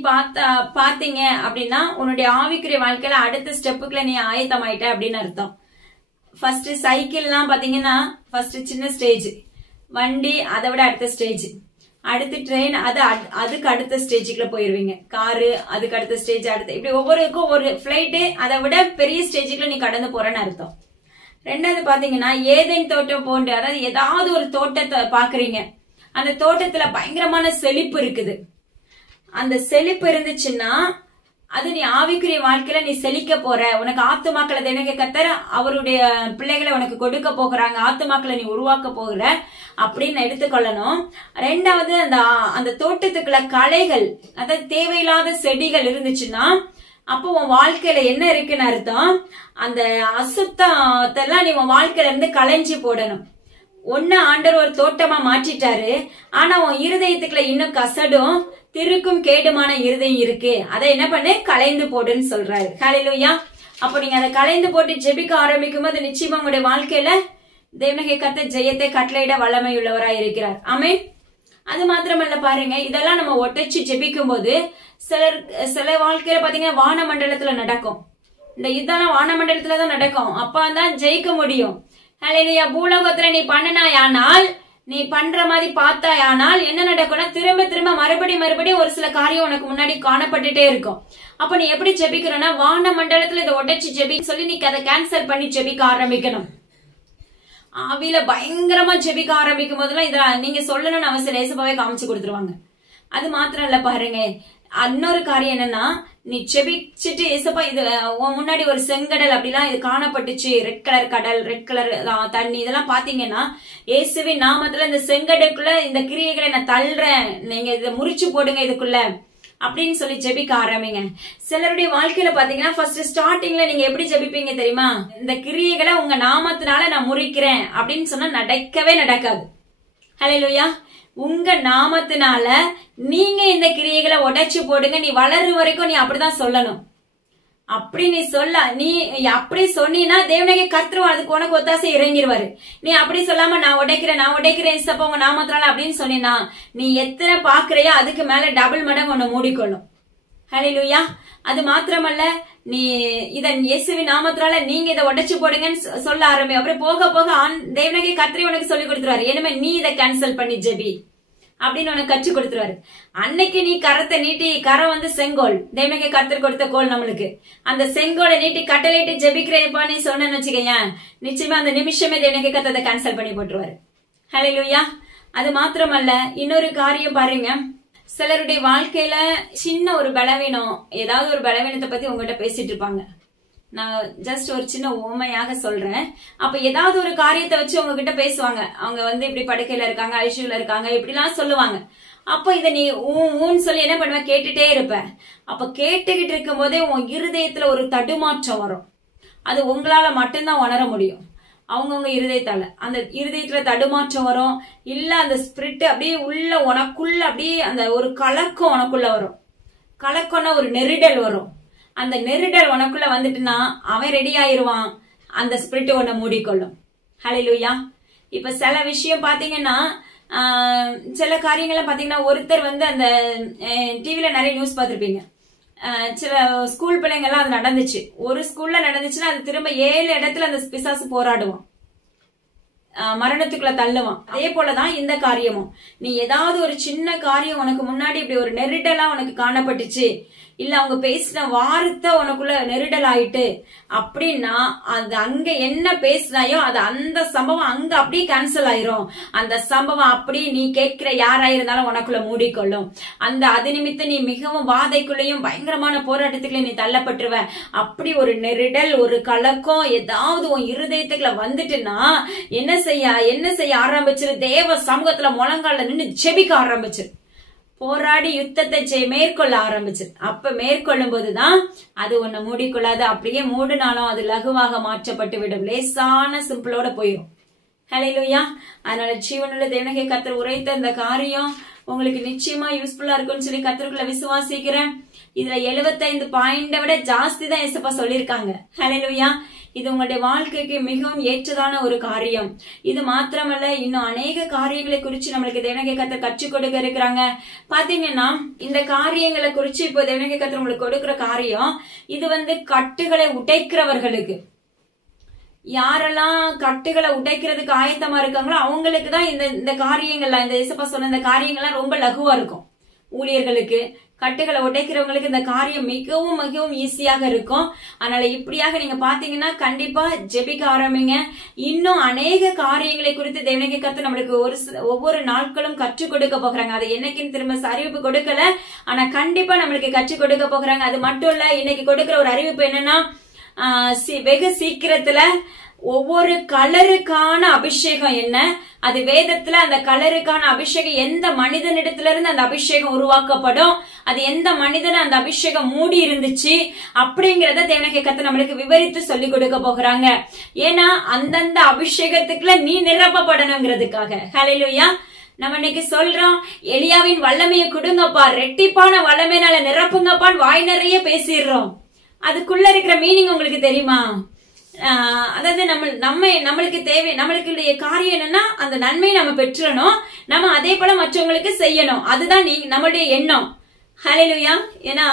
பாத்தீங்க அப்படின்னா உன்னுடைய ஆவிக்குரிய வாழ்க்கையில அடுத்த ஸ்டெப்புக்குள்ள நீ ஆயத்தமாயிட்ட அப்படின்னு அர்த்தம். ஃபர்ஸ்ட் சைக்கிள்லாம் பாத்தீங்கன்னா ஃபர்ஸ்ட் சின்ன ஸ்டேஜ், வண்டி அதை விட அடுத்த ஸ்டேஜ், அடுத்து ட்ரெயின் அதுக்கு அடுத்த ஸ்டேஜுக்குள்ள போயிருவீங்க, காரு அதுக்கு அடுத்த ஸ்டேஜ், அடுத்து இப்படி ஒவ்வொருக்கும் ஒரு பிளைட்டு அதை விட பெரிய ஸ்டேஜுக்குள்ள நீ கடந்து போறன்னு அர்த்தம். ரெண்டாவது பாத்தீங்கன்னா ஏதேன் தோட்டம் போன்று, அதாவது ஏதாவது ஒரு தோட்டத்தை பாக்குறீங்க, அந்த தோட்டத்துல பயங்கரமான செழிப்பு இருக்குது. அந்த செழிப்பு இருந்துச்சுன்னா அது நீ ஆவிக்குரிய வாழ்க்கையில நீ செழிக்க போற. உனக்கு ஆத்துமாக்களை தேவனாகிய கர்த்தர் அவருடைய பிள்ளைகளை உனக்கு கொடுக்க போகிறாங்க, ஆத்துமாக்களை நீ உருவாக்க போகிற அப்படின்னு எடுத்துக்கொள்ளணும். ரெண்டாவது அந்த தோட்டத்துக்குள்ள களைகள், அதாவது தேவையில்லாத செடிகள் இருந்துச்சுன்னா அப்போ உன் வாழ்க்கையில என்ன இருக்குன்னு அர்த்தம், அந்த அசுத்தத்தெல்லாம் நீ உன் வாழ்க்கையில இருந்து களைஞ்சி போடணும். ஒன்னு ஆண்டவர் ஒரு தோட்டமா மாற்றிட்டாரு, ஆனா உன் இருதயத்துக்குள்ள இன்னும் கசடும் திருக்கும் கேடுமான இருதயம் இருக்கு, அதை என்ன பண்ணு, களைந்து போடுன்னு சொல்றாரு. ஹல்லேலூயா. அப்போ நீங்க அதை களைந்து போட்டு ஜெபிக்க ஆரம்பிக்கும் போது நிச்சயமா உங்களுடைய வாழ்க்கையில தேவனாகிய கர்த்தர் ஜெயத்தை கட்டளையிட வல்லமை உள்ளவராய் இருக்கிறார். ஆமென். அது மாத்திரமல்ல பாருங்க, இதெல்லாம் நம்ம ஒட்டச்சு ஜெபிக்கும் போது சில வாழ்க்கையில பாத்தீங்கன்னா வானமண்டலத்துல நடக்கும். இந்த யுத்தம் வானமண்டலத்துலதான் நடக்கும், அப்பதான் ஜெயிக்க முடியும். ஹல்லேலூயா. பூலோகத்துல நீ பண்ணனாயானால், நீ பண்ற மாதிரி பார்த்தாயானால் என்ன நடக்கும்னா திரும்ப திரும்ப மறுபடியும் ஒரு சில காரியம் உனக்கு முன்னாடி காணப்பட்டுட்டே இருக்கும். அப்ப நீ எப்படி ஜெபிக்கிறனா வான மண்டலத்துல இதை உடைச்சு ஜெபி சொல்லி நீ அதை கேன்சல் பண்ணி ஜெபிக்க ஆரம்பிக்கணும். ஆவியில பயங்கரமா ஜெபிக்க ஆரம்பிக்கும் போதெல்லாம் இத நீங்க சொல்லணும்னு அவசியம், லேசப்பாவே காமிச்சு கொடுத்துருவாங்க. அது மாத்திரம் இல்ல பாருங்க, இன்னொரு காரியம் என்னன்னா நீ செபிச்சுட்டு ஏசப்பா இது முன்னாடி ஒரு செங்கடல் அப்படிலாம் இது காணப்பட்டுச்சு, ரெட் கலர் கடல், ரெட் கலர் தண்ணி, இதெல்லாம் பாத்தீங்கன்னா இயேசுவின் நாமத்துல இந்த செங்கடலுக்குள்ள இந்த கிரியைகளை நான் தள்ளுறேன், நீங்க இதை முறிச்சு போடுங்க இதுக்குள்ள அப்படின்னு சொல்லி ஜெபிக்க ஆரம்பிங்க. சிலருடைய வாழ்க்கையில பாத்தீங்கன்னா ஃபர்ஸ்ட் ஸ்டார்டிங்ல நீங்க எப்படி ஜெபிப்பீங்க தெரியுமா, இந்த கிரியைகளை உங்க நாமத்தினால நான் முறிக்கிறேன் அப்படின்னு சொன்னா நடக்கவே நடக்காது. ஹல்லேலூயா. உங்க நாமத்தினால நீங்க இந்த கிரியைகளை உடைச்சு போடுங்க, நீ வளர்ற வரைக்கும் நீ அப்படிதான் சொல்லணும். அப்படி நீ அப்படி சொன்னீன்னா தேவனாகிய கர்த்தர் அதுக்கு உனக்கு ஒத்தாசை இறங்கிடுவாரு. நீ அப்படி சொல்லாம நான் உடைக்கிறேன் சப்ப உங்க நாமத்தினால அப்படின்னு சொன்னீங்கன்னா நீ எத்தனை பாக்குறையோ அதுக்கு மேல டபுள் மடங்கு உன்னை மூடிக்கொள்ளும். ஹல்லேலூயா. அது மாத்திரமல்ல, நீ இத இயேசுவின் நாமத்தினால நீங்க இதை உடைச்சு போடுங்கன்னு சொல்ல ஆரம்பி. அப்புறம் போக போக தேவனாகிய கர்த்தர் உனக்கு சொல்லி கொடுத்துருவாரு, இனிமே நீ இதை கேன்சல் பண்ணி ஜெபி அப்படின்னு உனக்கு கற்றுக் கொடுத்துருவாரு. அன்னைக்கு நீ கரத்தை நீட்டி, கரம் செங்கோல், தேவனாகிய கர்த்தர் கொடுத்த கோல் நம்மளுக்கு, அந்த செங்கோலை நீட்டி கட்டளையிட்டு ஜெபிக்கிறேன்ப்பா நீ சொன்னேன்னு வச்சுக்கேன், நிச்சயமா அந்த நிமிஷமே தேவனாகிய கர்த்தரை கேன்சல் பண்ணி போட்டுருவாரு. ஹல்லேலூயா. அது மாத்திரமல்ல, இன்னொரு காரியம் பாருங்க, சிலருடைய வாழ்க்கையில சின்ன ஒரு பலவீனம், ஏதாவது ஒரு பலவீனத்தை பத்தி உங்ககிட்ட பேசிட்டு இருப்பாங்க. நான் ஜஸ்ட் ஒரு சின்ன உவமையாக சொல்றேன். அப்ப ஏதாவது ஒரு காரியத்தை வச்சு உங்ககிட்ட பேசுவாங்க, அவங்க இப்படி படுக்கையில இருக்காங்க, ஐசியூல இருக்காங்க, இப்படிலாம் சொல்லுவாங்க. அப்ப இத நீ ஊன்னு சொல்லி என்ன பண்ணுவ, கேட்டுட்டே இருப்ப. அப்ப கேட்டுக்கிட்டு இருக்கும் போதே உன் இருதயத்துல ஒரு தடுமாற்றம் வரும். அது உங்களால மட்டும்தான் உணர முடியும், அவங்கவுங்க இருதயத்தால. அந்த இருதயத்துல தடுமாற்றம் வரும், இல்ல அந்த ஸ்பிரிட் அப்படியே உள்ள உனக்குள்ள அப்படியே அந்த ஒரு கலக்கம் உனக்குள்ள வரும். கலக்கம்னா ஒரு நெருடல் வரும். அந்த நெருடல் உனக்குள்ள வந்துட்டுனா அவன் ரெடி ஆயிருவான், அந்த ஸ்பிரிட் உன்னை மூடிக்கொள்ளும். ஹல்லேலூயா. இப்ப சில விஷயம் பாத்தீங்கன்னா சில காரியங்கள்லாம் பாத்தீங்கன்னா ஒருத்தர் வந்து அந்த டிவில நிறைய நியூஸ் பார்த்திருப்பீங்க. சில ஸ்கூல் பிள்ளைங்க எல்லாம் அது நடந்துச்சு. ஒரு ஸ்கூல்ல நடந்துச்சுன்னா அது திரும்ப 7 இடத்துல அந்த பிசாசு போராடுவான், மரணத்துக்குள்ள தள்ளுவான். அதே போலதான் இந்த காரியமும். நீ ஏதாவது ஒரு சின்ன காரியம் உனக்கு முன்னாடி இப்படி ஒரு நெருடலா உனக்கு காணப்பட்டுச்சு, இல்ல அவங்க பேசின வார்த்தை உனக்குள்ள நெருடல் ஆயிட்டு அப்படின்னா அது அங்க என்ன பேசினாயோ அது அந்த சம்பவம் அங்க அப்படியே கேன்சல் ஆயிரும். அந்த சம்பவம் அப்படி நீ கேட்கிற யாராயிருந்தாலும் உனக்குள்ள மூடிக்கொள்ளும். அது நிமித்தம் நீ மிகவும் வாதைக்குள்ளேயும் பயங்கரமான போராட்டத்துக்குள்ள நீ தள்ளப்பட்டுருவ. அப்படி ஒரு நெருடல், ஒரு கலக்கம் ஏதாவது உன் இருதயத்துக்குள்ள வந்துட்டுன்னா என்ன செய்ய ஆரம்பிச்சிரு? தேவ சமூகத்துல முழங்கால நின்று ஜெபிக்க ஆரம்பிச்சிரு. போராடி யுத்தத்தை மேற்கொள்ள ஆரம்பிச்சு. அப்ப மேற்கொள்ளும் போதுதான் அது உன்னை மூடிக்கொள்ளாது. அப்படியே மூடினாலும் அது லகுவாக மாற்றப்பட்டு விடும். லேசான சிம்பிளோட போயிடும். ஹல்லேலூயா. அதனால ஜீவனுள்ள தேவனாகிய கர்த்தர் உரைத்த இந்த காரியம் உங்களுக்கு நிச்சயமா யூஸ்ஃபுல்லா இருக்கும்னு சொல்லி கர்த்தருக்குள்ள விசுவாசிக்கிறேன். இதுல 75 பாயிண்ட விட ஜாஸ்தி தான் ஏசப்பா சொல்லியிருக்காங்க. ஹல்லேலூயா. இது உங்களுடைய வாழ்க்கைக்கு மிகவும் ஏற்றதான ஒரு காரியம். இது மாத்திரமல்ல, இன்னும் அநேக காரியங்களை குறிச்சு நம்மளுக்கு தேவனாகிய கர்த்தர் கற்றுக் கொடுக்க இருக்கிறாங்க. பாத்தீங்கன்னா இந்த காரியங்களை குறிச்சு இப்போ தேவனாகிய கர்த்தர் உங்களுக்கு கொடுக்கிற காரியம் இது வந்து கட்டுகளை உடைக்கிறவர்களுக்கு. யாரெல்லாம் கட்டுகளை உடைக்கிறதுக்கு ஆயத்தமா இருக்காங்களோ அவங்களுக்கு தான் இந்த காரியங்கள்லாம், இந்த ஏசப்பா சொன்ன இந்த காரியங்கள்லாம் ரொம்ப லகுவா இருக்கும். ஊழியர்களுக்கு, கட்டுகளை உடைக்கிறவங்களுக்கு இந்த காரியம் மிகவும் மிகவும் ஈஸியாக இருக்கும். அதனால இப்படியாக நீங்க பாத்தீங்கன்னா கண்டிப்பா ஜெபிக்க ஆரம்பிங்க. இன்னும் அநேக காரியங்களை குறித்து தேவனாகிய கர்த்தர் நம்மளுக்கு ஒவ்வொரு நாட்களும் கற்றுக் கொடுக்க போகிறாங்க. அதை என்னைக்குன்னு திரும்ப அறிவிப்பு கொடுக்கல, ஆனா கண்டிப்பா நம்மளுக்கு கற்றுக் கொடுக்க போகிறாங்க. அது மட்டும் இல்ல, இன்னைக்கு கொடுக்கிற ஒரு அறிவிப்பு என்னன்னா வெகு சீக்கிரத்துல ஒவ்வொரு கலருக்கான அபிஷேகம் என்ன, அது வேதத்துல அந்த கலருக்கான அபிஷேகம் எந்த மனிதனிடத்துல இருந்து அந்த அபிஷேகம் உருவாக்கப்படும், அது எந்த மனிதன் அந்த அபிஷேகம் மூடி இருந்துச்சு அப்படிங்கறத தேவனாகிய கர்த்தர் நம்மளுக்கு விவரித்து சொல்லி கொடுக்க போகிறாங்க. ஏன்னா அந்தந்த அபிஷேகத்துக்குள்ள நீ நிரப்பப்படணுங்கிறதுக்காக. ஹல்லேலூயா. நம்ம இன்னைக்கு சொல்றோம் எலியாவின் வல்லமையை கொடுங்கப்பா, ரெட்டிப்பான வல்லமையினால நிரப்புங்கப்பான்னு வாய் நிறைய பேசிடுறோம். அதுக்குள்ள இருக்கிற மீனிங் உங்களுக்கு தெரியுமா? அதாவது நம்மளுக்கு தேவை, நம்மளுக்கு காரியம் என்னன்னா அந்த நன்மையை நம்ம பெற்றணும், நம்ம அதே போல மற்றவங்களுக்கு செய்யணும். அதுதான் நம்மளுடைய எண்ணம். ஹல்லேலூயா. ஏன்னா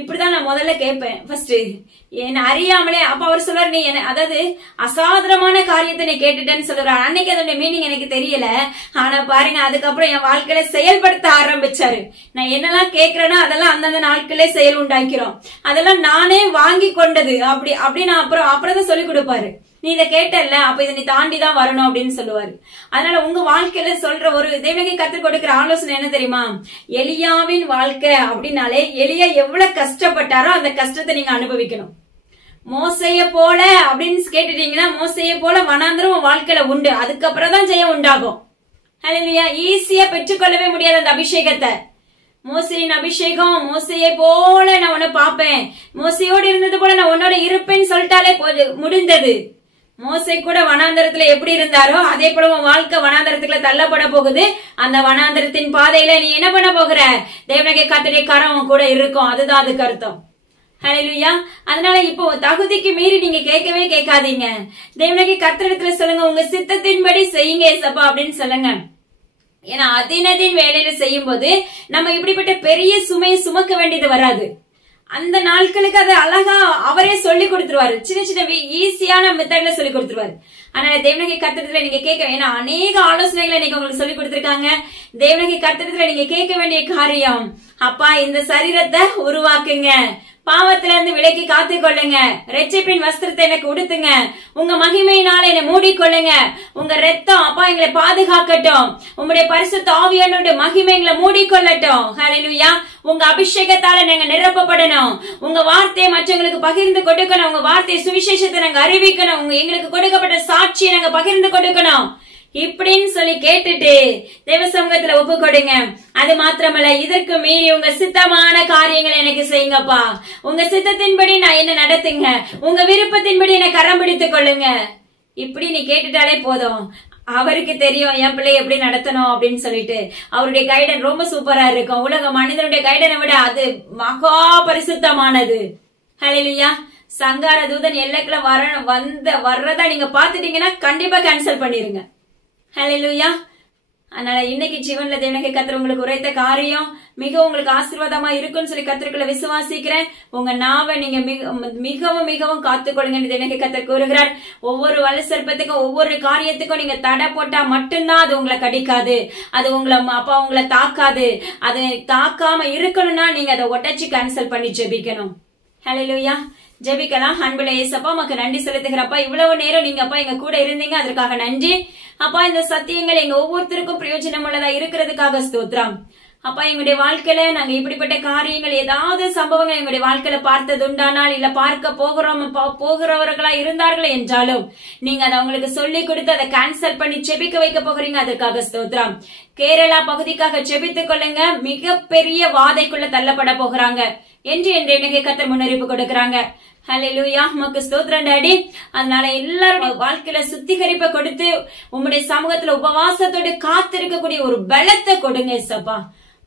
இப்படிதான் நான் முதல்ல கேட்பேன். ஃபர்ஸ்ட் என்ன அறியாமலே அப்ப அவர் சொல்றாரு, நீ என்ன அதாவது அசாதாரணமான காரியத்தை நீ கேட்டுட்டேன்னு சொல்றாரு. அன்னைக்கு அதோட மீனிங் எனக்கு தெரியல. ஆனா பாருங்க, அதுக்கப்புறம் என் வாழ்க்கையில செயல்படுத்த ஆரம்பிச்சாரு. நான் என்னெல்லாம் கேட்கிறேன்னா அதெல்லாம் அந்தந்த நாட்களே செயல் உண்டாக்கிறோம். அதெல்லாம் நானே வாங்கி கொண்டது. அப்படி நான் அப்புறம் தான் சொல்லி கொடுப்பாரு. நீ இதை கேட்டல, அப்ப இதை நீ தாண்டிதான் வரணும் அப்படின்னு சொல்லுவாரு. அதனால உங்க வாழ்க்கையில சொல்ற ஒரு தேவனாகிய கர்த்தர் கொடுக்கிற ஆலோசனை என்ன தெரியுமா? எலியாவின் வாழ்க்கை அப்படின்னாலே எலியா எவ்வளவு கஷ்டப்பட்டாரோ அந்த கஷ்டத்தை நீங்க அனுபவிக்கணும். மோசைய போல அப்படின்னு கேட்டுட்டீங்கன்னா மோசைய போல வனாந்தரம் வாழ்க்கையில உண்டு. அதுக்கப்புறம் தான் ஜெயம் உண்டாகும். ஹல்லேலூயா. ஈஸியா பெற்றுக்கொள்ளவே முடியாது அந்த அபிஷேகத்தை. மோசையின் அபிஷேகம், மோசையை போல நான் உன்னை பாப்பேன், மோசையோடு இருந்தது போல நான் உன்னோட இருப்பேன்னு சொல்லிட்டாலே முடிந்தது. மோசை கூட வனாந்தரத்துல எப்படி இருந்தாரோ அதே போல உன் வாழ்க்கை வனாந்தரத்துக்குள்ள தள்ளப்பட போகுது. அந்த வனாந்தரத்தின் பாதையில நீ என்ன பண்ண போகிற? தேவனாகிய கர்த்தருடைய கரம் கூட இருக்கும். அதுதான் அதுக்கு அர்த்தம். ஹல்லேலூயா. அதனால இப்போ தகுதிக்கு மீறி நீங்க கேட்கவே கேட்காதீங்க. தேவனாகிய கர்த்தரிடத்துல சொல்லுங்க, உங்க சித்தத்தின்படி செய்யுங்க ஏசப்பா அப்படின்னு சொல்லுங்க. ஏன்னா அதினதின் வேலையில செய்யும் போது நம்ம இப்படிப்பட்ட பெரிய சுமையை சுமக்க வேண்டியது வராது. அந்த நாட்களுக்கு அதை அழகா அவரே சொல்லி கொடுத்துருவாரு. சின்ன சின்ன ஈஸியான மெத்தட்ல சொல்லி கொடுத்துருவாரு. அதனால தேவனாகிய கர்த்தரிடத்துல நீங்க கேட்க, ஏன்னா அநேக ஆலோசனைகளை நீங்க உங்களுக்கு சொல்லி கொடுத்திருக்காங்க. தேவனாகிய கர்த்தரிடத்துல நீங்க கேட்க வேண்டிய காரியம், அப்பா இந்த சரீரத்தை உருவாக்குங்க, பாவத்துல இருந்து விலக்கி காத்துக் கொள்ளுங்க, இரட்சிப்பின் வஸ்திரத்தை எனக்கு உடுத்துங்க, உங்க மகிமையினால என்னை மூடிக்கொள்ளுங்க, உங்க ரத்தம் அப்பா எங்களை பாதுகாக்கட்டும், உங்களுடைய பரிசுத்த ஆவியானவருடைய மகிமை எங்களை மூடிக்கொள்ளட்டும். ஹல்லேலூயா. உங்க அபிஷேகத்தால நாங்க நிரப்பப்படணும், உங்க வார்த்தையை மற்றவங்களுக்கு பகிர்ந்து கொடுக்கணும், உங்க வார்த்தை சுவிசேஷத்தை நாங்க அறிவிக்கணும், உங்க எங்களுக்கு கொடுக்கப்பட்ட சாட்சியை நாங்க பகிர்ந்து கொடுக்கணும் இப்படின்னு சொல்லி கேட்டுட்டு தேவ சமூகத்துல ஒப்பு கொடுங்க. அது மாத்திரமல்ல, இதற்கு மீறி உங்க சித்தமான காரியங்களை எனக்கு செய்யுங்கப்பா, உங்க சித்தத்தின்படி நான் என்ன நடத்துங்க, உங்க விருப்பத்தின்படி என்ன கரம் பிடித்துக் கொள்ளுங்க. இப்படி நீ கேட்டுட்டாலே போதும், அவருக்கு தெரியும் என் பிள்ளை எப்படி நடத்தணும் அப்படின்னு சொல்லிட்டு. அவருடைய கைடன் ரொம்ப சூப்பரா இருக்கும். உலக மனிதனுடைய கைடனை விட அது மகா பரிசுத்தமானது. ஹல்லேலூயா. சங்கார தூதன் எல்லைக்குள்ள வர்றதா நீங்க பாத்துட்டீங்கன்னா கண்டிப்பா கேன்சல் பண்ணிருங்க. ஹல்லேலூயா. அதனால இன்னைக்கு ஜீவன்ல தேவனுக்கு கர்த்தர் உங்களுக்கு உரைத்த காரியம் மிக உங்களுக்கு ஆசீர்வாதமா இருக்குன்னு சொல்லி கர்த்தருக்குள்ள விசுவாசிக்கிறேன். உங்க நாவை நீங்க மிகவும் மிகவும் காத்துக்கொள்ளுங்க. தேவனுக்கு கர்த்தர் கூறுகிறார், ஒவ்வொரு வலுசற்பத்துக்கும் ஒவ்வொரு காரியத்துக்கும் நீங்க தடை போட்டா மட்டும்தான் அது உங்களை கடிக்காது, அது உங்களை தாக்காது. அது தாக்காம இருக்கணும்னா நீங்க அதை உடைச்சு கேன்சல் பண்ணி ஜெபிக்கணும். ஹல்லேலூயா. ஜெபிக்கலாம். அன்புள்ள இயேசப்பா, உமக்கு நன்றி செலுத்துகிறப்பா. இவ்வளவு நேரம் நீங்க அப்பா எங்க கூட இருந்தீங்க, அதற்காக நன்றி அப்பா. இந்த சத்தியங்கள் எங்க ஒவ்வொருத்தருக்கும் பிரயோஜனம் உள்ளதா இருக்கிறதுக்காக ஸ்தோத்திரம் அப்பா. எங்களுடைய வாழ்க்கையில நாங்க இப்படிப்பட்ட காரியங்கள் ஏதாவது சம்பவங்கள் எங்களுடைய வாழ்க்கையில பார்த்தது உண்டானால், இல்ல பார்க்க போகிறவர்களா இருந்தார்களே என்றாலும் நீங்க அதை அவங்களுக்கு சொல்லி கொடுத்து அதை கேன்சல் பண்ணி செபிக்க வைக்க போகிறீங்க, அதற்காக ஸ்தோத்திரம். கேரளா பகுதிக்காக செபித்துக் கொள்ளுங்க. மிகப்பெரிய வாதைக்குள்ள தள்ளப்பட போகிறாங்க என்று எனக்கு கர்த்தர் முன்னறிவிப்பு கொடுக்கிறாங்க. ஹல்லேலூயா. உமக்கு ஸ்தோத்திரம் டாடி. அதனால எல்லாரும் வாழ்க்கையில சுத்திகரிப்பை கொடுத்து உம்முடைய சமூகத்துல உபவாசத்தோடு காத்திருக்கக்கூடிய ஒரு பலத்தை கொடுங்க ஏசப்பா.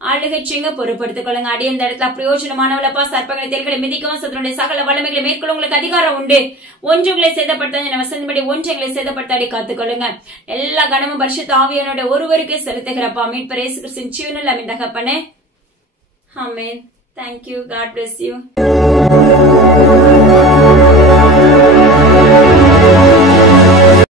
ஆளுகச்சிங்க பொறுப்படுத்திக் கொள்ளுங்க. அடி இந்த இடத்துல பிரயோஜனமானவளப்பா. சர்ப்பங்களை தேல்களை மிதிக்கவும் சத்துருடைய சகல வல்லமைகளை மேற்கொள்ள உங்களுக்கு அதிகாரம் உண்டு. ஒன்று உங்களை சேதப்படுத்த வசந்தபடி ஒன்று எங்களை சேதப்படுத்தாடி காத்துக்கொள்ளுங்க. எல்லா கனமும் பரிசுத்த ஆவியானோட ஒருவருக்கே செலுத்துகிறப்பா. மீட்பர் இயேசு கிறிஸ்துவின் ஜீவனில் அமீன் தகப்பனே. ஆமென். Thank you. God bless you.